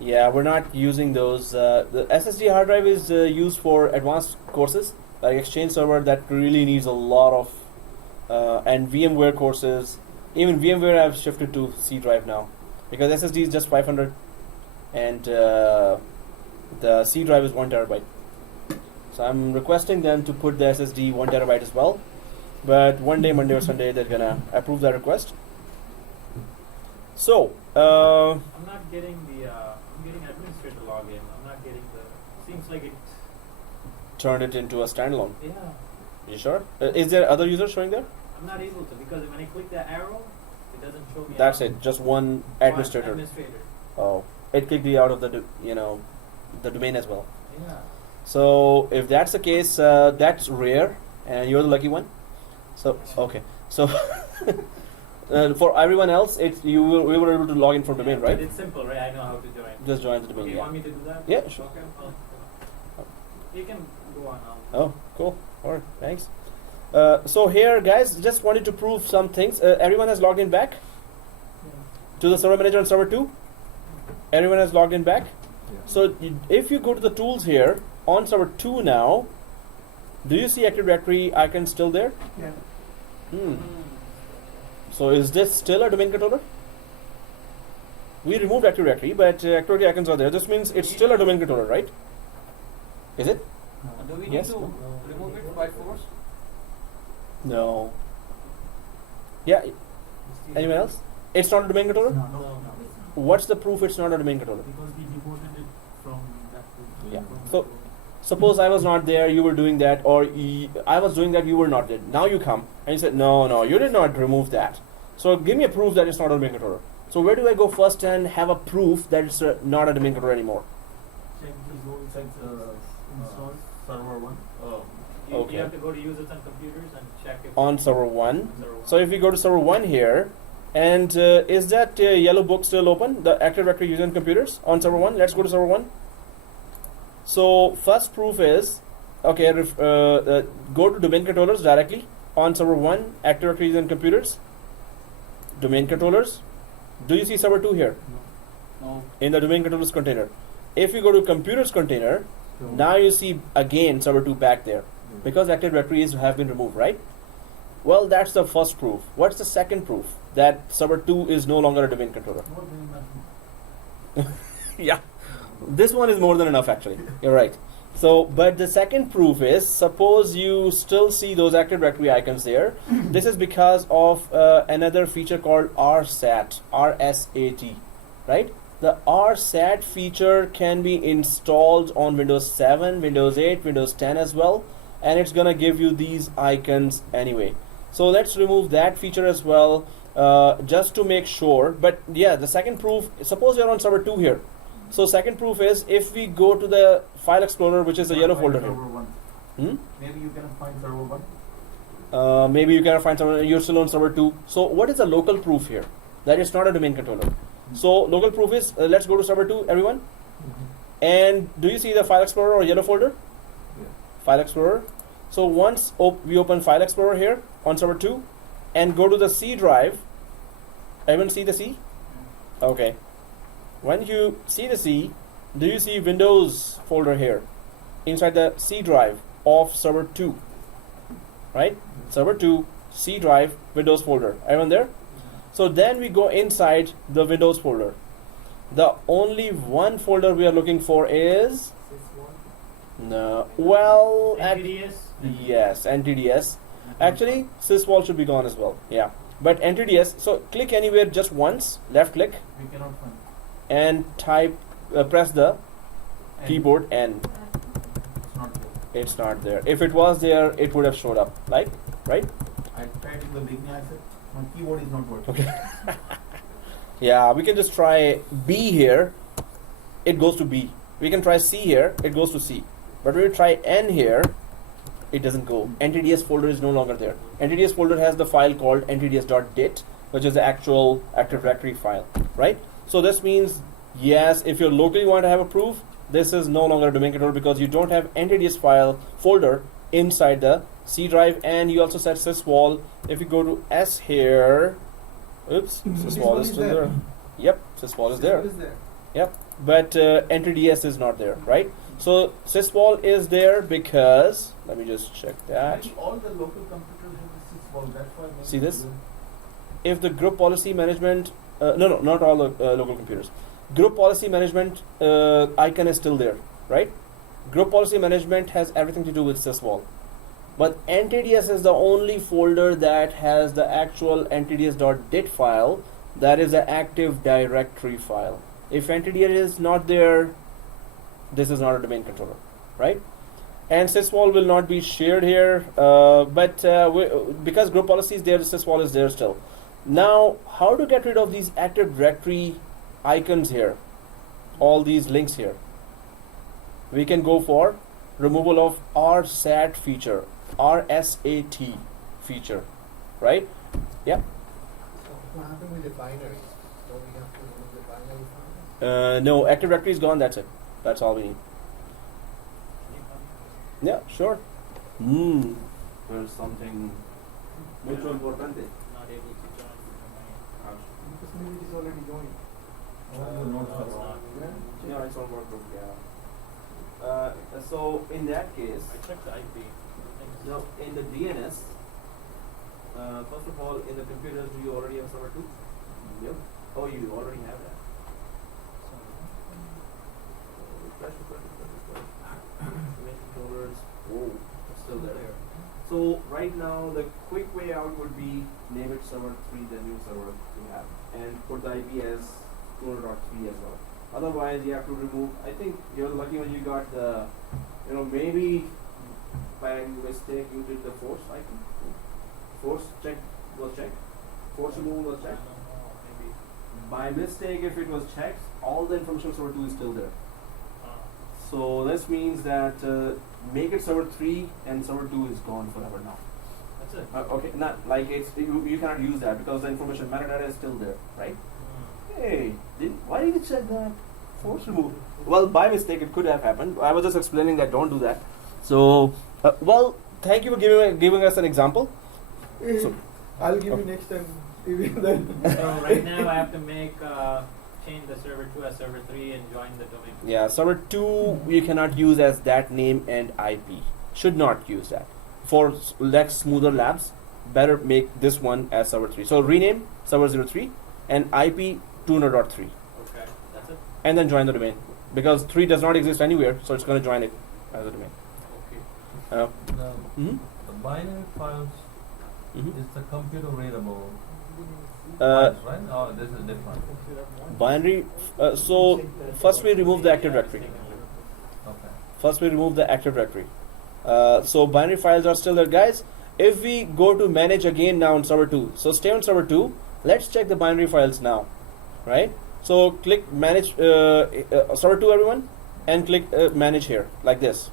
Yeah, we're not using those. The SSD hard drive is used for advanced courses like Exchange Server that really needs a lot of, and VMware courses. Even VMware I've shifted to C drive now because SSD is just 500 and the C drive is 1 terabyte. So I'm requesting them to put the SSD 1 terabyte as well. But one day, Monday or Sunday, they're gonna approve that request. So, I'm not getting the. I'm getting administrator login. I'm not getting the. Seems like it. turn it into a standalone. Yeah. You sure? Is there other users showing there? I'm not able to because when I click the arrow, it doesn't show me. That's it. Just one administrator. Administrator. Oh, it kicked you out of the the domain as well. Yeah. So if that's the case, that's rare, and you're the lucky one. So okay. So for everyone else, we were able to log in from domain, But right? it's simple, right? I know how to join. Just join the Okay, domain. you Yeah. want me to do that? Yeah, sure. Okay. You can go on now. Oh, cool. All right, thanks. So here, guys, just wanted to prove some things. Everyone has logged in back to the server manager on server 2. Everyone has logged in back. So if you go to the tools here on server 2 now, do you see Active Directory icon still there? Yeah. So is this still a domain controller? We removed Active Directory, but Active Directory icons are there. This means it's still a domain controller, right? Is it? Do we need Yes. to remove it by force? No. Yeah. Anyone else? It's not a domain controller? No. What's the proof it's not a domain controller? Because we deported it from that. Yeah. So Suppose I was not there, you were doing that, or I was doing that, you were not there. Now you come and you said, no, you did not remove that. So give me a proof that it's not a domain controller. So where do I go first and have a proof that it's not a domain controller anymore? Check the zone, check install server 1. Okay. You have to go to users and computers and check if On server 1. server one. So if we go to server 1 here, and is that yellow book still open? The Active Directory user and computers on server 1? Let's go to server 1. So first proof is, okay, go to domain controllers directly on server 1, Active Directory user and computers, domain controllers. Do you see server 2 here? No. In the domain controllers container. If you go to computers container, now you see again server 2 back there because Active Directories have been removed, right? Well, that's the first proof. What's the second proof? That server 2 is no longer a domain controller. More than enough. Yeah, this one is more than enough actually. You're right. So, but the second proof is, suppose you still see those Active Directory icons there. This is because of another feature called RSAT, R-S-A-T, right? The RSAT feature can be installed on Windows 7, Windows 8, Windows 10 as well, and it's gonna give you these icons anyway. So let's remove that feature as well, just to make sure. But yeah, the second proof, suppose you're on server 2 here. So second proof is, if we go to the file explorer, which is the yellow folder here. Server 1. Maybe you can find server 1. Maybe you cannot find server, you're still on server 2. So what is the local proof here? That it's not a domain controller. So local proof is, let's go to server 2, everyone. And do you see the file explorer or yellow folder? Yeah. File explorer. So once we open file explorer here on server 2 and go to the C drive, everyone see the C? Okay. When you see the C, do you see Windows folder here inside the C drive of server 2? Right? Server 2, C drive, Windows folder. Everyone there? So then we go inside the Windows folder. The only one folder we are looking for is no. Well, NTDS? yes, NTDS. Actually, syswall should be gone as well. Yeah, but NTDS. So click anywhere just once, left click, We cannot find. and type, press the And keyboard N. It's not there. It's not there. If it was there, it would have showed up. Like, right? I tried in the beginning. I said my keyboard is not working. Okay. Yeah, we can just try B here. It goes to B. We can try C here. It goes to C. But when we try N here, it doesn't go. NTDS folder is no longer there. NTDS folder has the file called ntds.dit, which is the actual Active Directory file, right? So this means, yes, if you locally want to have a proof, this is no longer a domain controller because you don't have NTDS file folder inside the C drive, and you also said syswall. If you go to S here, oops, This syswall one is is still there. there. Yep, syswall is there. What is there? Yep, but NTDS is not there, right? So syswall is there because, let me just check that. Maybe all the local computers have the syswall. That's why. maybe See this? you- If the group policy management, no, not all the local computers. Group policy management icon is still there, right? Group policy management has everything to do with syswall. But NTDS is the only folder that has the actual ntds.dit file, that is the Active Directory file. If NTDS is not there, this is not a domain controller, right? And syswall will not be shared here, but because group policy is there, syswall is there still. Now, how to get rid of these Active Directory icons here, all these links here? We can go for removal of RSAT feature, RSAT feature, right? Yeah. What happened with the binaries? Don't we have to remove the binary files? No, Active Directory is gone. That's it. That's all we need. Yeah, sure. There's something mucho importante. Not able to join my Because maybe it is already going. Oh, no, no, it's not. Yeah, it's on workbook. Yeah. So in that case, I checked the IP. now in the DNS, first of all, in the computers, do you already have server 2? Yep. Oh, you already have that. Domain controllers. Oh, it's still there. So right now, the quick way out would be name it server 3, the new server you have, and put the IP as 200.3 as well. Otherwise, you have to remove. I think you're lucky when you got the, maybe by mistake you did the force icon. Force check was checked. Force removal was checked. Maybe. By mistake, if it was checked, all the information on server 2 is still there. Uh, So this means that make it server 3 and server 2 is gone forever now. That's it. Okay, not like you cannot use that because the information metadata is still there, right? Hey, why did you check that? Force remove. Well, by mistake, it could have happened. I was just explaining that don't do that. So, thank you for giving us an example. So, I'll give okay. you next time. Even then. So right now I have to change the server 2 as server 3 and join the domain. yeah, server 2 you cannot use as that name and IP. Should not use that. For less smoother labs, better make this one as server 3. So rename server 03 and IP 200.3 Okay, that's it. and then join the domain because 3 does not exist anywhere, so it's going to join it as a domain. Okay. Mhm. The binary files Mhm. is the computer readable Uh, files, right? Oh, this is different. binary. So first we remove the Active Directory. Okay. First we remove the Active Directory. So binary files are still there, guys. If we go to manage again now on server 2, so stay on server 2. Let's check the binary files now, right? So click manage server 2, everyone, and click manage here like this.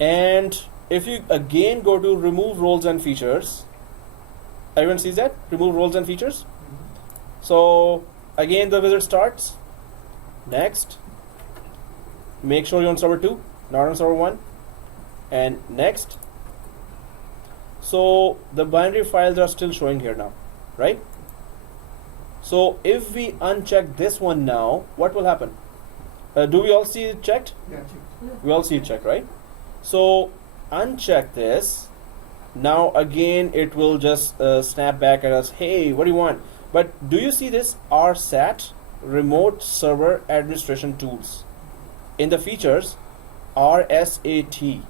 And if you again go to remove roles and features, everyone sees that remove roles and features. So again the wizard starts. Next, make sure you're on server 2, not on server 1, and next. So the binary files are still showing here now, right? So if we uncheck this one now, what will happen? Do we all see it checked? Yeah, check. We all see it checked, right? So uncheck this. Now again it will just snap back at us, hey, what do you want? But do you see this RSAT, remote server administration tools? In the features, RSAT.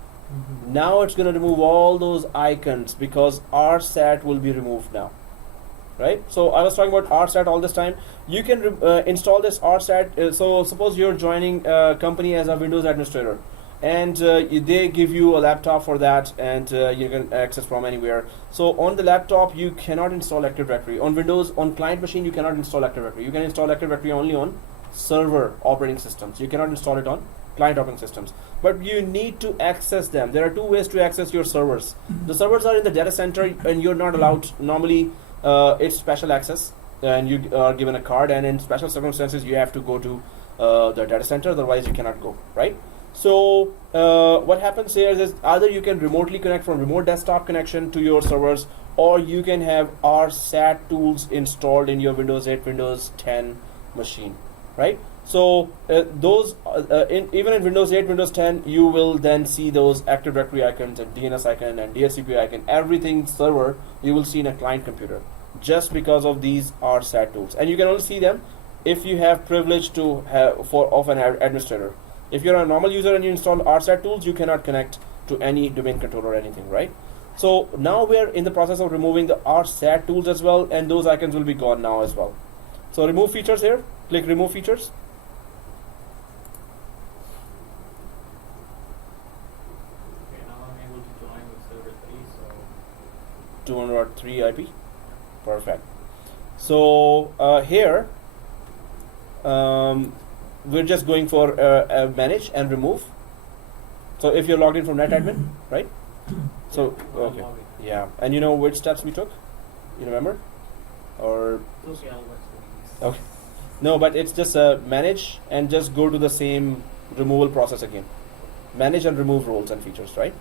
Now it's going to remove all those icons because RSAT will be removed now, right? So I was talking about RSAT all this time. You can install this RSAT. So suppose you're joining a company as a Windows administrator, and they give you a laptop for that, and you can access from anywhere. So on the laptop you cannot install Active Directory. On Windows, on client machine, you cannot install Active Directory. You can install Active Directory only on server operating systems. You cannot install it on client operating systems, but you need to access them. There are two ways to access your servers. The servers are in the data center, and you're not allowed. Normally, it's special access, and you are given a card. And in special circumstances, you have to go to the data center. Otherwise, you cannot go. Right. So what happens here is either you can remotely connect from remote desktop connection to your servers, or you can have RSAT tools installed in your Windows 8, Windows 10 machine. Right. So those even in Windows 8, Windows 10, you will then see those Active Directory icons and DNS icon and DHCP icon. Everything server you will see in a client computer, just because of these RSAT tools. And you can only see them if you have privilege to have of an administrator. If you're a normal user and you install RSAT tools, you cannot connect to any domain controller or anything, right? So now we're in the process of removing the RSAT tools as well, and those icons will be gone now as well. So remove features here. Click remove features. Able to join with server 3, so 203 IP. Perfect. So here we're just going for manage and remove. So if you're logged in from NetAdmin, right? So okay, yeah. And you know which steps we took? You remember? Or Okay, I'll watch the okay. No, but it's just manage and just go to the same removal process again. Manage and remove roles and features, right?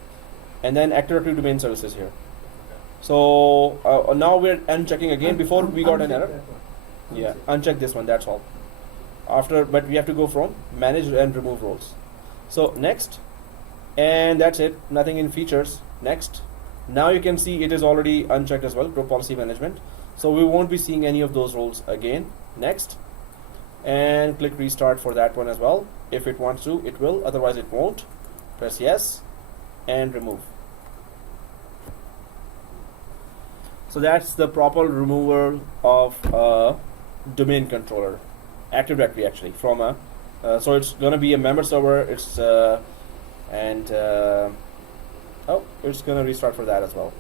And then Active Directory domain services here. So now we're unchecking again. Before we got an error. Yeah, uncheck this one. That's all. After, but we have to go from manage and remove roles. So next, and that's it. Nothing in features. Next. Now you can see it is already unchecked as well. Group policy management. So we won't be seeing any of those roles again. Next, and click restart for that one as well. If it wants to, it will. Otherwise, it won't. Press yes and remove. So that's the proper removal of a domain controller. Active Directory actually from a. So it's gonna be a member server. It's it's gonna restart for that as well.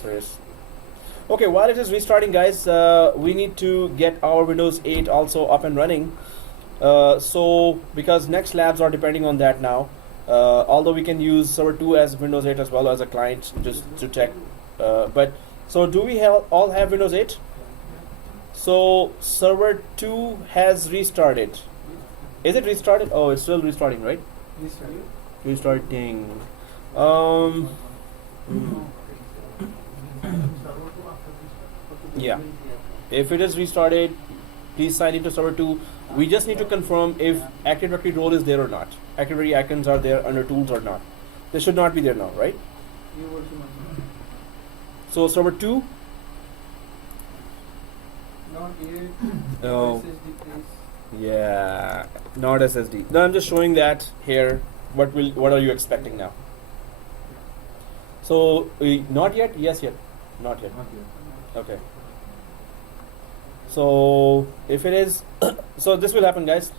So it's okay. While it is restarting, guys, we need to get our Windows 8 also up and running. So because next labs are depending on that now. Although we can use server 2 as Windows 8 as well as a client just to check. But so do we all have Windows 8? So server 2 has restarted. Is it restarted? Oh, it's still restarting, right? Restarting. Yeah. If it is restarted, please sign into server 2. We just need to confirm if Active Directory role is there or not. Active Directory icons are there under tools or not. They should not be there now, right? So server 2. Not yet. No. SSD please. Yeah, not SSD. No, I'm just showing that here. What are you expecting now? So not yet. Yes, yet. Not yet. Okay. So if it is, so this will happen, guys.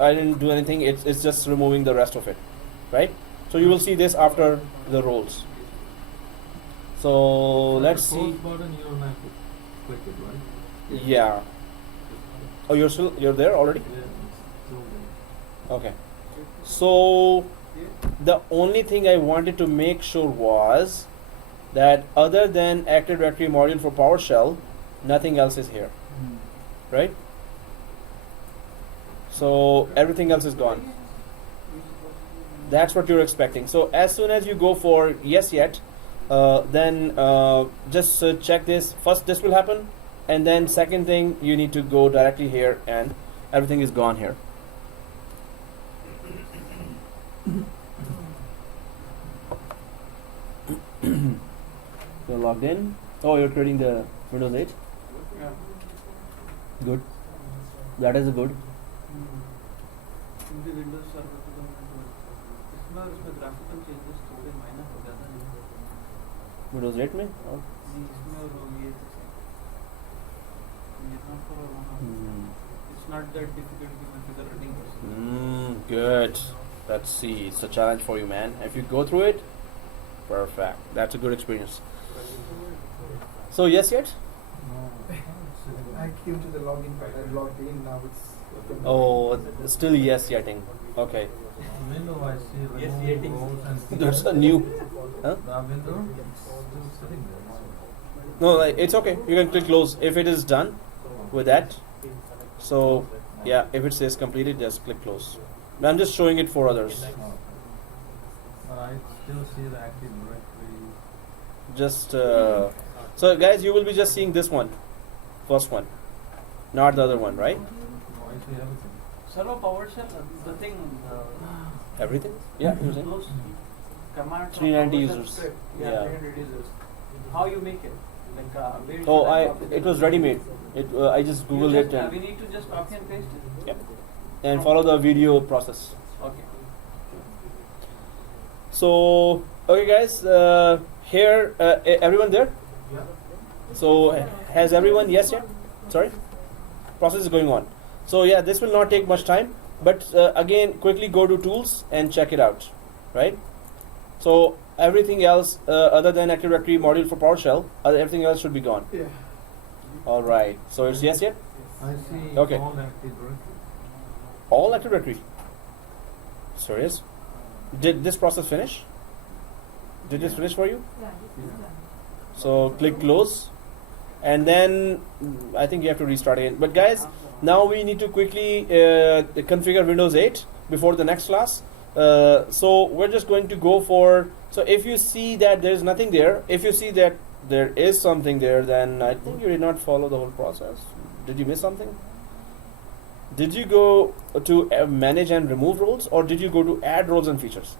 I didn't do anything. It's just removing the rest of it, right? So you will see this after the roles. So let's see. Yeah. Oh, you're there already? Okay. So the only thing I wanted to make sure was that other than Active Directory module for PowerShell, nothing else is here, right? So everything else is gone. That's what you're expecting. So as soon as you go for yes yet, then just check this. First this will happen, and then second thing you need to go directly here and everything is gone here. You're logged in. Oh, you're creating the Windows 8. Yeah. Good. That is a good. In the Windows Server 2012 इसमें graphical changes थोड़े minor हो जाता है Windows 8 में? Oh. इसमें और ये यहाँ पर और वहाँ it's not that difficult to configure running Good. Let's see. It's a challenge for you, man. If you go through it, perfect. That's a good experience. So yes yet? I came to the login part. I logged in. Now it's. Oh, still yes yetting. Okay. Window I see Yes, remove yetting. roles and That's a new. Huh? the window still sitting there. No, like, it's okay. You can click close if it is done with that. So yeah, if it says completed, just click close. I'm just showing it for others. I still see the Active Directory. Just so guys, you will be just seeing this one, first one, not the other one, right? No, I see everything. Server PowerShell the thing Everything? Yeah, you're saying? those commands 390 PowerShell users. script, Yeah. 300 users. How you make it? Like where Oh, should I copy it was ready made. I just googled it we and need to just copy and paste it. follow the video process. Okay. So okay, guys, here everyone there? So has everyone yes yet? Sorry, process is going on. So yeah, this will not take much time. But again, quickly go to tools and check it out, right? So everything else other than Active Directory module for PowerShell, everything else should be gone. Yeah. All right. So it's yes yet? I see Okay. all Active Directory. All Active Directory. Serious? Did this process finish? Did this finish for you? Yeah, this is done. So click close, and then I think you have to restart again. But guys, now we need to quickly configure Windows 8 before the next class. So we're just going to go for. So if you see that there is nothing there, if you see that there is something there, then I think you did not follow the whole process. Did you miss something? Did you go to manage and remove roles, or did you go to add roles and features?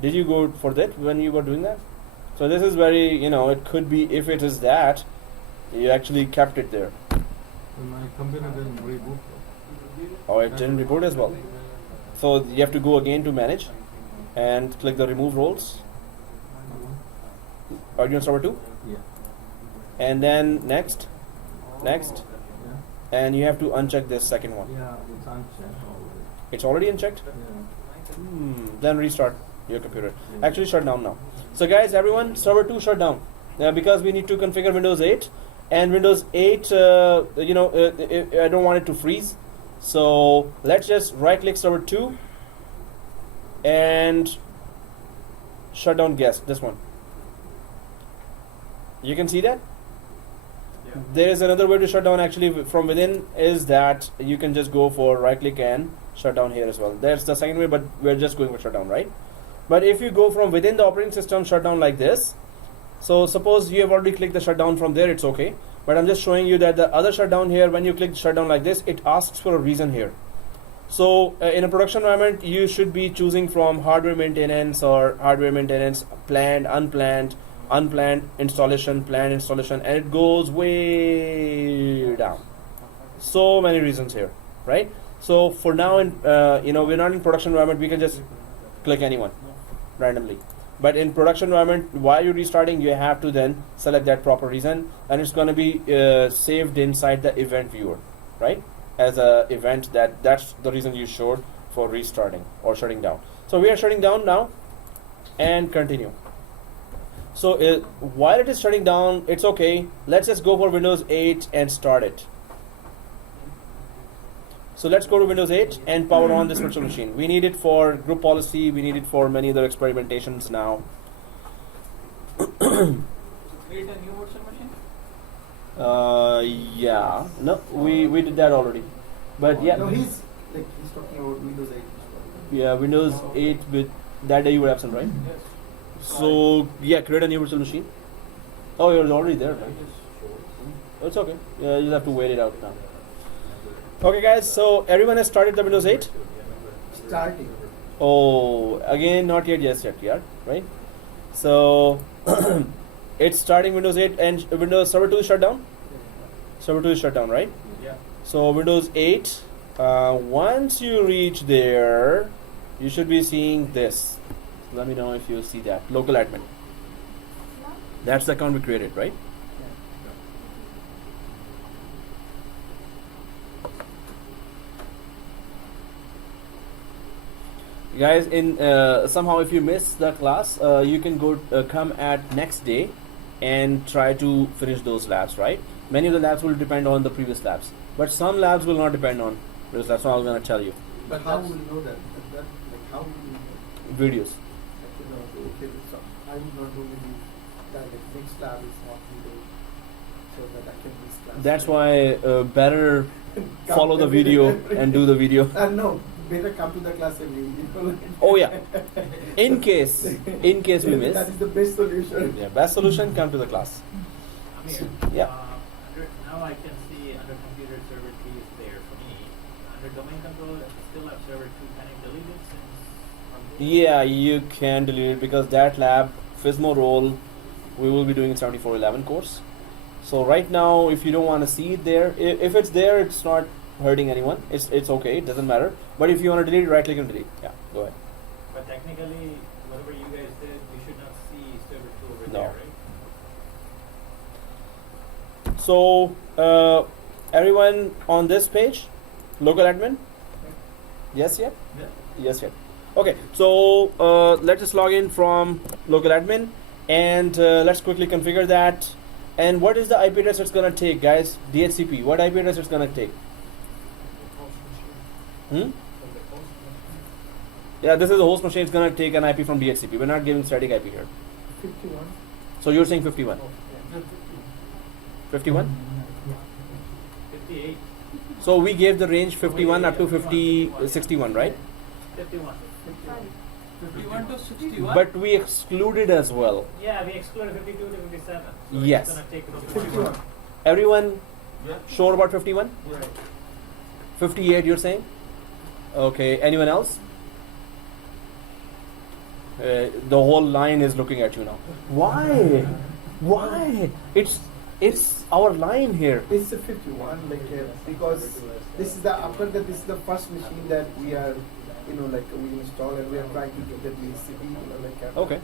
Did you go for that when you were doing that? So this is very, it could be, if it is that, you actually kept it there. So my computer didn't reboot. Or it didn't reboot as well. So you have to go again to manage and click the remove roles. Are you on server 2? Yeah. And then next. Yeah. and you have to uncheck this second one. Yeah, it's unchecked already. It's already unchecked? Yeah. Then restart your computer. Actually shut down now. So guys, everyone, server 2 shut down. Because we need to configure Windows 8, and Windows 8, I don't want it to freeze. So let's just right click server 2 and shut down guest, this one. You can see that? Yeah. There is another way to shut down actually from within, is that you can just go for right click and shut down here as well. That's the second way, but we're just going for shutdown, right? But if you go from within the operating system shutdown like this, so suppose you have already clicked the shutdown from there, it's okay. But I'm just showing you that the other shutdown here, when you click shutdown like this, it asks for a reason here. So in a production environment, you should be choosing from hardware maintenance or hardware maintenance, planned, unplanned, unplanned installation, planned installation, and it goes way down. So many reasons here, right? So for now, we're not in production environment, we can just click anyone randomly. But in production environment, while you're restarting, you have to then select that proper reason, and it's going to be saved inside the event viewer, right? As a event that's the reason you showed for restarting or shutting down. So we are shutting down now, and continue. So while it is shutting down, it's okay. Let's just go for Windows 8 and start it. So let's go to Windows 8 and power on this virtual machine. We need it for group policy. We need it for many other experimentations now. Create a new virtual machine? Yeah. No, we did that already. But yeah. No, he's talking about Windows 8. Yeah, Windows 8 with that day you were absent, right? Yes. So yeah, create a new virtual machine. Oh, you're already there, right? It's okay. Yeah, you just have to wait it out now. Okay, guys. So everyone has started the Windows 8. Starting. Oh, again, not yet. Yes, yet. Yeah, right. So it's starting Windows 8 and Windows Server 2 is shut down. Server 2 is shut down, right? Yeah. So Windows 8. Once you reach there, you should be seeing this. Let me know if you see that. Local admin. That's the account we created, right? Guys, in somehow if you miss the class, you can go come at next day and try to finish those labs, right? Many of the labs will depend on the previous labs, but some labs will not depend on previous labs. So I'm going to tell you. But how will you know that? How will you know? Videos. Okay, so I would not know maybe that the next lab is not needed, so that I can miss class. That's why better follow the video and do the video. No, better come to the class every week. Oh yeah. In case we miss. That is the best solution. Yeah, best solution, come to the class. Amir, Yeah. now I can see under computer server 3 is there for me. Under domain control, I still have server 2. Can I delete it since? Yeah, you can delete it because that lab, FISMO role, we will be doing in 7411 course. So right now, if you don't want to see it there, if it's there, it's not hurting anyone. It's okay, it doesn't matter. But if you want to delete it, right click and delete. Yeah, go ahead. But technically, whatever you guys did, we should not see server 2 over No. there, right? So everyone on this page, local admin? Yes, yet? Yeah. Yes, yet. Okay, so let's just log in from local admin and let's quickly configure that. And what is the IP address it's going to take, guys? DHCP, what IP address it's going to take? Yeah, this is a host machine. It's going to take an IP from DHCP. We're not giving static IP here. 51. So you're saying 51? 51? 58. So we gave the range 51 up to 61, right? 51. 51 to 61? But we excluded as well. Yeah, we excluded 52 to 57. So Yes. it's gonna take it up to 51. Everyone sure about 51? Right. 58 you're saying? Okay, anyone else? The whole line is looking at you now. Why? Why? It's our line here. It's a 51, because this is this is the first machine that we are, we install, and we are trying to get the DHCP, Okay.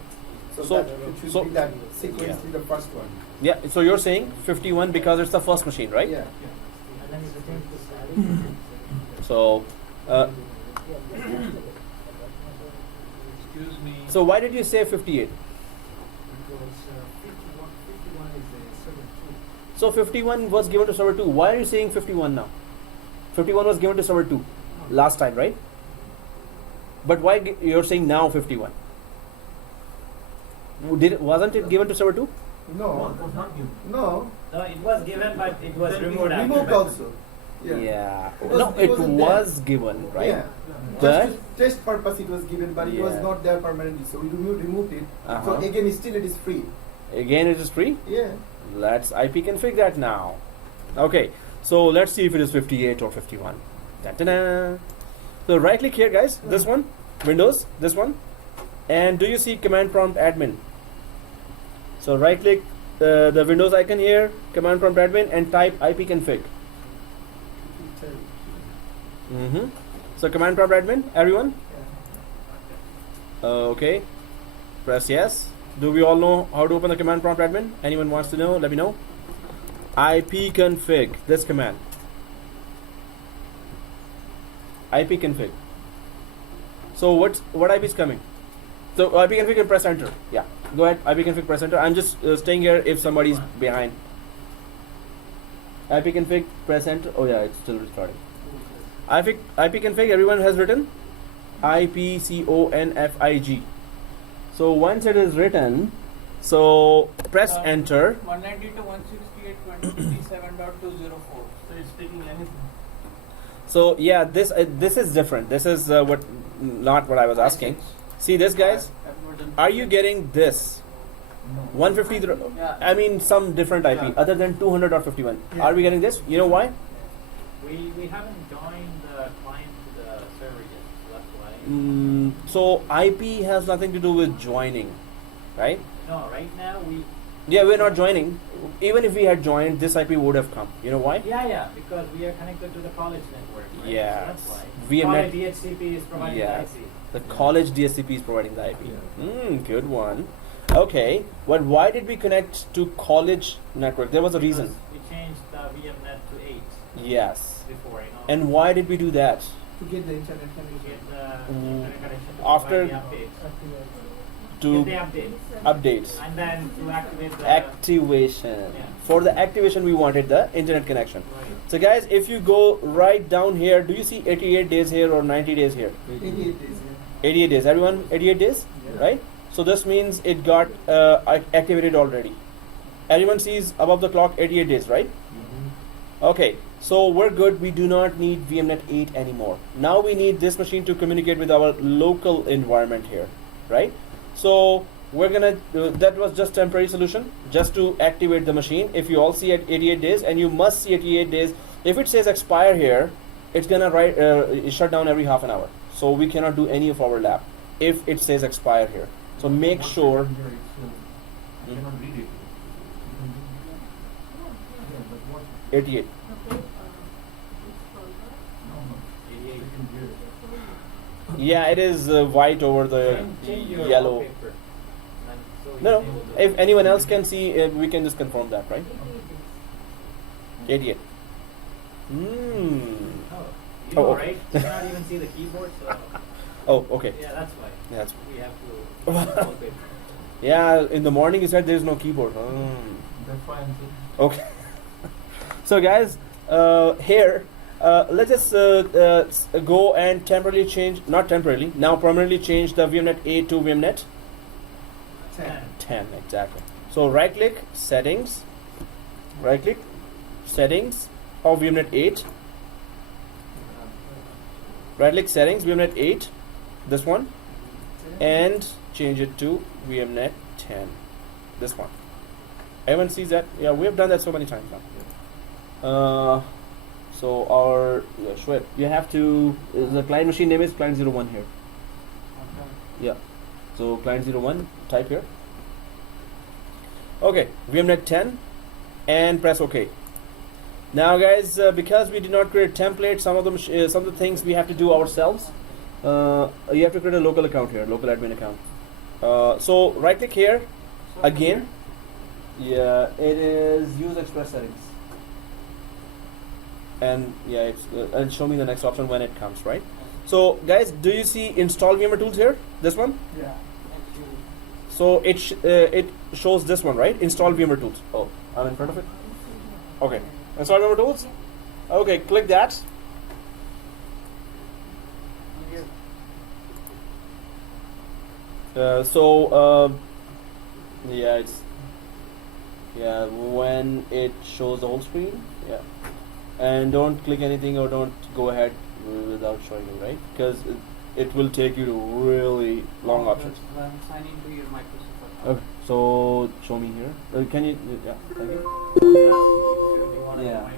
So So- that it should be that sequentially the first one. Yeah, so you're saying 51 because it's the first machine, right? Yeah. Can you change the static? So, Excuse me. so why did you say 58? Because 51 is a server 2. So 51 was given to server 2. Why are you saying 51 now? 51 was given to server 2 last time, right? But why you're saying now 51? Wasn't it given to server 2? No, it was not given. no, No, it was given, but it was removed after. removed that. also. Yeah. No, It it wasn't was given, right? Yeah. But Just to test purpose it was given, but it was Yeah. not there permanently. So we removed it. Uh-huh. So again, still it is free. Again, it is free. Yeah. Let's IP config that now. Okay, so let's see if it is 58 or 51. Da-da-da. So right click here, guys. This one, Windows, this one, and do you see command prompt admin? So right click the Windows icon here, command prompt admin, and type IP config. So command prompt admin, everyone. Okay, press yes. Do we all know how to open the command prompt admin? Anyone wants to know? Let me know. IP config, this command. IP config. So what IP is coming? So IP config and press enter. Yeah, go ahead. IP config, press enter. I'm just staying here if somebody's behind. IP config, press enter. Oh yeah, it's still restarting. IP config, everyone has written. IPCONFIG. So once it is written, so press enter. 192.168.27.204. So it's taking anything. So yeah, this is different. This is not what I was asking. See this, guys. Are you getting this? No. 150. Yeah. I mean some different IP Yeah. other than 200.51. Yeah. Are we getting this? You know why? We haven't joined the client to the server yet, so that's why. So IP has nothing to do with joining, right? No, right now we. Yeah, we're not joining. Even if we had joined, this IP would have come. You know why? Yeah, because we are connected to the college network. Right? Yes. So that's why. VMnet. College DHCP is providing Yes. the IP. The college DSCP is providing the IP. Good one. Okay, but why did we connect to college network? There was a reason. Because we changed the VMnet to 8 Yes. before, you know. And why did we do that? To get the internet to connection. get the Mm. internet connection to After- provide the updates. To Get the update. updates. And then to activate the Activation. Yeah. For the activation, we wanted the internet connection. Right. So guys, if you go right down here, do you see 88 days here or 90 days here? 88 days. 88 days. Everyone, 88 days, right? So this means it got activated already. Everyone sees above the clock 88 days, right? Okay, so we're good. We do not need VMnet 8 anymore. Now we need this machine to communicate with our local environment here, right? So we're gonna, that was just temporary solution, just to activate the machine. If you all see at 88 days, and you must see 88 days, if it says expire here, it's gonna shut down every half an hour. So we cannot do any of our lab if it says expire here. So make What's sure. happened here is, so I cannot read it. Yeah, but what? 88. Okay, No, no. 88. Second here. Yeah, it is white over the Change your yellow. wallpaper. And so you No, can no. able to- If anyone else can see, we can just confirm that, right? 88. Oh, you Oh, know, okay. right? You cannot even see the keyboard, so Oh, okay. yeah, that's why. That's We have to wallpaper. yeah. In the morning, you said there is no keyboard. That's why I'm saying. Okay. So guys, here, let's just go and temporarily change, not temporarily, now permanently change the VMnet 8 to VMnet 10, exactly. So right click, settings, right click, settings of VMnet 8, right click, settings, VMnet 8, this one, and change it to VMnet 10, this one. Everyone sees that? Yeah, we have done that so many times now. So our Shweb, you have to, the client machine name is client 01 here. Yeah. So client 01, type here. Okay, VMnet 10, and press OK. Now, guys, because we did not create templates, some of the things we have to do ourselves. You have to create a local account here, local admin account. So right click here again. Yeah, it is use express settings. and yeah, it's and show me the next option when it comes, right? So guys, do you see install VMware tools here? This one. Yeah. So it shows this one, right? Install VMware tools. Oh, I'm in front of it. Okay, install VMware tools. Okay, click that. Yeah, it's when it shows the whole screen, yeah, and don't click anything or don't go ahead without showing you, right? Because it will take you to really long options. I'm signing to your Microsoft account. Okay, so show me here. Can you? Yeah, thank you. Yeah.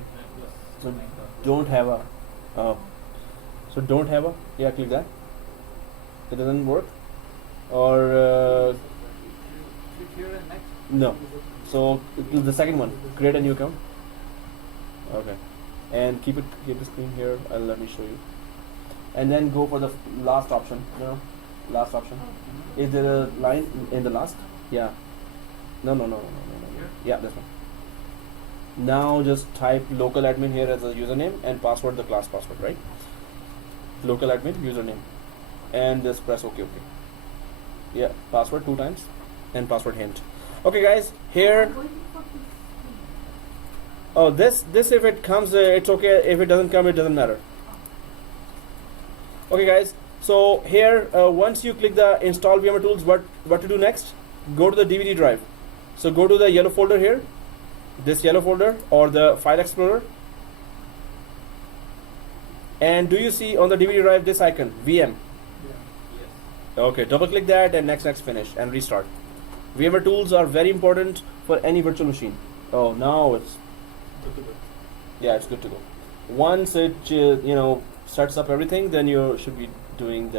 So don't have a. So don't have a. Yeah, click that. It doesn't work. Or Click here and next. no. So the second one, create a new account. Okay, and keep the screen here. Let me show you. And then go for the last option. No, last option. Is there a line in the last? Yeah. No. Yeah, this one. Now just type local admin here as a username and password the class password, right? Local admin username, and just press OK. Yeah, password 2 times and password hint. Okay, guys, here. Oh, this if it comes, it's okay. If it doesn't come, it doesn't matter. Okay, guys. So here, once you click the install VMware tools, what to do next? Go to the DVD drive. So go to the yellow folder here, this yellow folder, or the file explorer. And do you see on the DVD drive this icon, VM? Okay, double click that and next finish and restart. VMware tools are very important for any virtual machine. Oh, now it's Good to go. yeah, it's good to go. Once it starts up everything, then you should be doing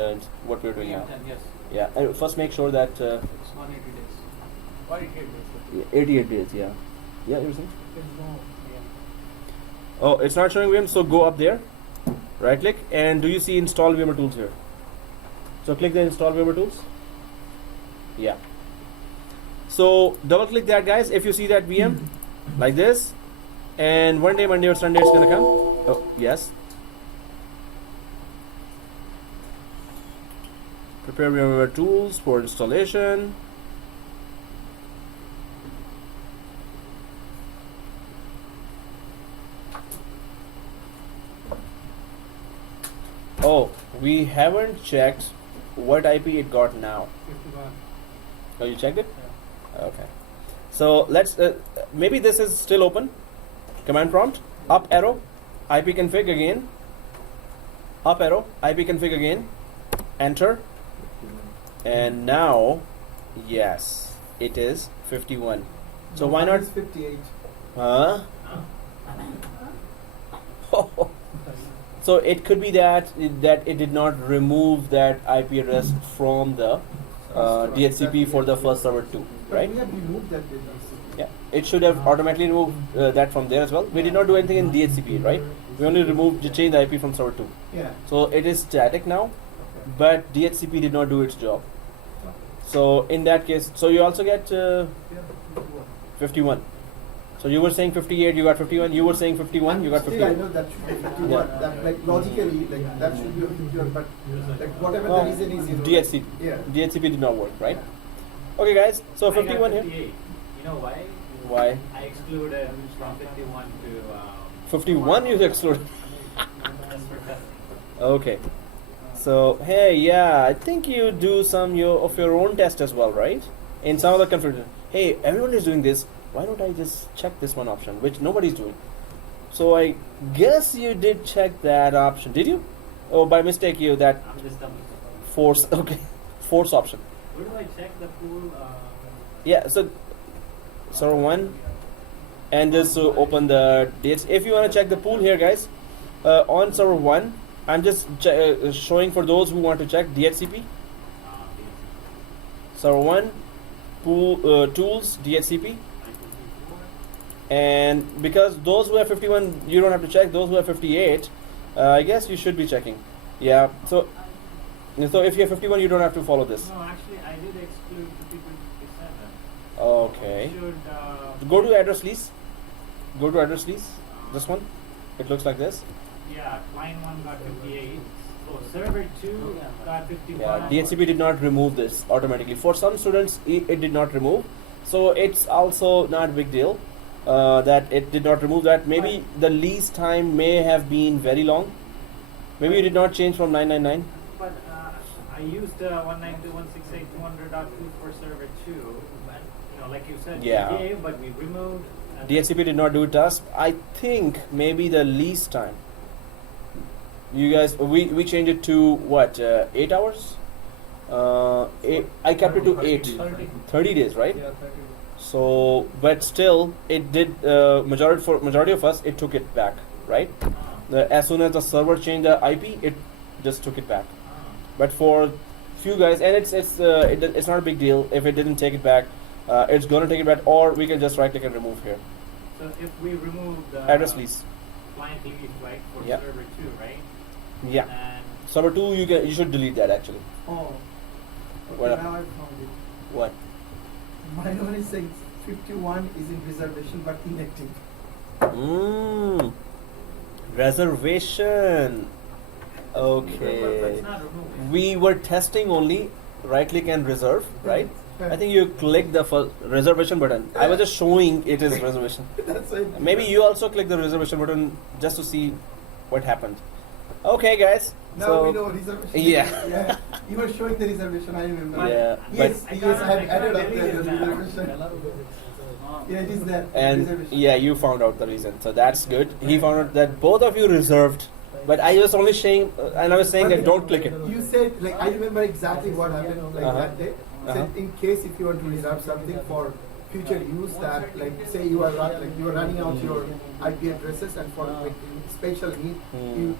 what we're doing now. Yes. Yeah, and first make sure that It's 180 days. 88 days. Yeah, yeah, you were saying? Oh, it's not showing VM, so go up there, right click, and do you see install VMware tools here? So click the install VMware tools. Yeah. So double click that, guys, if you see that VM like this, and one day, Monday or Sunday, it's gonna come. Oh, yes. Prepare VMware tools for installation. Oh, we haven't checked what IP it got now. 51. Oh, you checked it? Okay. So let's maybe this is still open. Command prompt, up arrow, IP config again. Up arrow, IP config again. Enter. And now, yes, it is 51. So No, why mine not? is 58. Huh? So it could be that it did not remove that IP address from the DHCP for the first server 2, But right? we have removed that with DHCP. Yeah, it should have automatically removed that from there as well. We did not do anything in DHCP, right? We only changed the IP from server 2. Yeah. So it is static now, Okay. but DHCP did not do its job. So in that case, so you also get 51. So you were saying 58, you got 51. You were saying 51, you got Still, I 51. know that should be 51. Yeah. That, like, logically, like, that should be a 51, but like, whatever the reason is, DHCP. Yeah. DHCP did not work, right? Okay, guys. So I got 51 here. 58. You know why? Why? I excluded from 51 to 51 you excluded. just for testing. Okay. So hey, yeah, I think you do some of your own test as well, right? In some other configuration. Hey, everyone is doing this. Why don't I just check this one option, which nobody's doing? So I guess you did check that option, did you? Oh, by mistake you that I'm just double checking. force. Okay, force option. Where do I check the pool? Yeah. So server 1, and just open the dates. If you want to check the pool here, guys, on server 1, I'm just showing for those who want to check DHCP. Server 1, pool tools, DHCP. And because those who have 51, you don't have to check. Those who have 58, I guess you should be checking. Yeah. So if you have 51, you don't have to follow this. No, actually, I did exclude 50.57. Okay. Should Go to address list. Go to address list. This one. It looks like this. Yeah, client 1 got 58. So server 2 got 51. Yeah, DHCP did not remove this automatically. For some students, it did not remove. So it's also not a big deal that it did not remove that. Maybe the lease time may have been very long. Maybe you did not change from 999. But I used 192.168.200.2 for server 2. And, like you said, Yeah. we gave, but we removed. and- DHCP did not do it to us. I think maybe the lease time. You guys, we changed it to what? 8 hours? I kept it to 8. 30 days, right? Yeah, 30. So, but still, it did. Majority of us, it took it back, right? As soon as the server changed the IP, it just took it back. But for few guys, and it's not a big deal if it didn't take it back. It's gonna take it back, or we can just right click and remove here. So if we remove the Address lease. client TV flight for Yeah. server 2, right? Yeah. And Server 2, you should delete that actually. Oh. What Okay, up? now I found it. What? My one is saying 51 is in reservation but inactive. Reservation. but Okay. it's not removing. We were testing only right click and reserve, right? I think you click the first reservation button. I was just showing it is reservation. That's it. Maybe you also click the reservation button just to see what happened. Okay, guys. Now so we know reservation. Yeah. You were showing the reservation, I remember. yeah, Yes, I yes, can't- I have I added can't up delete the it now. reservation. Yeah, it is there. and reservation. yeah, you found out the reason, so that's good. He found out that both of you reserved, but I was only saying, and I was saying that don't click it. You said, like, I remember exactly what happened, like, Uh-huh. that day. Said, in case if you want to reserve something for future use, that, like, say you are running out your IP addresses, and for like special need,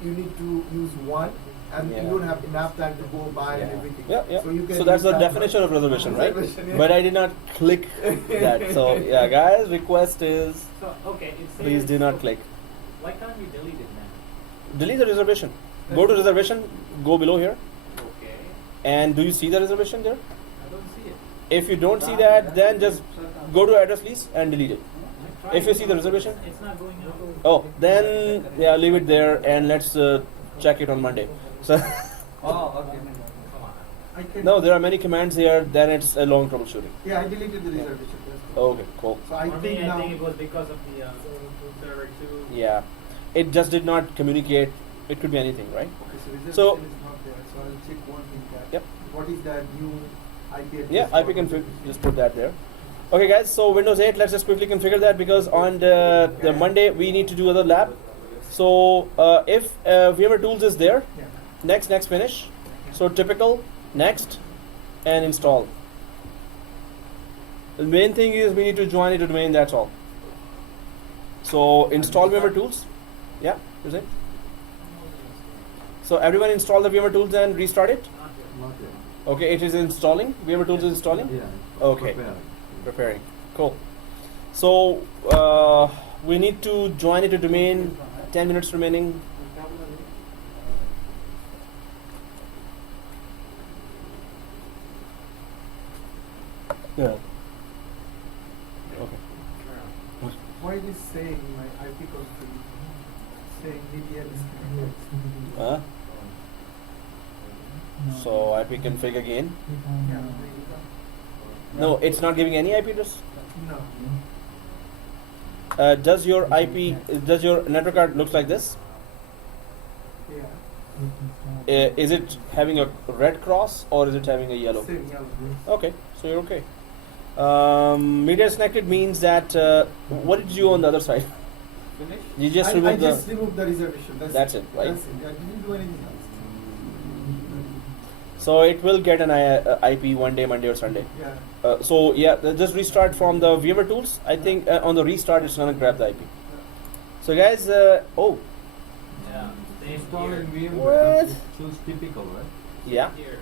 you need to use one, and Yeah. you don't have enough time to go buy and everything. Yeah. So you can. So that's use the that definition of reservation, right? Reservation, yeah. But I did not click that. So yeah, guys, request is So okay, it says. please do not click. Why can't we delete it then? Delete the reservation. Go to reservation. Go below here. Okay, And do you see the reservation there? I don't see it. If you don't see that, then just go to address lease and delete it. I tried If you see the to- reservation? it's not going out. Oh, then yeah, leave it there and let's check it on Monday. So Oh, okay. Come on. I can. no, there are many commands here. Then it's a long troubleshooting. Yeah, I deleted the reservation. Okay, cool. So I For think me, I now. think it was because of the server 2. Yeah, it just did not communicate. It could be anything, right? Okay, so reservation So- is not there. So I'll check one thing. That Yep. What is that new IP address? Yeah, IP config. Just put that there. Okay, guys. So Windows 8. Let's just quickly configure that because on the Monday we need to do other lab. So if VMware Tools is there, Yeah. next finish. So typical next and install. The main thing is we need to join it to domain. That's all. So install VMware Tools. Yeah, is it? So everyone install the VMware Tools and restart it. Not yet. Okay, it is installing. VMware Tools is installing. Yeah. Okay. Preparing. Cool. So we need to join it to domain. 10 minutes remaining. Yeah. Okay. Why it is saying my IP config saying media disconnected? Huh? So IP config again. Yeah. No, it's not giving any IP address. No. Does your network card looks like this? Yeah. Is it having a red cross or is it having a yellow? Same yellow. Okay, so you're okay. Media disconnected means that what did you do on the other side? Finish? You just I removed the. just removed the reservation. That's it, right? That's it. I didn't do anything else. So it will get an IP one day, Monday or Sunday. Yeah. So yeah, just restart from the VMware Tools. I think on the restart it's gonna grab the IP. So guys, oh Yeah. Same Installing here. VMware. What? Choose typical, right? yeah, Here.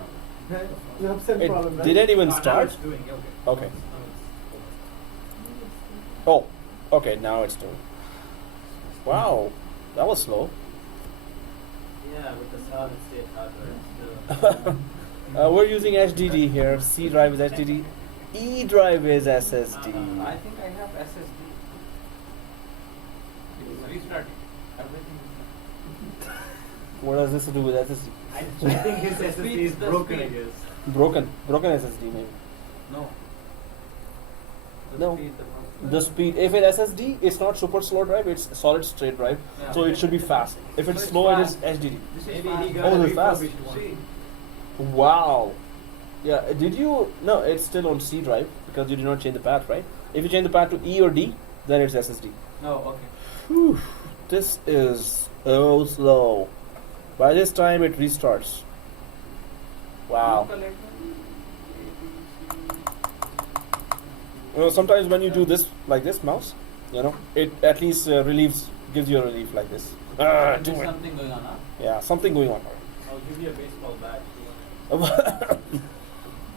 You have same it problem, right? didn't even Now start. it's doing, okay. Okay. Now Oh, okay, now it's doing. Wow, that was slow. Yeah, with the solid state hardware. We're using HDD here. C drive is HDD. E drive is SSD. I think I have SSD. It's restarting. Everything is What does this to do with SSD? I think his SSD is The broken, I speed. guess. Broken SSD maybe. no. The No. speed, The speed, if it's SSD, it's not super slow drive, it's solid state drive, Yeah. so it should be fast. If it's So it's slow, it is fast. HDD. This is Maybe fast. he got Oh, a they're fast. refurbished one. See, Wow. Yeah, did you, no, it's still on C drive because you did not change the path, right? If you change the path to E or D, then it's SSD. no, okay. Whew, this is so slow. By this time, it restarts. Wow. You know, sometimes when you do this, like this mouse, you know, it at least gives you a relief like this. Do There's it. something going on, huh? Yeah, something going on. I'll give you a baseball bat.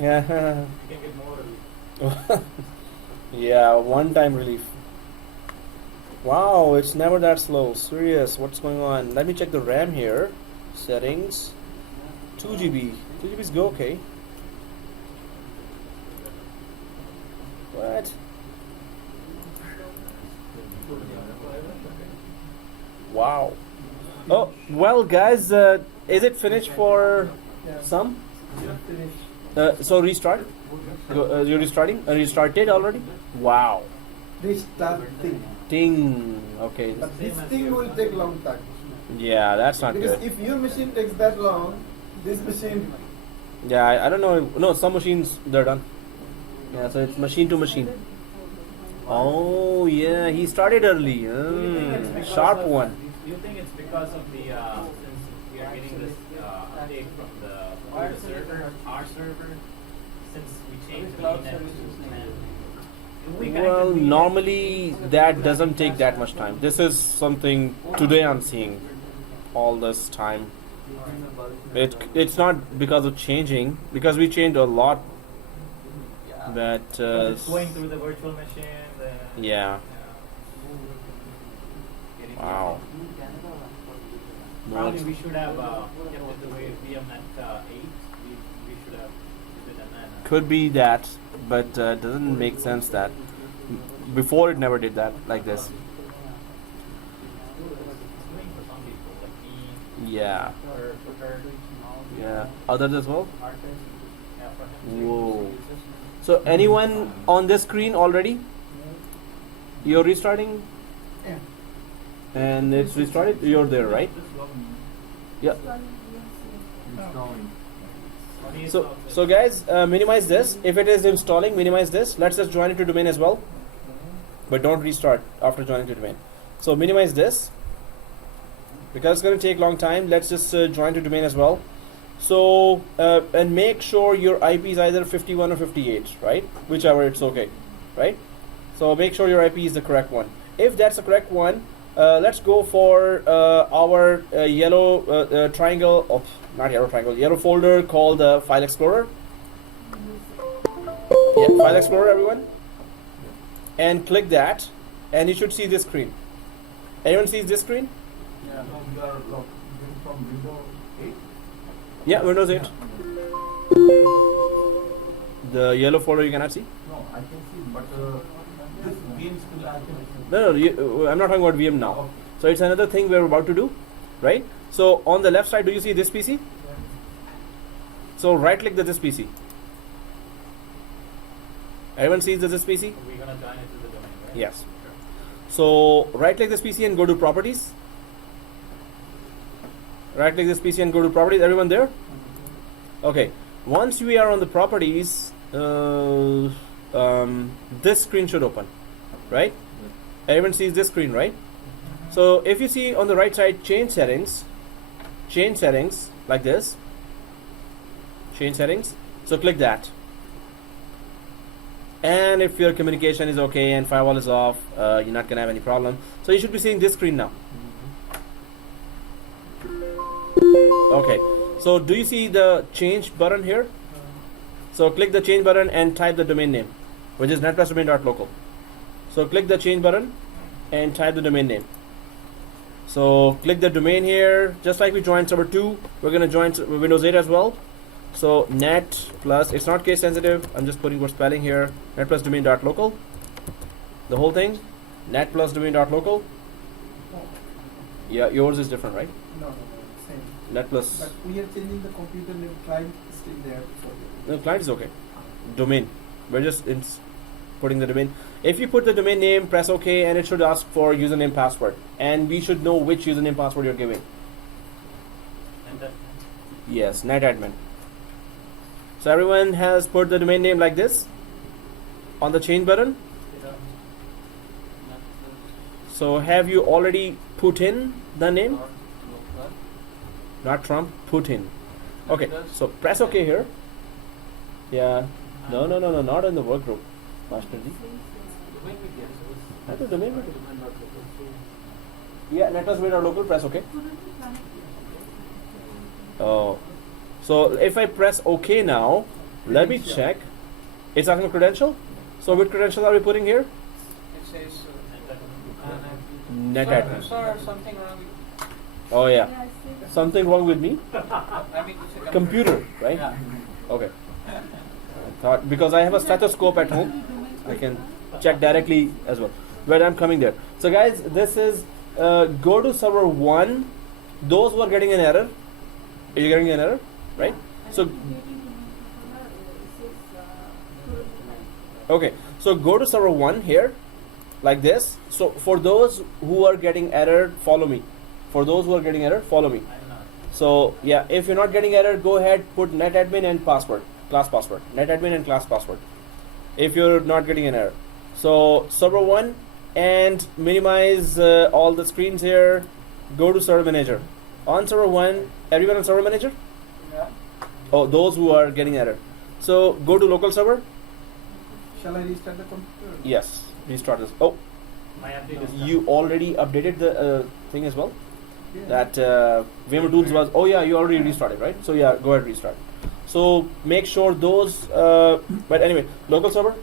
Yeah. You can get more relief. Yeah, one-time relief. Wow, it's never that slow. Serious, what's going on? Let me check the RAM here. Settings. 2 GB. 2 GB is go okay. What? Wow. Oh, well, guys, is it finished for some? So restart. You're restarting? Restarted already? Wow. Restart thing. Ting. Okay. But this thing will take long time. Yeah, that's not Because good. if your machine takes that long, this machine. Yeah, I don't know. No, some machines they're done. Yeah, so it's machine to machine. Oh yeah, he started early. Do you think it's because Sharp of- one. Do you think it's because of the since we are getting this update from the server, our server, since we changed the Cloud VNet services to now. 10? If we connect Well, the VNet normally that doesn't take that much time. This is something today I'm seeing all this time. It's not because of changing, because we changed a lot. Yeah. But because it's going through the virtual machine. yeah. Getting Wow. No, Probably it's- we should have kept it the way VMnet 8. We should have did it that. could be that, but doesn't make sense that before it never did that like this. It's doing for some people, like me, Yeah. for her, Yeah. Others as well. artist. Yeah, for him. Whoa. So anyone on this screen already? You're restarting? Yeah. And it's restarted? You're there, right? Yeah. So guys, minimize this. If it is installing, minimize this. Let's just join it to domain as well. But don't restart after joining to domain. So minimize this. Because it's going to take long time, let's just join to domain as well. So, and make sure your IP is either 51 or 58, right? Whichever, it's okay, right? So make sure your IP is the correct one. If that's the correct one, let's go for our yellow triangle, oh, not yellow triangle, yellow folder called File Explorer. Yeah, File Explorer, everyone. And click that, and you should see this screen. Anyone sees this screen? Yeah, no, we are from Windows 8. Yeah, Windows 8. The yellow folder you cannot see? No, I can see, but this game still I can see. No, I'm not talking about VM now. Okay. So it's another thing we're about to do, right? So on the left side, do you see this PC? So right click this PC. Everyone sees this PC? We're gonna join it to the domain, right? Yes. Sure. So right click this PC and go to properties. Right click this PC and go to properties. Everyone there? Okay. Once we are on the properties, this screen should open, right? Everyone sees this screen, right? So if you see on the right side, change settings, like this, change settings. So click that. And if your communication is okay and firewall is off, you're not gonna have any problem. So you should be seeing this screen now. Okay. So do you see the change button here? So click the change button and type the domain name, which is netplusdomain.local. So click the change button and type the domain name. So click the domain here, just like we joined server 2, we're gonna join Windows 8 as well. So net plus, it's not case sensitive, I'm just putting good spelling here, netplusdomain.local. The whole thing, netplusdomain.local. Yeah, yours is different, right? No, same. Net plus. But we are changing the computer name. Client is still there. So No, client is okay. Domain. We're just putting the domain. If you put the domain name, press OK, and it should ask for username password. And we should know which username password you're giving. And that, Yes, netadmin. So everyone has put the domain name like this on the change button. So have you already put in the name? Not Trump, put in. Okay, so press OK here. Yeah. No, not in the work group. Master D. Not the domain name. Yeah, network.local, press OK. Oh. So if I press OK now, let me check. It's asking credential. So which credential are we putting here? It says NetAdmin. sir, something wrong with Oh yeah. Yeah, I see. Something wrong with me? I mean it's a Computer, right? Yeah. Okay. I thought because I have a stethoscope at home, I can check directly as well. Where I'm coming there. So guys, this is go to server 1. Those who are getting an error, are you getting an error? Right? So okay, so go to server 1 here, like this. So for those who are getting error, follow me. For those who are getting error, follow me. I'm not. So yeah, if you're not getting error, go ahead, put netadmin and password, class password, netadmin and class password. If you're not getting an error. So server 1 and minimize all the screens here. Go to server manager. On server 1, everyone on server manager? Yeah. Oh, those who are getting error. So go to local server. shall I restart the computer? Yes, restart this. Oh, My update is you already updated the thing as well? Yeah. That VMware Tools was, oh yeah, you already restarted, right? So yeah, go ahead, restart. So make sure those, but anyway, local server.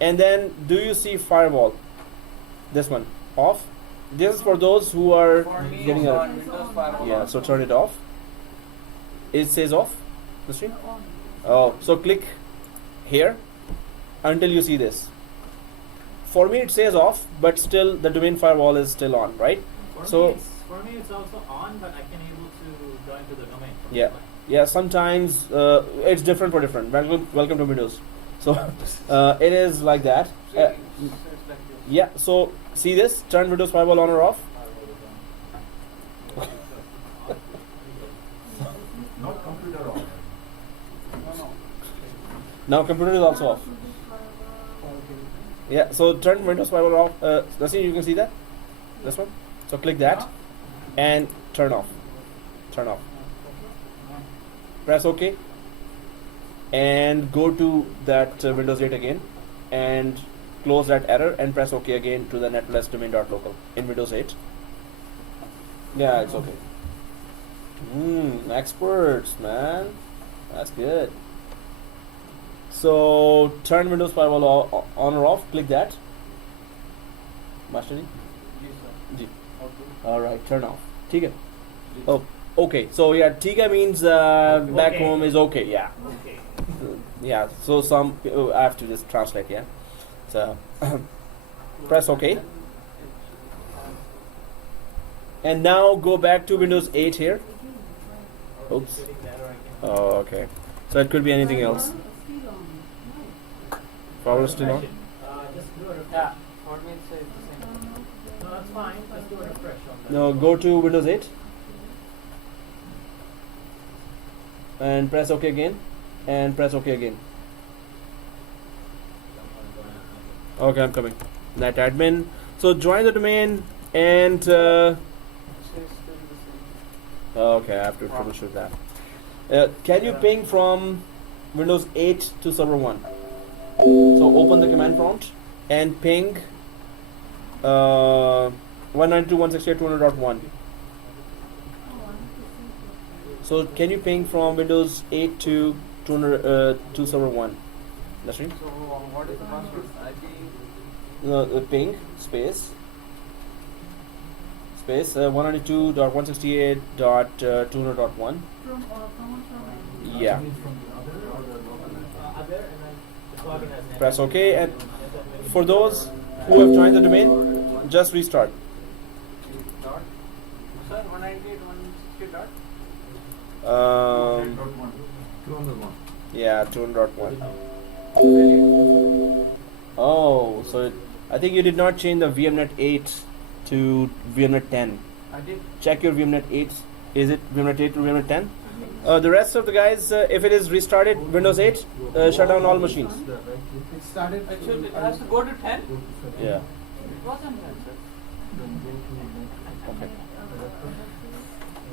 And then do you see firewall? This one, off. This is for those who are For me getting it's a, on Windows Firewall. yeah, so turn it off. It says off, the screen. Oh, so click here until you see this. For me it says off, but still the domain firewall is still on, right? So for me it's also on, but I can able to join to the domain. from yeah, the client. yeah. Sometimes it's different for different. Welcome to Windows. So it is like that. So it's like this. Yeah. So see this? Turn Windows firewall on or off. Not computer on. No. Now computer is also off. Yeah. So turn Windows firewall off. Let's see. You can see that. This one. So click that and turn off. Turn off. Press OK. And go to that Windows 8 again and close that error and press OK again to the netless domain.local in Windows 8. Yeah, it's okay. Experts, man. That's good. So turn Windows firewall on or off. Click that. Master D? Yes, sir. Ji. Okay. Alright, turn off. ठीक है? Oh, okay. So yeah, ठीक means back Okay. home is okay. Yeah. Okay. Yeah, so some I have to just translate, yeah. So press OK. And now go back to Windows 8 here. Oops. Getting that, or I can. Oh, okay. So it could be anything else. Power still on? Just do a refresh. Yeah. For me it says the same. No, that's fine. Just do a refresh on that. No, go to Windows 8 and press OK again and press OK again. Okay, I'm coming. NetAdmin. So join the domain and It says still the same. okay, I have to troubleshoot that. Can you ping from Windows 8 to server 1? So open the command prompt and ping 192.168.200.1. So can you ping from Windows 8 to 200 to server 1? That's right. So what is the password? The ping space 192.168.200.1. From Yeah. Other, and then the login has net. Press OK, and for those who have joined the domain, just restart. Yeah, 2.1. Oh, so I think you did not change the VMNet 8 to VMNet 10. I did. Check your VMNet 8. Is it VMNet 8 to VMNet 10? The rest of the guys, if it is restarted Windows 8, shut down all machines. It started. Actually, it has to go to 10. Yeah. It wasn't 10, sir. Okay.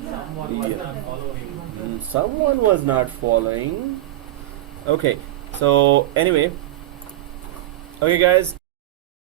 Someone was not following. Someone was not following. Okay. So anyway. Okay, guys.